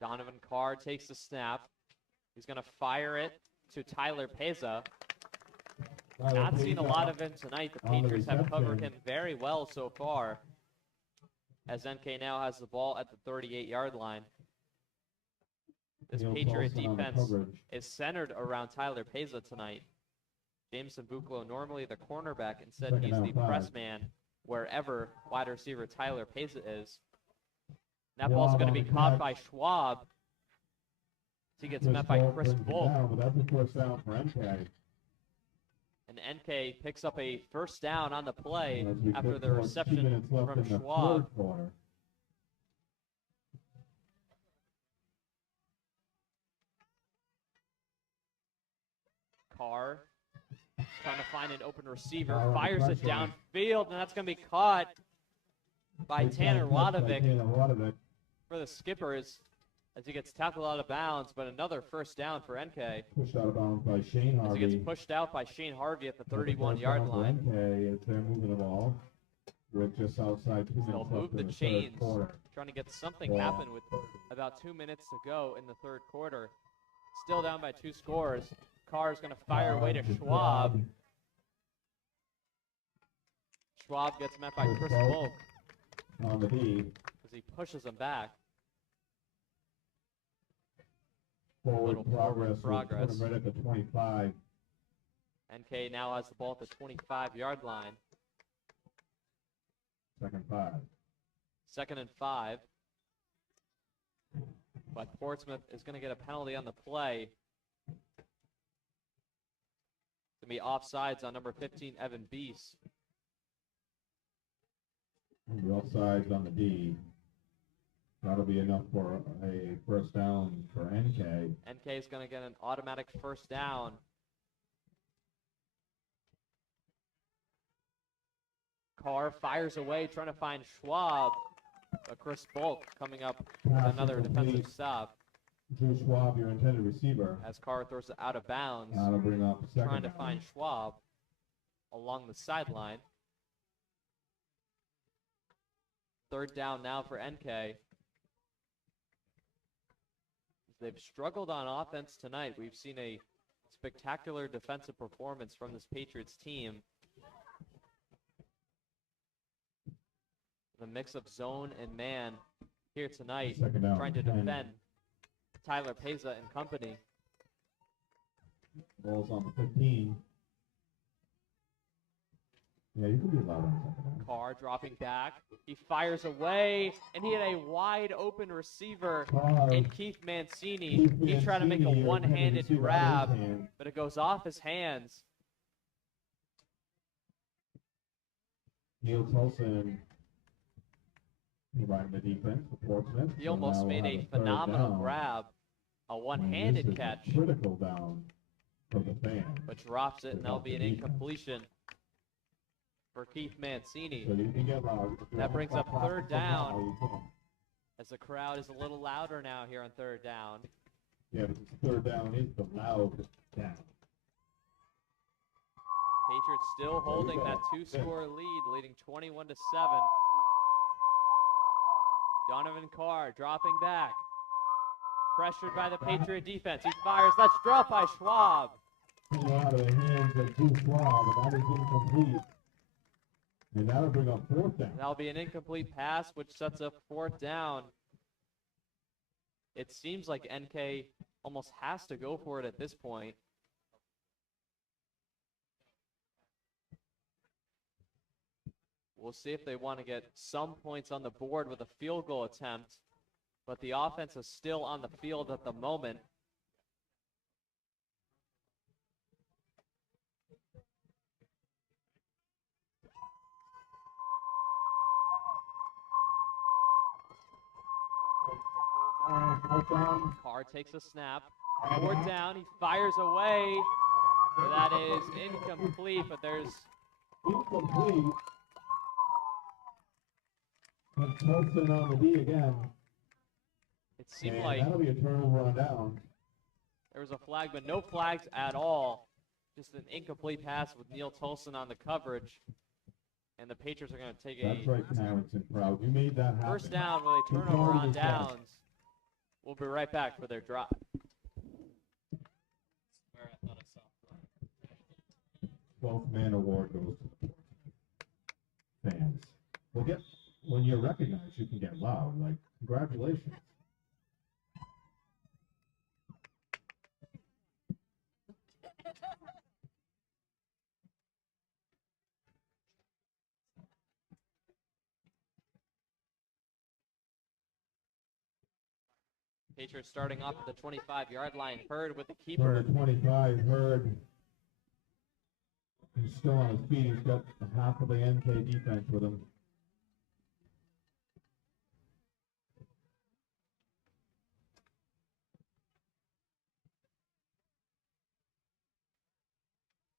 Donovan Carr takes the snap. He's going to fire it to Tyler Peza. Not seen a lot of him tonight. The Patriots have covered him very well so far, as NK now has the ball at the 38-yard line. This Patriot defense is centered around Tyler Peza tonight. Jameson Buclo, normally the cornerback, instead he's the press man wherever wide receiver Tyler Peza is. That ball's going to be caught by Schwab. He gets met by Chris Volk. That's a first down for NK. And NK picks up a first down on the play after the reception from in Schwab. the quarter. Carr trying to find an open receiver, fires it downfield, and that's going to be caught by Tanner Wadovic for the Skippers as he gets tackled out of bounds, but another first down for NK. Pushed out of bounds by Shane Harvey. As he gets pushed out by Shane Harvey at the 31-yard line. NK as they're moving the ball with just outside 2 minutes They'll move left the in the chains, third quarter. trying to get something happen with about 2 minutes to go in the third quarter. Still down by 2 scores. Carr is going to fire away to Schwab. Schwab gets met by Chris Volk on the D as he pushes him back. Forward progress. Progress. Right at the 25. NK now has the ball at the 25-yard line. 2nd 5. 2nd and 5. But Portsmouth is going to get a penalty on the play. It's going to be offsides on number 15, Evan Beese. The offsides on the D. That'll be enough for a first down for NK. NK is going to get an automatic first down. Carr fires away, trying to find Schwab. But Chris Volk coming up with another defensive stop. Drew Schwab, your intended receiver. As Carr throws it out of bounds. That'll bring up second trying to down. find Schwab along the sideline. Third down now for NK. They've struggled on offense tonight. We've seen a spectacular defensive performance from this Patriots team. The mix of zone and man here tonight, Second down, trying to 10. defend Tyler Peza and company. Ball's on the 15. Yeah, you can be loud on second down. Carr dropping back. He fires away, and he had a wide open receiver in Keith Mancini. He tried to make a one-handed grab, but it goes off his hands. Neil Tolson providing the defense for Portsmouth. He almost made a phenomenal grab, a one-handed catch, critical down for the fan. but drops it, and that'll be an incompletion for Keith Mancini. So you can get loud. That brings up third down. You can. As the crowd is a little louder now here on third down. Yeah, but this third down is the loud down. Patriots still holding that two-score lead, leading 21-7. Donovan Carr dropping back. Pressured by the Patriot defense. He fires. That's dropped by Schwab. Out of the hands of Drew Schwab, and that is incomplete. And that'll bring up fourth down. That'll be an incomplete pass, which sets up fourth down. It seems like NK almost has to go for it at this point. We'll see if they want to get some points on the board with a field goal attempt, but the offense is still on the field at the moment. Carr takes a snap. Fourth down. He fires away. That is incomplete, but there's... Incomplete. And Tolson on the D again. It seemed and like that'll be a turnover on down. there was a flag, but no flags at all. Just an incomplete pass with Neil Tolson on the coverage. And the Patriots are going to take That's a right, Harrington Proud. You made that happen. first down with a turnover on downs. We'll be right back for their drop. Where I thought I saw. 12th man award goes to the fans. Well, when you're recognized, you can get loud. Like, congratulations. Patriots starting off at the 25-yard line. Hurd with the From keeper. the 25, Hurd. He's still on his feet. He's got half of the NK defense with him.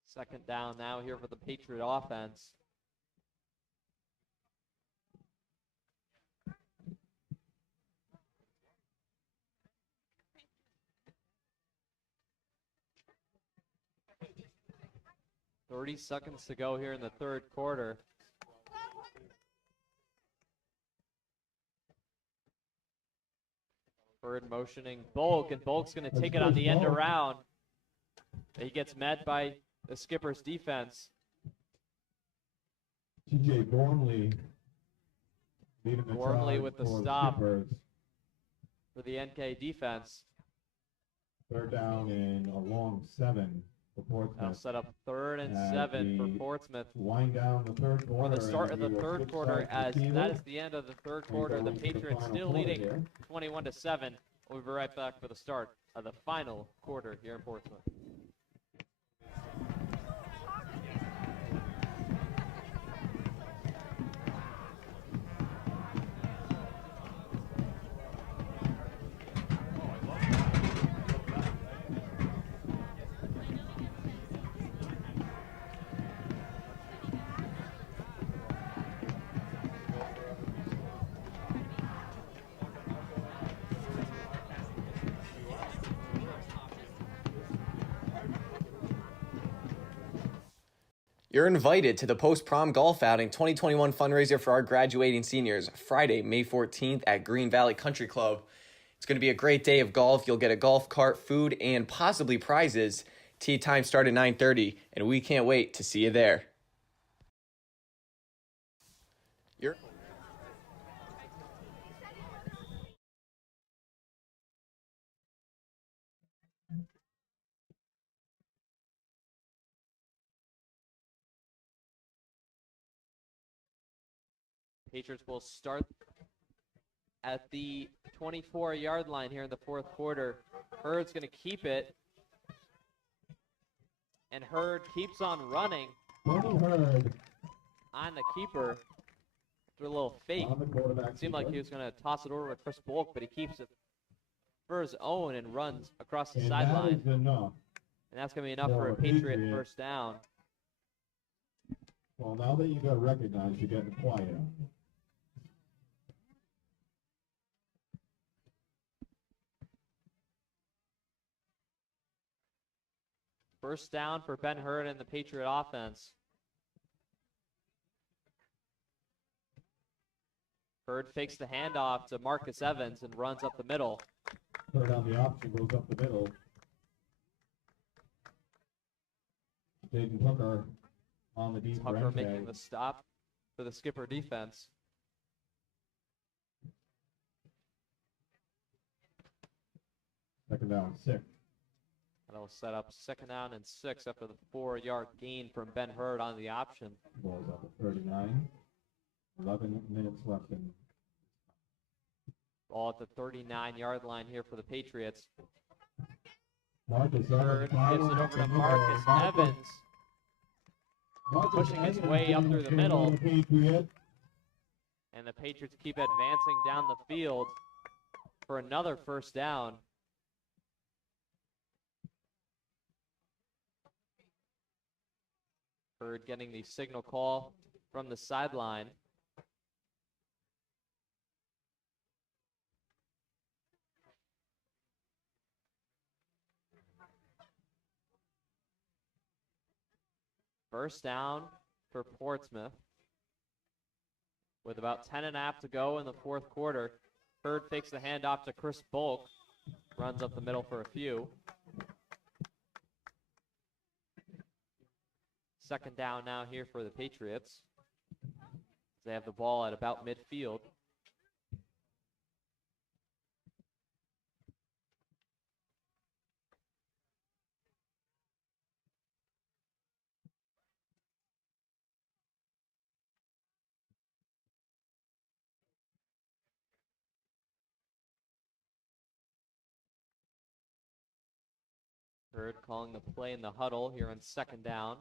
Second down now here for the Patriot offense. .30 seconds to go here in the third quarter. Bird motioning Bulk, and Bulk's going to take it on the end around. He gets met by the skipper's defense. TJ Gormley leading the Gormley charge with the for stop Skippers. for the NK defense. Third down and a long 7 for That'll Portsmouth. set up 3rd and As 7 for we Portsmouth. Wind down the third For quarter. the start of and the we will third switch quarter, sides as to that Keeler. is the end of the third And quarter. go The into the Patriots final still quarter leading here. 21-7. We'll be right back for the start of the final quarter here in Portsmouth. You're invited to the post-prom golf outing 2021 fundraiser for our graduating seniors, Friday, May 14th at Green Valley Country Club. It's going to be a great day of golf. You'll get a golf cart, food, and possibly prizes. Tee time start at 9:30, and we can't wait to see you there. Patriots will start at the 24-yard line here in the fourth quarter. Hurd's going to keep it. And Hurd keeps on running Hurd on the keeper. After a little fake. on the quarterback. It seemed like he was going to toss it over to Chris Bulk, but he keeps it for his own and runs across the And sideline. that is enough. And that's going to be enough for for a a Patriot Patriot. first down. Well, now that you got recognized, you're getting quiet. First down for Ben Hurd and the Patriot offense. Hurd fakes the handoff to Marcus Evans and runs up the middle. Third on the option, goes up the middle. Jaden Tucker on the deep Tucker range making tag. the stop for the Skipper defense. Second down, 6. That'll set up second down and 6 after the 4-yard gain from Ben Hurd on the option. Ball's up at 39. 11 minutes left in. Ball at the 39-yard line here for the Patriots. Marcus Hurd Evans gives it over to Marcus Evans. Pushing its way up through the middle. And the Patriots keep advancing down the field for another first down. Hurd getting the signal call from the sideline. First down for Portsmouth. With about 10.5 to go in the fourth quarter. Hurd fakes the handoff to Chris Bulk. Runs up the middle for a few. Second down now here for the Patriots. They have the ball at about midfield. Hurd calling the play in the huddle here on second down.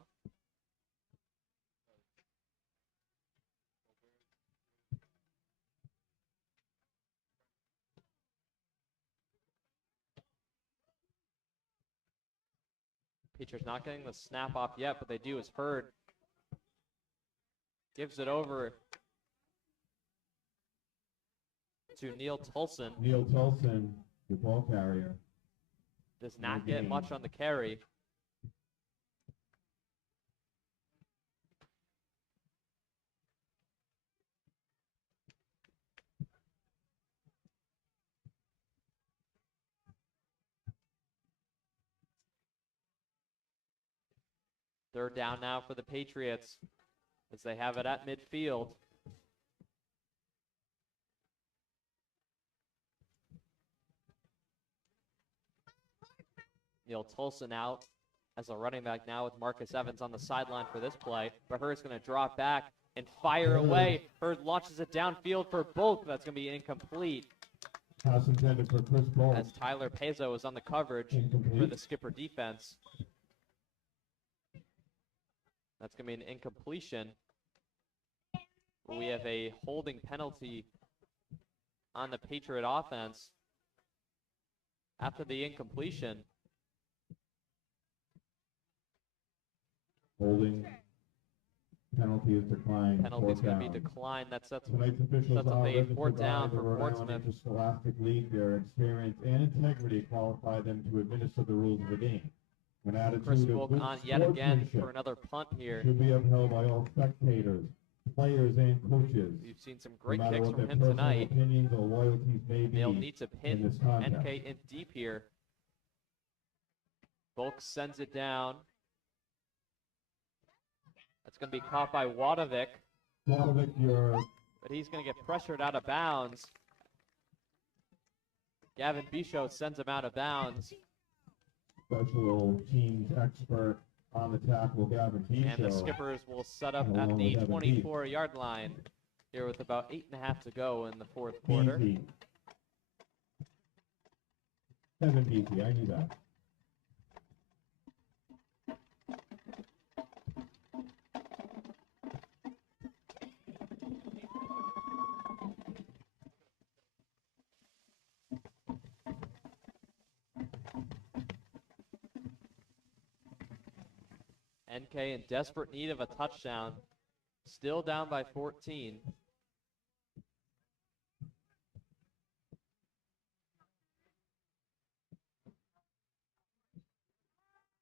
Patriots not getting the snap off yet, but they do as Hurd gives it over to Neil Tulson. Neil Tulson, the ball carrier. Does not get much on the carry. Third down now for the Patriots as they have it at midfield. Neil Tulson out as a running back now with Marcus Evans on the sideline for this play. But Hurd's going to drop back and fire away. Hurd launches it downfield for Bulk. That's going to be incomplete. Pass intended for Chris Bulk. As Tyler Pezzo is on the coverage for the Skipper defense. That's going to be an incompletion. We have a holding penalty on the Patriot offense after the incompletion. Holding penalty is declined. Penalty is going to be declined. That sets Tonight's officials up are a registered fourth by down the for Rhode Island Portsmouth. Interscholastic League. Their experience and integrity qualify them to administer the rules of the game. An attitude Chris of Bulk good on yet again sportsmanship for another punt here. should be upheld by all spectators, players, and coaches. We've seen some great no matter kicks what from their him personal tonight. opinions or loyalties may be They'll need to in pin this contest. NK in deep here. Bulk sends it down. That's going to be caught by Wadovic. Wadovic, But he's going to get pressured out of bounds. Gavin Bichot sends him out of bounds. special teams expert on the tackle, Gavin Bichot. And the Skippers will set up at Along the with Evan 24-yard line here with about 8.5 to go in the fourth quarter. Beasy. Evan Beasy, I knew that. NK in desperate need of a touchdown Still down by 14.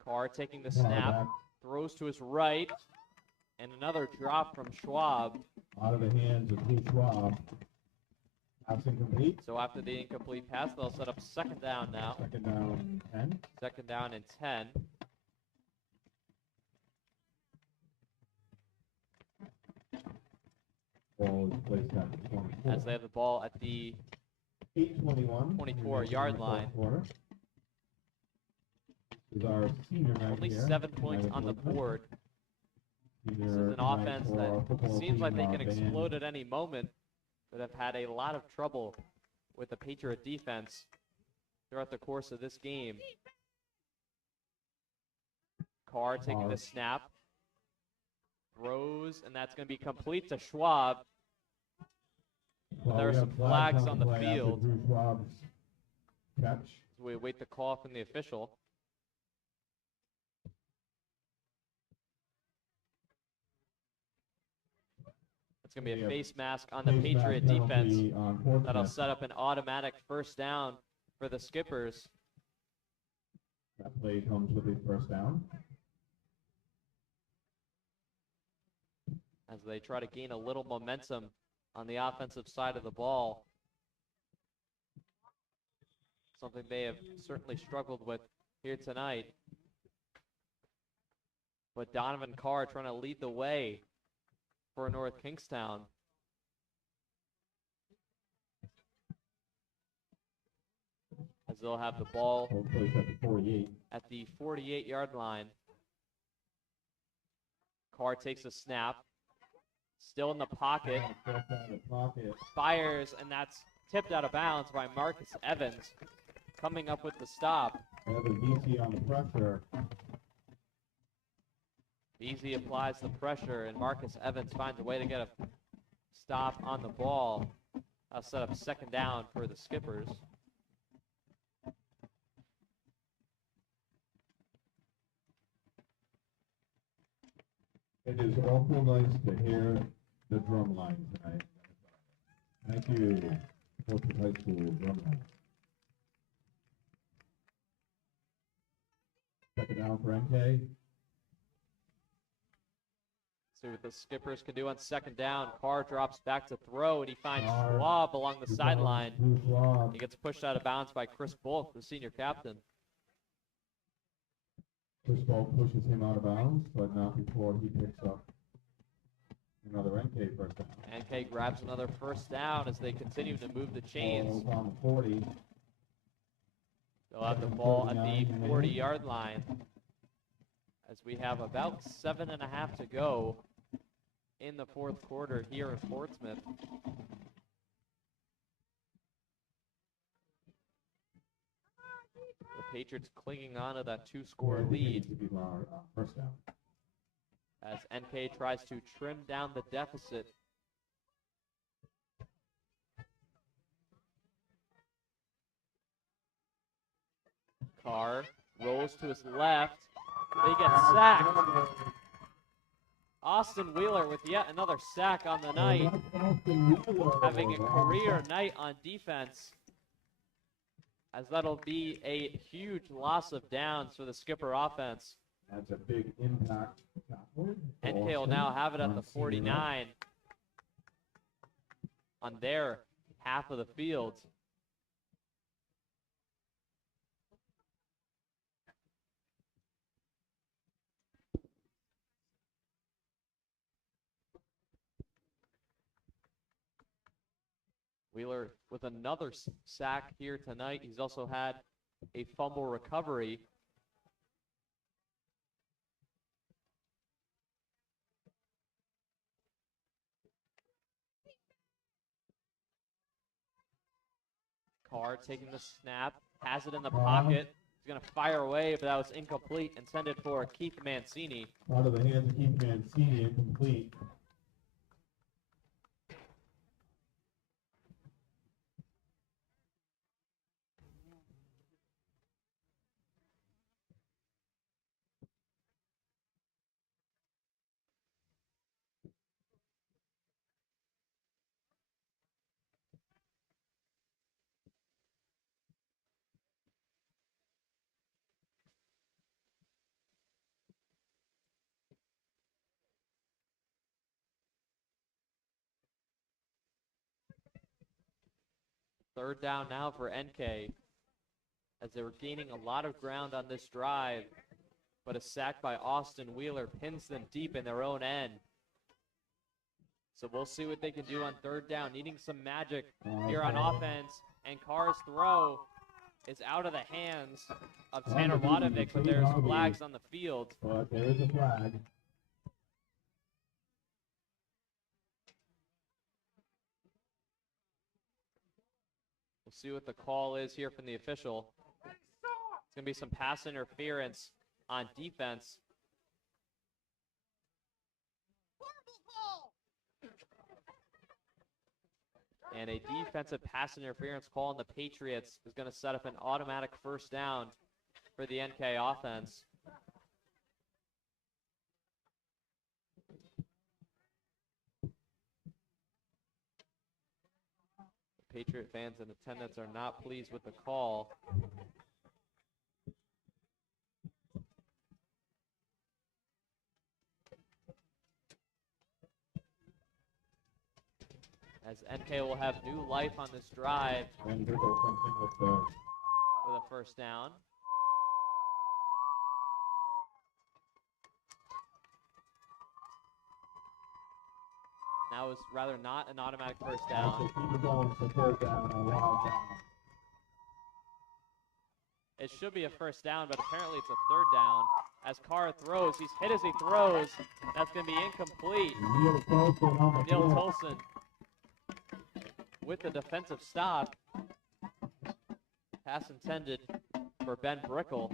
Carr taking the snap, throws to his right, and another drop from Schwab. Out of the hands of Blue Schwab. Pass incomplete. So after the incomplete pass, they'll set up second down now. Second down 10. Second down and 10. Ball is placed at the 24. As they have the ball at the 8:21. 24-yard line. Quarter. This is our senior night Only here. 7 points on the board. This is an offense that seems like they can explode at any moment, but have had a lot of trouble with the Patriot defense throughout the course of this game. Carr taking the snap, throws, and that's going to be complete to Schwab. There are some flags on the field. Drew Schwab's catch. We await the call from the official. It's going to be a face mask on the Patriot defense. That'll set up an automatic first down for the Skippers. That play comes with a first down. As they try to gain a little momentum on the offensive side of the ball. Something they have certainly struggled with here tonight. But Donovan Carr trying to lead the way for North Kingstown. As they'll have the ball at the 48-yard line. Carr takes a snap. Still in the pocket. Fires, and that's tipped out of bounds by Marcus Evans. Coming up with the stop. Beasy on the pressure. Beasy applies the pressure, and Marcus Evans finds a way to get a stop on the ball. I'll set up second down for the Skippers. It is awful nice to hear the drum line tonight. Thank you, Portsmouth High School drum line. Second down for NK. See what the Skippers can do on second down. Carr drops back to throw, and he finds Schwab along the sideline. He gets pushed out of bounds by Chris Bulk, the senior captain. Chris Bulk pushes him out of bounds, but not before he picks up another NK first down. NK grabs another first down as they continue to move the chains. On the 40. They'll have the ball at the 40-yard line as we have about 7.5 to go in the fourth quarter here in Portsmouth. The Patriots clinging on to that two-score lead First down. as NK tries to trim down the deficit. Carr rolls to his left. They get sacked. Austin Wheeler with yet another sack on the night. Having a career night on defense. As that'll be a huge loss of downs for the Skipper offense. That's a big impact. NK will now have it at the 49 on their half of the field. Wheeler with another sack here tonight. He's also had a fumble recovery. Carr taking the snap, has it in the pocket. He's going to fire away, but that was incomplete, intended for Keith Mancini. Out of the hands of Keith Mancini, incomplete. Third down now for NK, as they were gaining a lot of ground on this drive, but a sack by Austin Wheeler pins them deep in their own end. So we'll see what they can do on third down, needing some magic here on offense, and Carr's throw is out of the hands of Tanner Wadovic, but there's flags on the field. But there is a flag. We'll see what the call is here from the official. It's going to be some pass interference on defense. And a defensive pass interference call on the Patriots is going to set up an automatic first down for the NK offense. Patriot fans in attendance are not pleased with the call. As NK will have new life on this drive And Brickell comes in with with a first down. Now is rather not an automatic first down. also keep it going for third down and wild down. It should be a first down, but apparently it's a third down. As Carr throws, he's hit as he throws. That's going to be incomplete. Neil Tolson on the Neil field. Tolson with the defensive stop. Pass intended for Ben Brickell.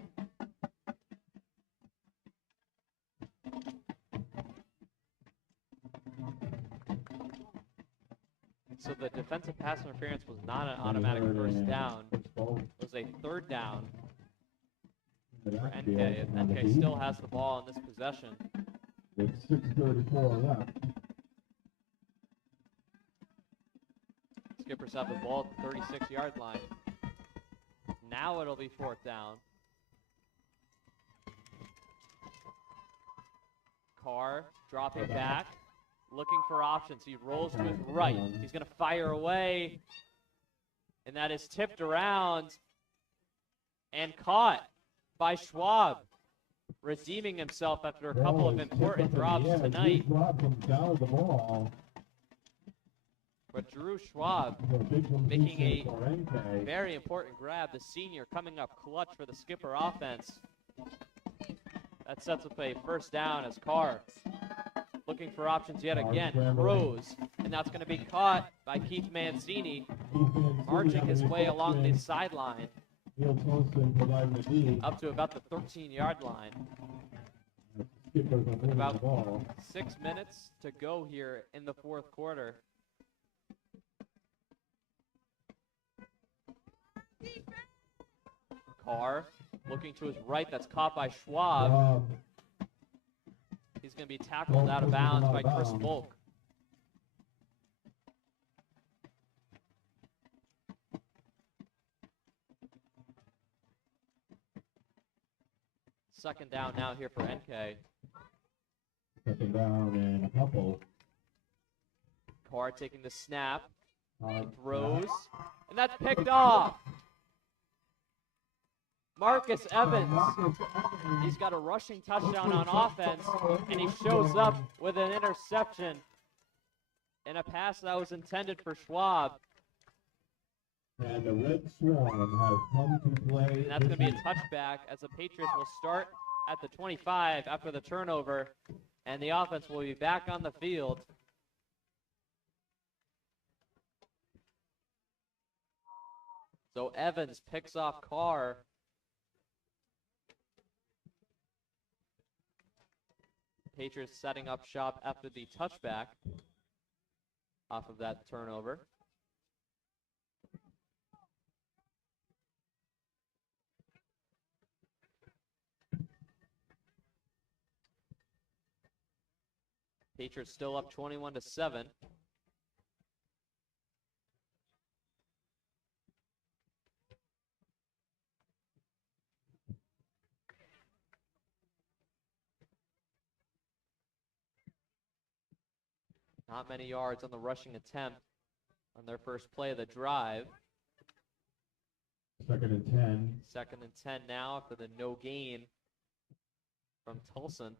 So the defensive pass interference was not an automatic first down. It was a third down for NK. And NK still has the ball in this possession. With 6:34 left. Skippers have the ball at the 36-yard line. Now it'll be fourth down. Carr dropping back, looking for options. He rolls to his right. He's going to fire away. And that is tipped around and caught by Schwab, redeeming himself after a couple of important drops tonight. But Drew Schwab making a very important grab. The senior coming up clutch for the Skipper offense. That sets up a first down as Carr looking for options yet again. Throws, and that's going to be caught by Keith Mancini, marching his way along the sideline up to about the 13-yard line. With about 6 minutes to go here in the fourth quarter. Carr looking to his right. That's caught by Schwab. He's going to be tackled out of bounds by Chris Volk. Second down now here for NK. Second down and a couple. Carr taking the snap. Throws. And that's picked off. Marcus Evans, he's got a rushing touchdown on offense, and he shows up with an interception in a pass that was intended for Schwab. And the Red Swarm has come to play. And that's going to be a touchback as the Patriots will start at the 25 after the turnover, and the offense will be back on the field. So Evans picks off Carr. Patriots setting up shop after the touchback off of that turnover. Patriots still up 21-7. Not many yards on the rushing attempt on their first play of the drive. Second and 10. 2nd and 10 now after the no gain from Tulsa.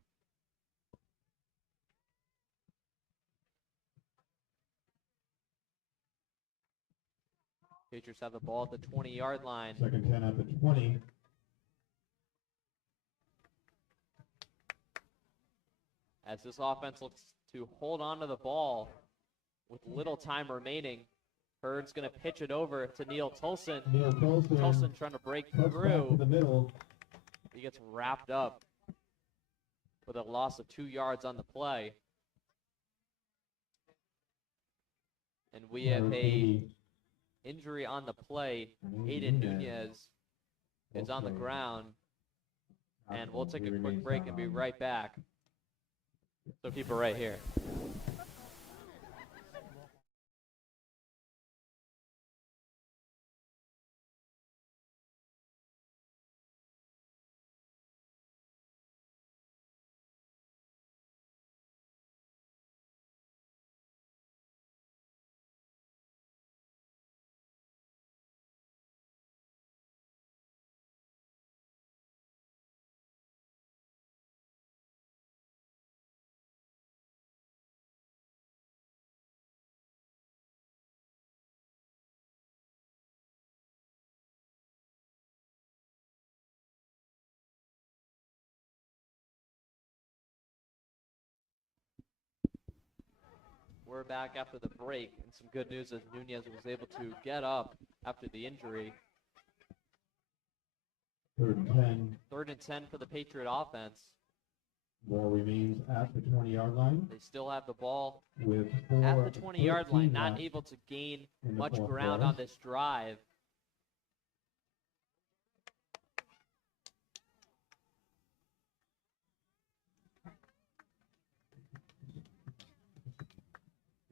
Patriots have the ball at the 20-yard line. Second 10 at the 20. As this offense looks to hold on to the ball with little time remaining. Hurd's going to pitch it over to Neil Tolson. Tolson trying to break through. The middle. He gets wrapped up with a loss of 2 yards on the play. And we have a injury on the play. Aiden Nunez is on the ground. And we'll take a quick break and be right back. So keep it right here. We're back after the break, and some good news as Nunez was able to get up after the injury. 3rd and 10. 3rd and 10 for the Patriot offense. Ball remains at the 20-yard line. They still have the ball with at the 20-yard line, not able to gain much ground on this drive.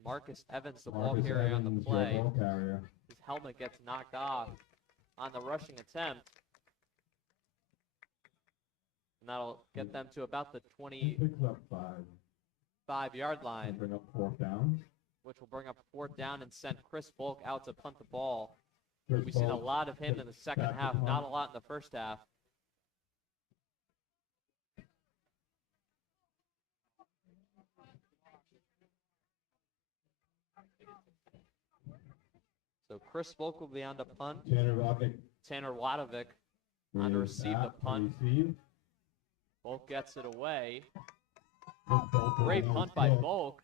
Marcus Evans, the ball carrier on the play. His helmet gets knocked off on the rushing attempt. And that'll get them to about the 25-yard line. Bring up 4th down. Which will bring up 4th down and send Chris Volk out to punt the ball. We've seen a lot of him in the second half, not a lot in the first half. So Chris Volk will be on to punt. Tanner Wadovic on to receive the punt. Volk gets it away. Great punt by Volk.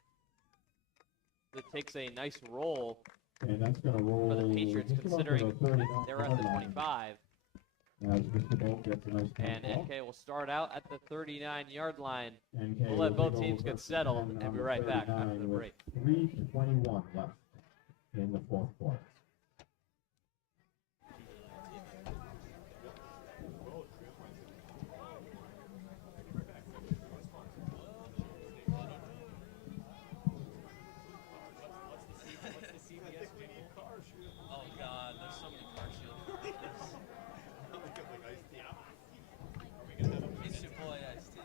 It takes a nice roll and that's going to roll for the Patriots, considering they're at the 25. As Mr. Volk gets a nice and ball. NK will start out at the 39-yard line. NK We'll let will both take teams over get settled and be right back after the 39 with break. 3:21 left in the 4th quarter. Oh God, there's so many car shields. It's your boy Ice-T.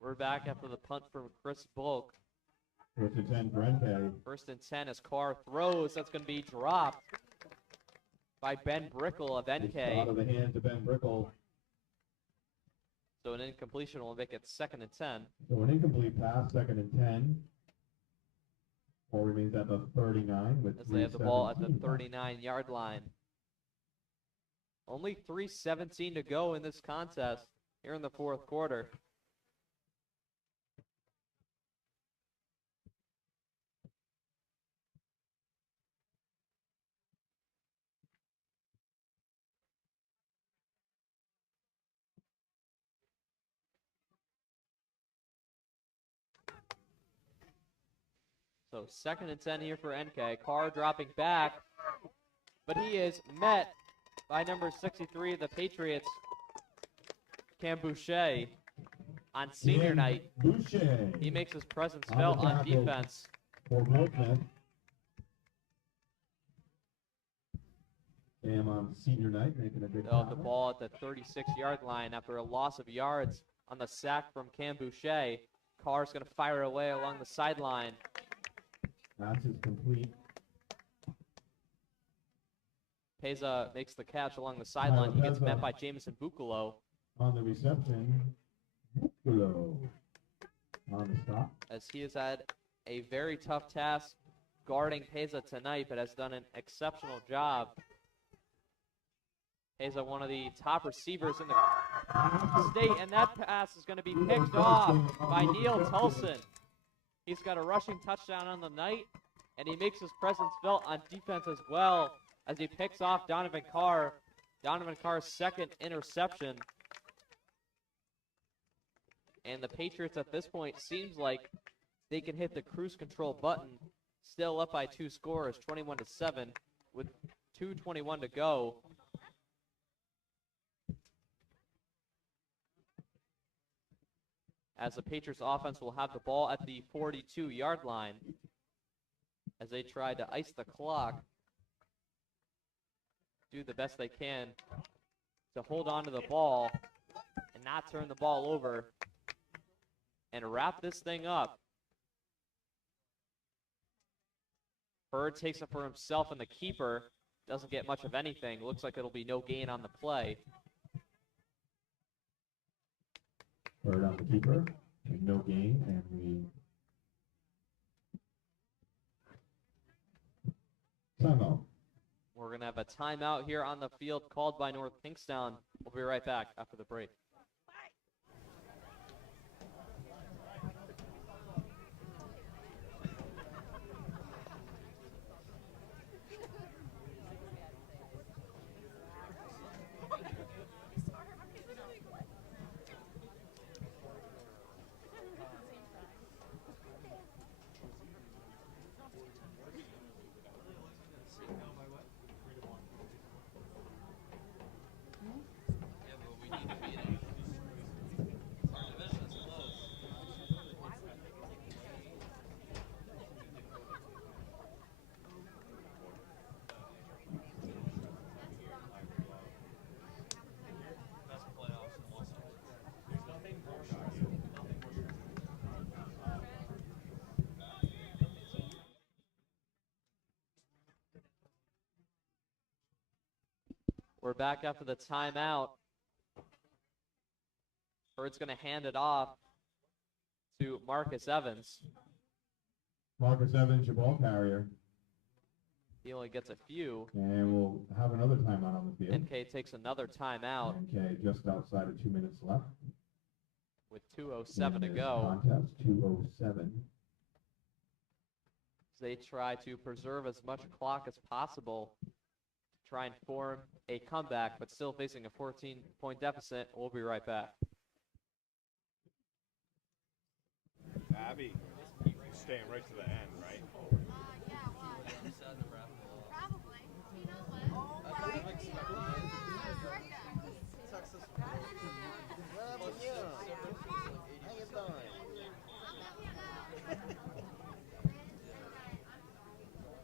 We're back after the punt from Chris Volk. 1st and 10 for NK. 1st and 10 as Carr throws. That's going to be dropped by Ben Brickle of NK. Out of the hands of Ben Brickle. So an incompletion will make it 2nd and 10. So an incomplete pass, 2nd and 10. Ball remains at the 39 with As they have the ball at the 3:17 left. 39-yard line. Only 3:17 to go in this contest here in the 4th quarter. So 2nd and 10 here for NK. Carr dropping back, but he is met by number 63 of the Patriots, Cam Boucher, on senior Cam night. Boucher. He makes his presence On felt the on tackle. defense. For Portsmouth. Cam on senior night making a big They'll have the tackle. ball at the 36-yard line after a loss of yards on the sack from Cam Boucher. Carr's going to fire away along the sideline. Pass is complete. Peza makes the catch along the sideline. He gets met by Jameson Buccolo. On the reception, Buccolo on the stop. As he has had a very tough task guarding Peza tonight, but has done an exceptional job. Peza, one of the top receivers in the state, and that pass is going to be picked off by Neil Tulson. He's got a rushing touchdown on the night, and he makes his presence felt on defense as well as he picks off Donovan Carr. Donovan Carr's second interception. And the Patriots at this point seems like they can hit the cruise control button. Still up by 2 scores, 21-7, with 2:21 to go. As the Patriots offense will have the ball at the 42-yard line as they try to ice the clock, do the best they can to hold on to the ball and not turn the ball over and wrap this thing up. Bird takes it for himself, and the keeper doesn't get much of anything. Looks like it'll be no gain on the play. Bird on the keeper, no gain, and we timeout. We're going to have a timeout here on the field called by North Kingstown. We'll be right back after the break. We're back after the timeout. Bird's going to hand it off to Marcus Evans. Marcus Evans, your ball carrier. He only gets a few. And we'll have another timeout on the field. NK takes another timeout. NK just outside of 2 minutes left. With 2:07 to go. Contest 2:07. They try to preserve as much clock as possible to try and form a comeback, but still facing a 14-point deficit. We'll be right back. Abby, staying right to the end, right?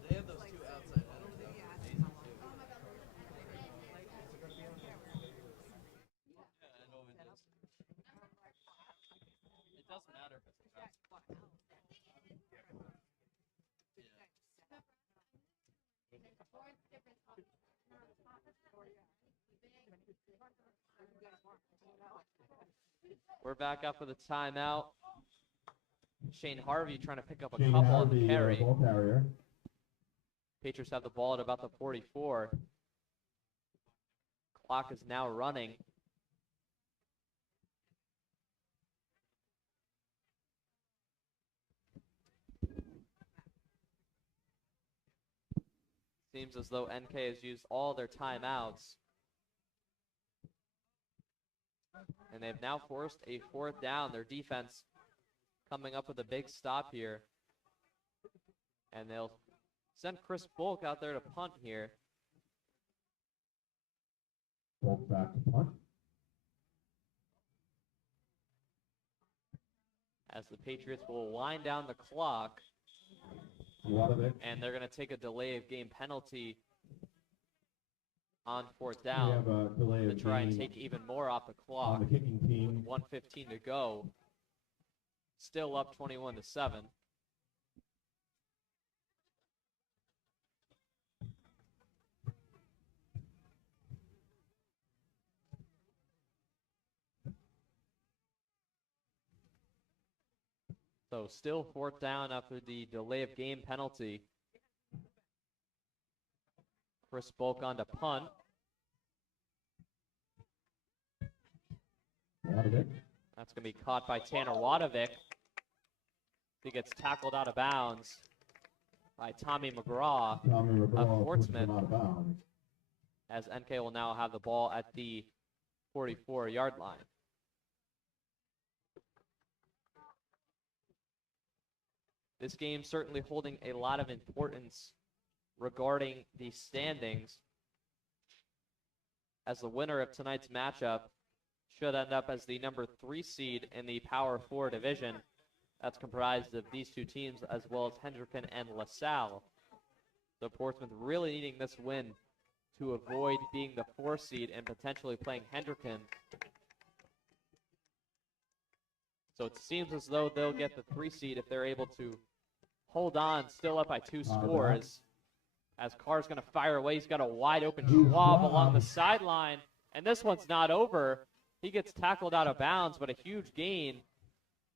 They have those two outside headers. That was amazing too. Yeah, I know it is. It doesn't matter if it's a pass. We're back after the timeout. Shane Harvey trying to pick up a Shane couple Harvey, on the carry. ball carrier. Patriots have the ball at about the 44. Clock is now running. Seems as though NK has used all their timeouts. And they've now forced a 4th down. Their defense coming up with a big stop here. And they'll send Chris Bulk out there to punt here. Bulk back to punt. As the Patriots will wind down the clock. And they're going to take a delay of game penalty on 4th down We have a delay to of try and game take even more off the clock. on the kicking team. With 1:15 to go. Still up 21-7. So still 4th down after the delay of game penalty. Chris Bulk on to punt. Wadovic. That's going to be caught by Tanner Wadovic. He gets tackled out of bounds by Tommy McGraw of Portsmouth, out of bounds. as NK will now have the ball at the 44-yard line. This game certainly holding a lot of importance regarding the standings, as the winner of tonight's matchup should end up as the number 3 seed in the Power 4 division. That's comprised of these two teams as well as Hendricken and LaSalle. So Portsmouth really needing this win to avoid being the 4 seed and potentially playing Hendricken. So it seems as though they'll get the 3 seed if they're able to hold on, still up by 2 scores. As Carr's going to fire away. He's got a wide open Schwab along the sideline. And this one's not over. He gets tackled out of bounds, but a huge gain.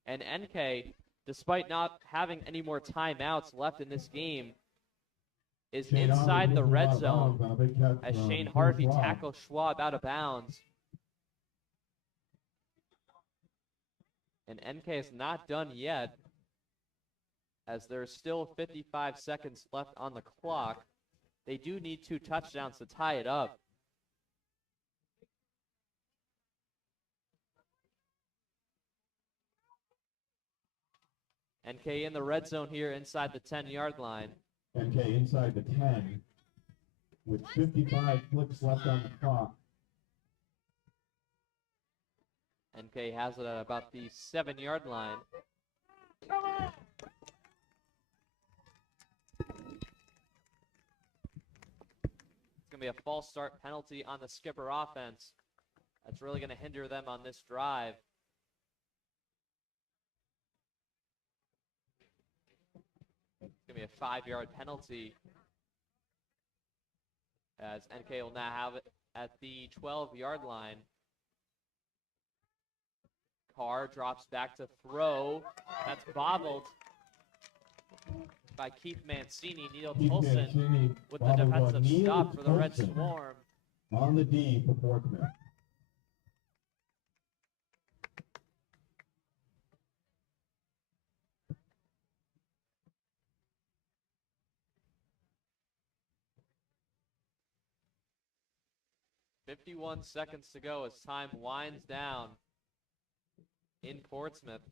And NK, despite not having any more timeouts left in this game, is inside the red zone as Shane Harvey tackles Schwab out of bounds. And NK is not done yet, as there's still 55 seconds left on the clock. They do need 2 touchdowns to tie it up. NK in the red zone here inside the 10-yard line. NK inside the 10 with 55 clicks left on the clock. NK has it at about the 7-yard line. It's going to be a false start penalty on the Skipper offense. That's really going to hinder them on this drive. It's going to be a 5-yard penalty, as NK will now have it at the 12-yard line. Carr drops back to throw. That's bobbled by Keith Mancini. Neil Tolson with the defensive stop for the Red Swarm. On the D for Portsmouth. "51 seconds to go as time winds down in Portsmouth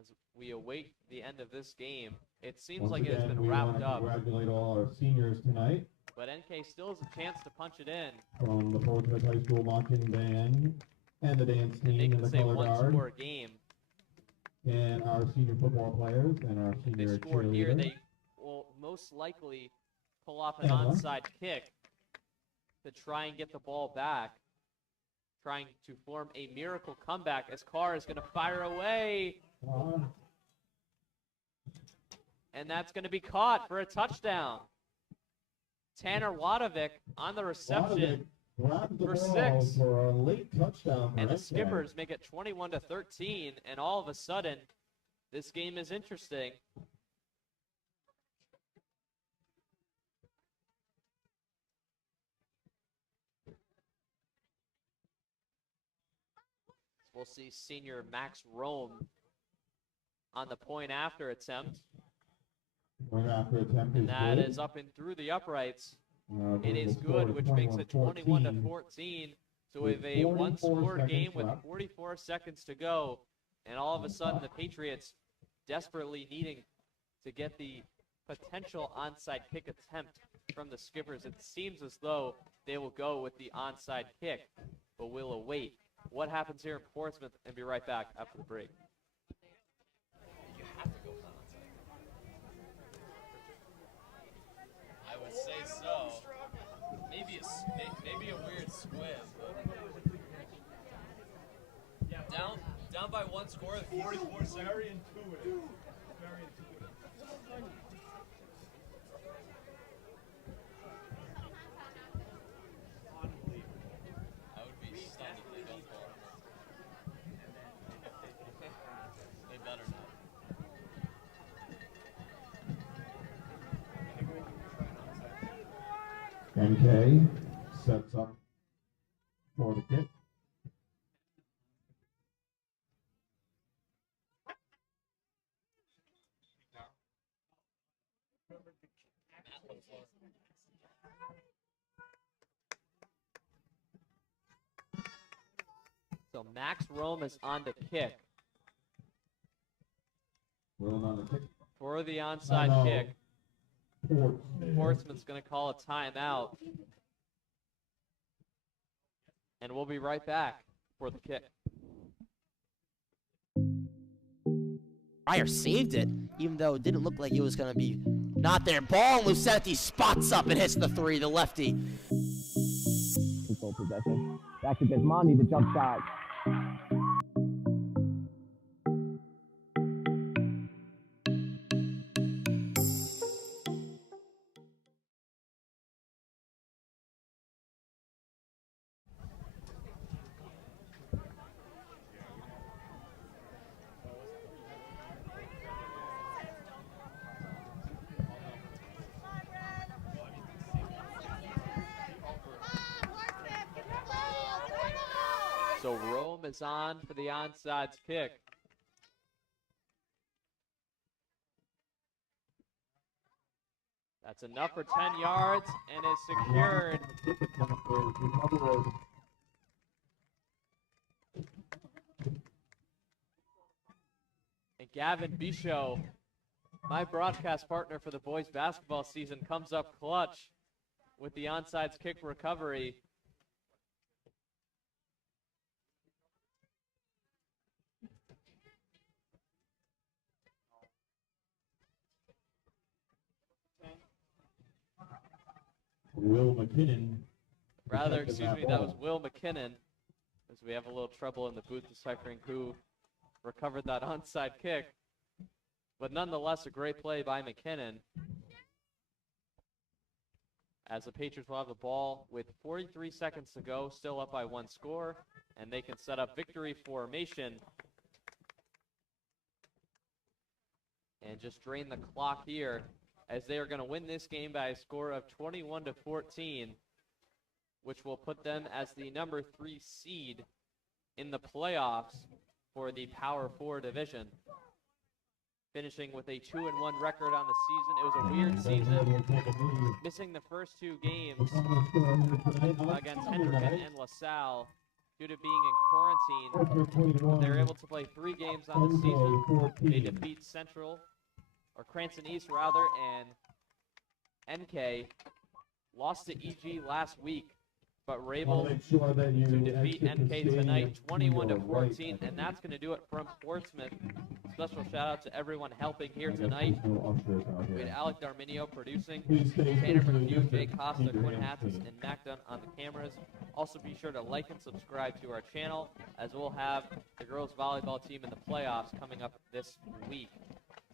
as we await the end of this game. It seems like it has been wrapped up. Congratulate all our seniors tonight. But NK still has a chance to punch it in. From the Portsmouth High School marching band and the dance team They and can the say color guard. one-score game. And our senior football players and our If they senior score here, cheerleader. they will most likely pull off an Emma. onside kick to try and get the ball back. Trying to form a miracle comeback as Carr is going to fire away. And that's going to be caught for a touchdown. Tanner Wadovic on the reception Grabs the for ball 6. for a late touchdown for And the NK. Skippers make it 21-13. And all of a sudden, this game is interesting. We'll see senior Max Rome on the point after attempt. Point after attempt And that good. is up and through the uprights. It It is score good, is which makes it 21-14. So we with have a 44 one-score seconds game with left. 44 seconds to go. And all of a sudden, the Patriots desperately needing to get the potential onside kick attempt from the Skippers. It seems as though they will go with the onside kick, but we'll await what happens here in Portsmouth and be right back after the break. I would say so. Maybe a weird squib. But down by 1 score. 44 seconds. Very intuitive. Very intuitive. I would be stunned if they don't score. They better not. NK sets up for the kick. So Max Rome is on the kick Rome on the kick. for the onside Timeout. kick. Portsmouth. Portsmouth's going to call a timeout. And we'll be right back for the kick. Fryer saved it, even though it didn't look like it was going to be not there. Ball, and Lucenti spots up and hits the three, the lefty. Control possession. Back to Guzmani, the jump shot. So Rome is on for the onside kick. That's enough for 10 yards and is secured. And Gavin Bichot, my broadcast partner for the boys basketball season, comes up clutch with the onside kick recovery. Will McKinnon. Rather, excuse me, that was Will McKinnon, as we have a little trouble in the booth deciphering who recovered that onside kick. But nonetheless, a great play by McKinnon. As the Patriots will have the ball with 43 seconds to go, still up by one score, and they can set up victory formation and just drain the clock here, as they are going to win this game by a score of 21-14, which will put them as the number 3 seed in the playoffs for the Power 4 division. Finishing with a 2-1 record on the season. It was a weird season, missing the first 2 games against Hendricken and LaSalle due to being in quarantine. They were able to play 3 games on the season. They defeat Cranston East rather, and NK lost to EG last week, but were able to defeat NK tonight 21-14, and that's going to do it from Portsmouth. Special shout out to everyone helping here tonight. We had Alec Darminio producing, Tanner McHugh, Jay Costa, Quinn Hattis, and Mac Dunn on the cameras. Also be sure to like and subscribe to our channel, as we'll have the girls volleyball team in the playoffs coming up this week.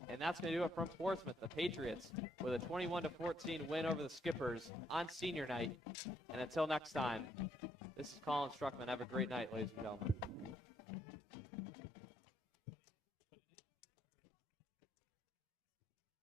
And that's going to do it from Portsmouth, the Patriots, with a 21-14 win over the Skippers on senior night. And until next time, this is Colin Struckman. Have a great night, ladies and gentlemen.